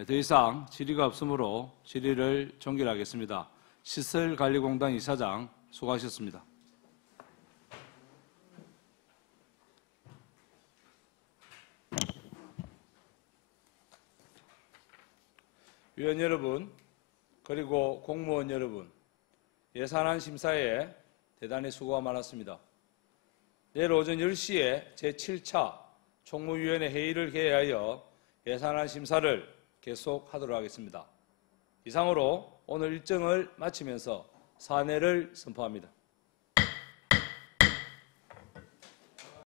더 이상 질의가 없으므로 질의를 종결하겠습니다. 시설관리공단 이사장 수고하셨습니다. 위원 여러분, 그리고 공무원 여러분, 예산안 심사에 대단히 수고가 많았습니다. 내일 오전 10시에 제7차 총무위원회 회의를 개회하여 예산안 심사를 계속하도록 하겠습니다. 이상으로 오늘 일정을 마치면서 사내를 선포합니다.